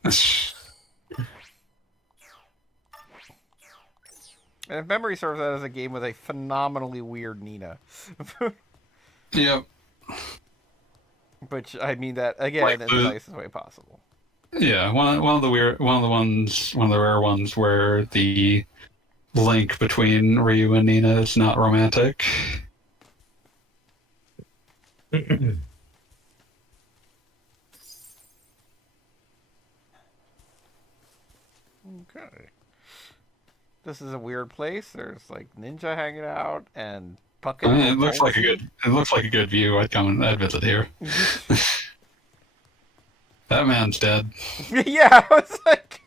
And if memory serves, that as a game with a phenomenally weird Nina. Yep. Which, I mean that, again, Like in the nicest way possible. Yeah, one of the rare ones where the link between Ryu and Nina is not romantic. Okay. This is a weird place. There's like ninja hanging out and bucket. It looks like a good view. I'd visit here. That man's dead. Yeah, I was like,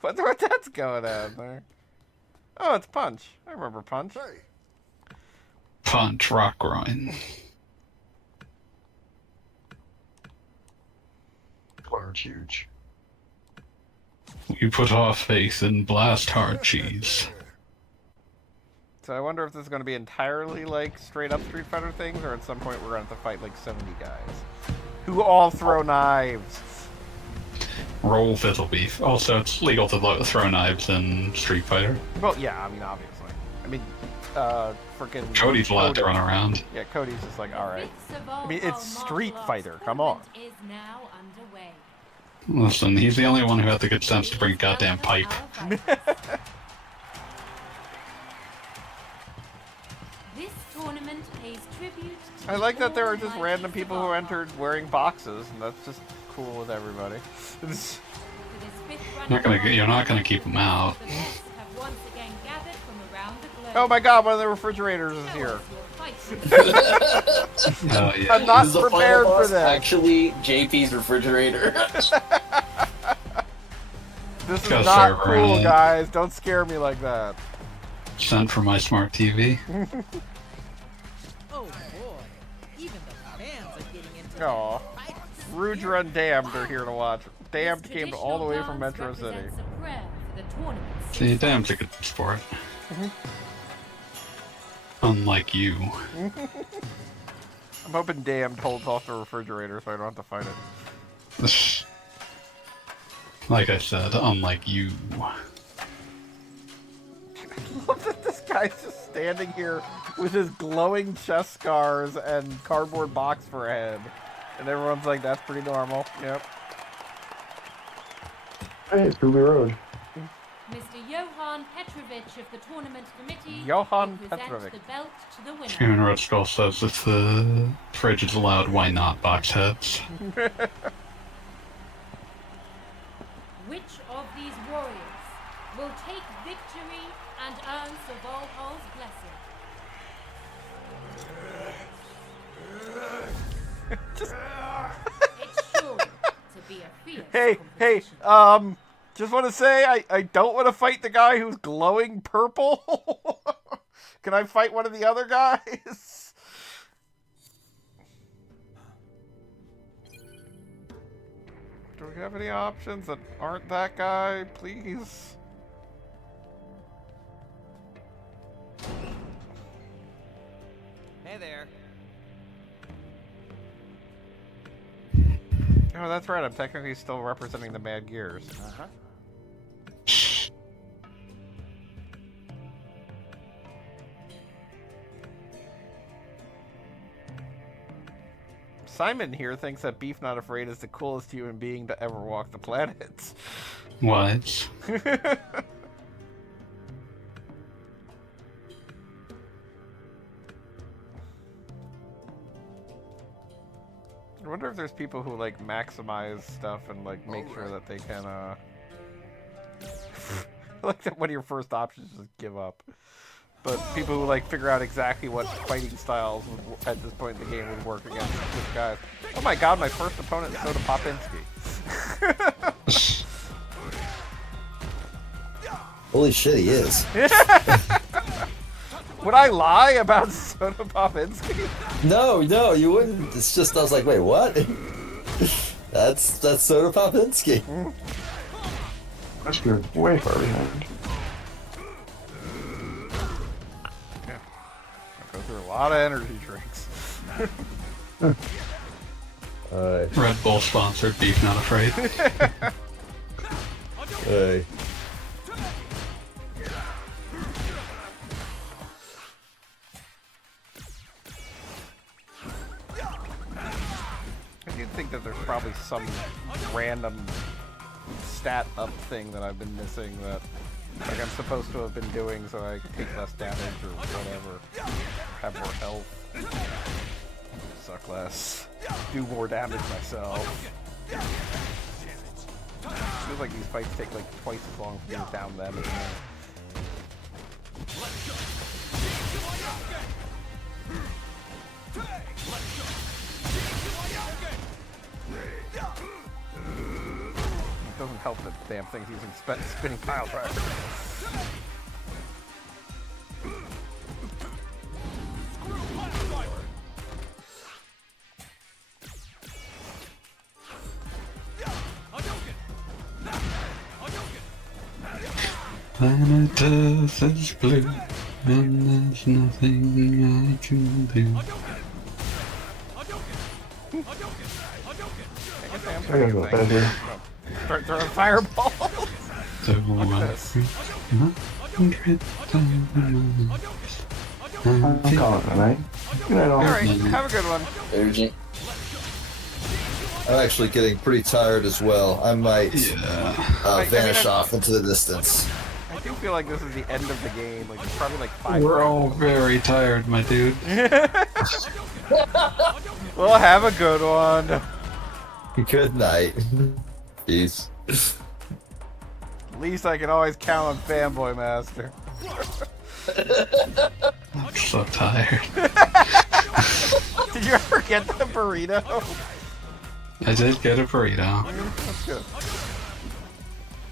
what that's going on there? Oh, it's Punch. I remember Punch. Punch, rock groin. Large, huge. You put our faith in blast hard cheese. So I wonder if this is going to be entirely like straight up Street Fighter things, or at some point we're going to have to fight like 70 guys who all throw knives. Roll fiddle beef. Also, it's legal to throw knives in Street Fighter. Well, yeah, I mean, obviously. I mean, freaking Cody's allowed to run around. Yeah, Cody's just like, all right. I mean, it's Street Fighter. Come on. Listen, he's the only one who had the good sense to bring a goddamn pipe. This tournament pays tribute to I like that there are just all random mighty people who entered wearing boxes, and that's just cool with everybody. For this fifth You're not gonna keep them out. the best have once again gathered from around the globe. Oh my god, one of the refrigerators is here. Oh yeah. I'm not This is the final prepared for boss, this. Actually, JP's refrigerator. This is Go not server cool, in. guys. Don't scare me like that. Sent from my smart TV. Oh boy, even the fans are getting into Aw. fights. Rudra and Damned are here to watch. Damned came all the way from Metro City. See, Damn's a good sport. Unlike you. I'm hoping Damned holds off the refrigerator so I don't have to fight it. Like I said, unlike you. I love that this guy's just standing here with his glowing chest scars and cardboard box for a head. And everyone's like, that's pretty normal. Yep. Hey, it's Ruby Road. Mr. Johan Petrovich of the tournament committee Johan will present Petrovic. the belt to the winner. Human Red Skull says if the fridge is allowed, why not box heads? Which of these warriors will take victory and earn Sir Volhol's blessing? It's sure to be a fierce Hey, competition. just want to say I don't want to fight the guy who's glowing purple. Can I fight one of the other guys? Do we have any options that aren't that guy? Please. Hey there. Oh, that's right. I'm technically still representing the Mad Gears. Uh-huh. Simon here thinks that Beef Not Afraid is the coolest human being to ever walk the planet. What? I wonder if there's people who like maximize stuff and like make sure that they can like that one of your first options is give up. But people who like figure out exactly what fighting styles would, at this point in the game would work against this guy. Oh my god, my first opponent is Soda Popinski. Holy shit, he is. Would I lie about Soda Popinski? No, you wouldn't. It's just I was like, wait, what? That's Soda Popinski. That's you're way far behind. Yeah. I go through a lot of energy drinks. Red Bull sponsored Beef Not Afraid. Hey. I do think that there's probably some random stat up thing that I've been missing that like I'm supposed to have been doing so I take less damage or whatever. Have more health. Suck less. Do more damage myself. Feels like these fights take like twice as long for me to down them as me. It doesn't help that the damn thing's using spinning pile driver. Planet Earth is blue, and there's nothing I can do. I gotta go bed here. Start throwing fireballs. So Look at this. I'm calling it a night. Good night, all. Alright, have a good one. Urgent. I'm actually getting pretty tired as well. I might vanish off into the distance. I do feel like this is the end of the game. Like it's probably like 5 We're all rounds. very tired, my dude. Well, have a good one. Good night. Peace. At least I can always count on Fanboy Master. I'm so tired. Did you ever get the burrito? I did get a burrito. That's good.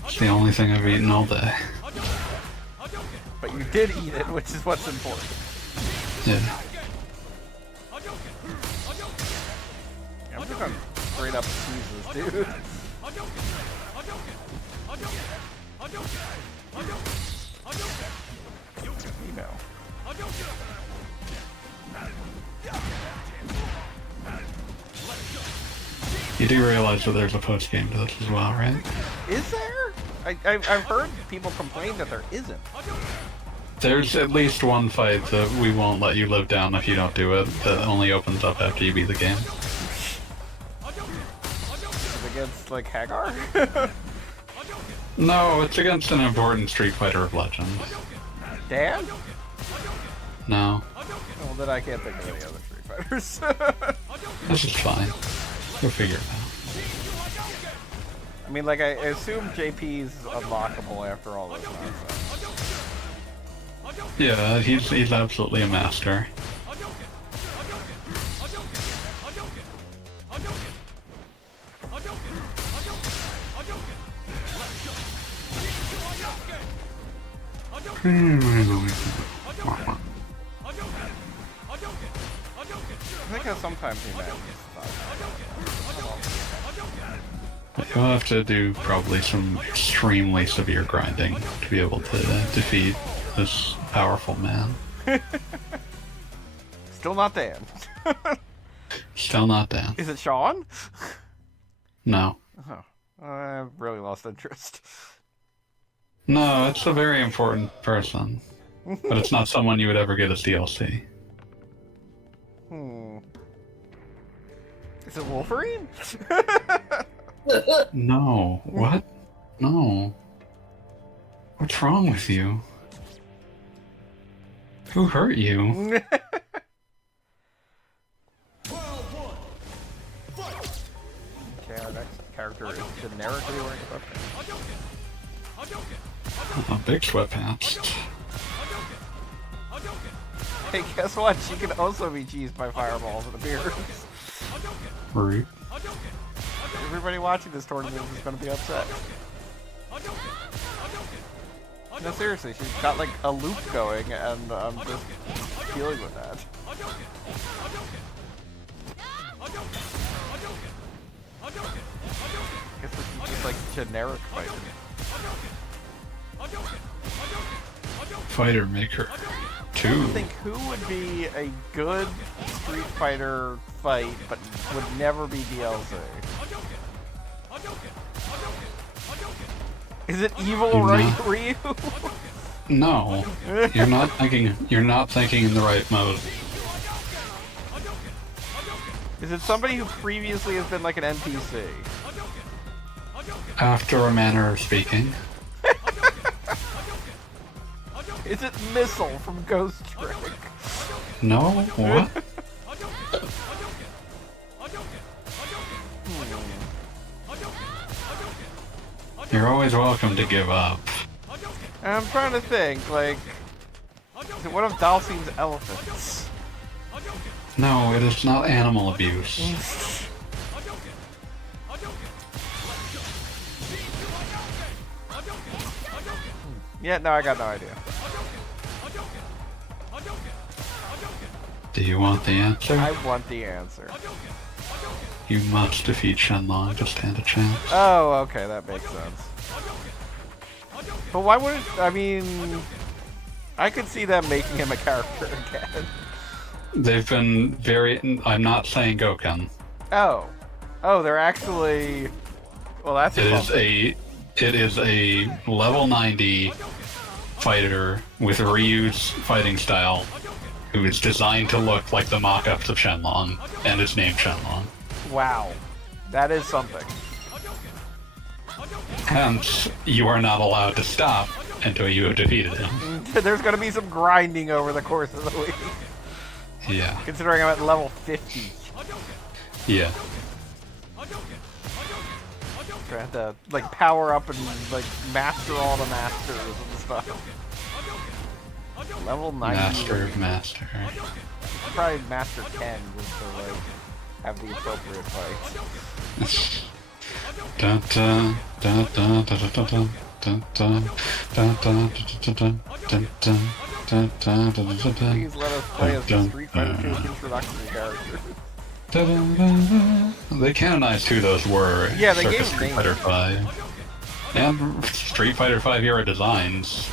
It's the only thing I've eaten all day. But you did eat it, which is what's important. Yeah. I'm just gonna straight up Jesus, dude. Email. You do realize that there's a post game to this as well, right? Is there? I've heard people complain that there isn't. There's at least one fight that we won't let you live down if you don't do it, that only opens up after you beat the game. It's against, like, Hagar? No, it's against an important Street Fighter of Legends. Dan? No. Well, then I can't think of any other Street Fighters. This is fine. We'll figure it out. I mean, like, I assume JP's unlockable after all this nonsense. Yeah, he's absolutely a master. I think that sometimes he manages. You'll have to do probably some extremely severe grinding to be able to defeat this powerful man. Still not Dan. Still not Dan. Is it Sean? No. Oh, I've really lost interest. No, it's a very important person. But it's not someone you would ever get as DLC. Is it Wolverine? No. What? No. What's wrong with you? Who hurt you? Okay, our next character is generically wearing sweatpants. Big sweatpants. Hey, guess what? She can also be cheesed by fireballs, it appears. Rude. Everybody watching this tournament is going to be upset. No, seriously, she's got like a loop going, and I'm just dealing with that. I guess this is just like generic fighter. Fighter Maker I 2. think who would be a good Street Fighter fight, but would never be DLC? Is it Evil Ryu? No. You're not thinking in the right mode. Is it somebody who previously has been like an NPC? After a manner of speaking. Is it Missile from Ghost Trick? No? What? You're always welcome to give up. I'm trying to think, like, is it one of Dalsim's elephants? No, it is not animal abuse. Yeah, no, I got no idea. Do you want the answer? I want the answer. You must defeat Shenlong to stand a chance. Oh, okay, that makes sense. But why would it, I mean, I could see them making him a character again. They've been very... I'm not saying Goken. Oh. Oh, they're actually... Well, that's It is a level 90 fighter with Ryu's fighting style who is designed to look like the mock-ups of Shenlong and is named Shenlong. Wow. That is something. Hence, you are not allowed to stop until you have defeated him. There's gonna be some grinding over the course of the week. Yeah. Considering I'm at level 50. Yeah. I have to, like, power up and, like, master all the masters and stuff. Level 90. Master of Master. Probably Master 10 just to, like, have the appropriate fight. Dun dun dun dun dun dun dun dun dun dun dun dun dun dun dun. Please let us play as the Street Fighter 2 introductory character. They canonized who those were. Yeah, they circa gave Street names. Fighter 5. And Street Fighter 5 era designs.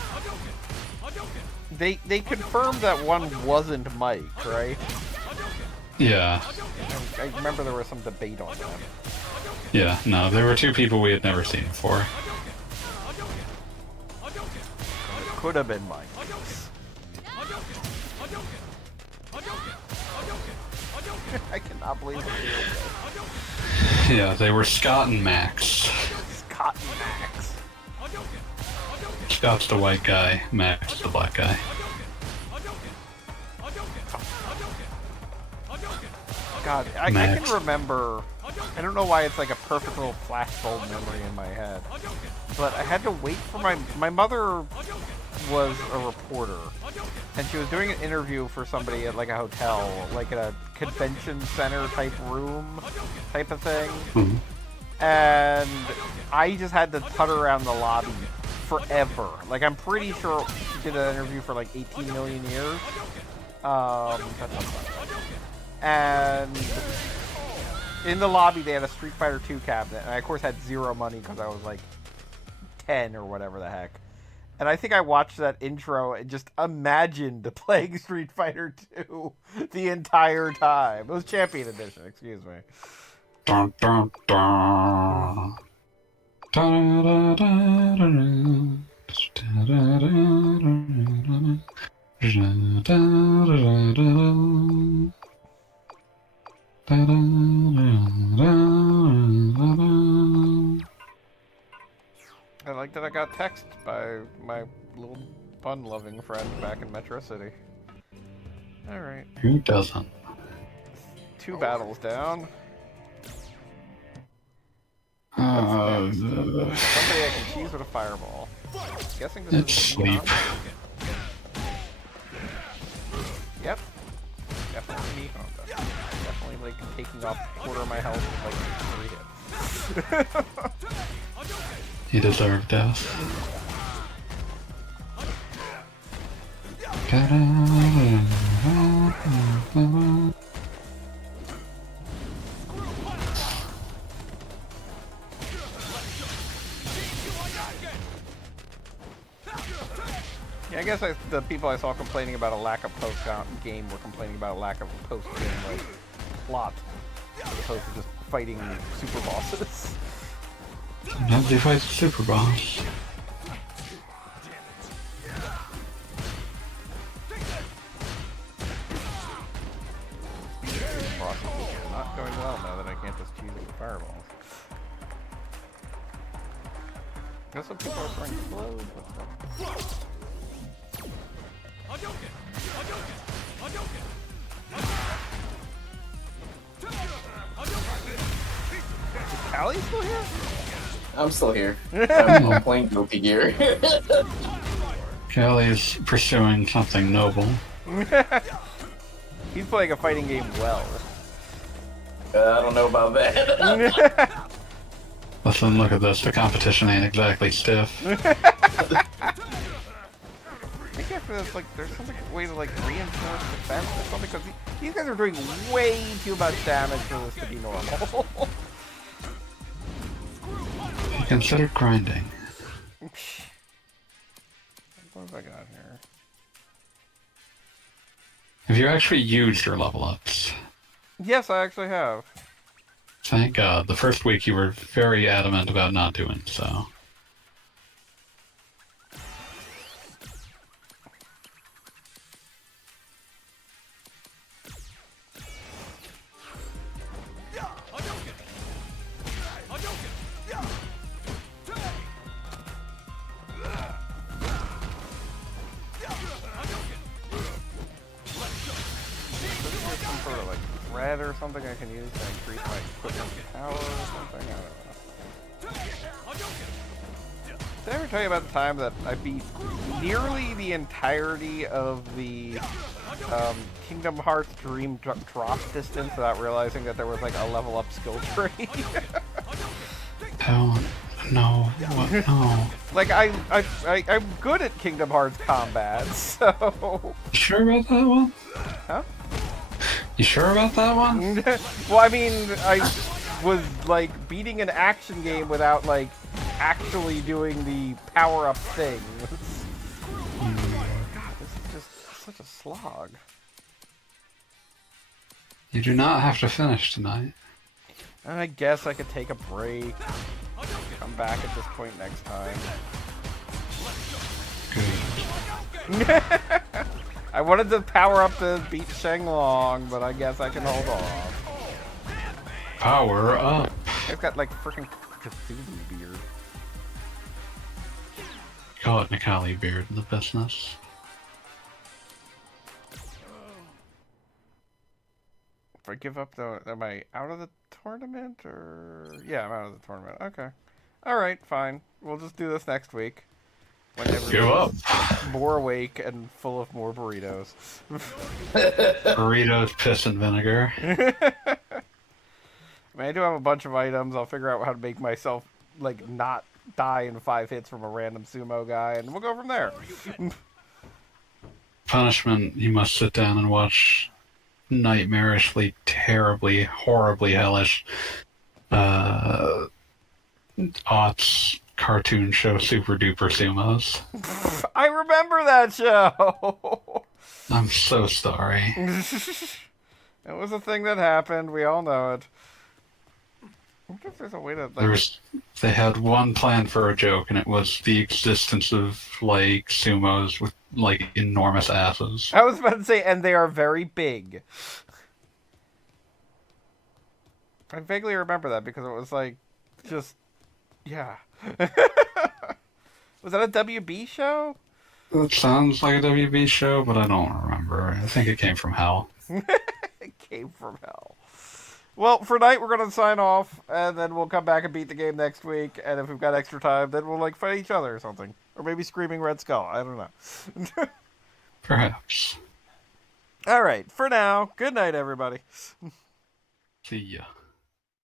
They confirmed that one wasn't Mike, right? Yeah. I remember there was some debate on that. Yeah, no, there were two people we had never seen before. Could have been Mike. I cannot believe it. Yeah, they were Scott and Max. Scott and Max. Scott's the white guy, Max is the black guy. God, I can remember. I don't know why it's like a perfect little flashbulb memory in my head, but I had to wait for my mother was a reporter, and she was doing an interview for somebody at like a hotel, like at a convention center type room type of thing. Mm-hmm. And I just had to putt around the lobby forever. Like, I'm pretty sure she did an interview for like 18 million years. That's not fun. And in the lobby, they had a Street Fighter 2 cabinet, and I, of course, had zero money because I was, like, 10 or whatever the heck. And I think I watched that intro and just imagined playing Street Fighter 2 the entire time. It was Champion Edition, excuse me. Dun, dun, dun. I like that I got texted by my little fun-loving friend back in Metro City. Alright. Who doesn't? 2 battles down. Somebody I can cheese with a fireball. Guessing this It's is sleep. Yep. Definitely me. Definitely like taking off a quarter of my health with like 3 hits. He deserved death. Yeah, I guess the people I saw complaining about a lack of post-game were complaining about a lack of post-game like plot, as opposed to just fighting super bosses. Sometimes they fight super boss. Not going well now that I can't just cheese it with fireballs. Guess some people are trying to explode. Is Callie still here? I'm still here. I'm playing Guilty Gear. Kelly's pursuing something noble. He's playing a fighting game well. I don't know about that. Listen, look at this. The competition ain't exactly stiff. I think after this, like, there's some way to like reinforce defense or something, because these guys are doing way too much damage for this to be normal. Consider grinding. What have I got here? Have you actually used your level ups? Yes, I actually have. Thank God. The first week you were very adamant about not doing so. Or something I can use to increase my equipment power or something? I don't know. Did I ever tell you about the time that I beat nearly the entirety of the Kingdom Hearts Dream Drop distance without realizing that there was like a level up skill tree? Don't know what. No. Like I'm good at Kingdom Hearts combat, so. You sure about that one? Huh? You sure about that one? Well, I mean, I was like beating an action game without like actually doing the power-up thing. God, this is just such a slog. You do not have to finish tonight. I guess I could take a break. Come back at this point next time. Good. I wanted to power up to beat Shenlong, but I guess I can hold off. Power up. I've got like freaking Cthulhu beard. Call it Nikali beard in the business. If I give up though, am I out of the tournament or? Yeah, I'm out of the tournament. Okay. Alright, fine. We'll just do this next week. Go up. More awake and full of more burritos. Burritos, piss, and vinegar. I mean, I do have a bunch of items. I'll figure out how to make myself, like, not die in 5 hits from a random sumo guy, and we'll go from there. Punishment, you must sit down and watch nightmarishly, terribly, horribly hellish aughts cartoon show Super Duper Sumos. I remember that show. I'm so sorry. It was a thing that happened. We all know it. I wonder if there's a way to They had one plan for a joke, and it was the existence of like sumos with like enormous asses. I was about to say, and they are very big. I vaguely remember that because it was like, just, yeah. Was that a WB show? It sounds like a WB show, but I don't remember. I think it came from hell. It came from hell. Well, for tonight we're going to sign off, and then we'll come back and beat the game next week, and if we've got extra time, then we'll, like, fight each other or something. Or maybe Screaming Red Skull. I don't know. Perhaps. All right, for now, good night, everybody. See ya.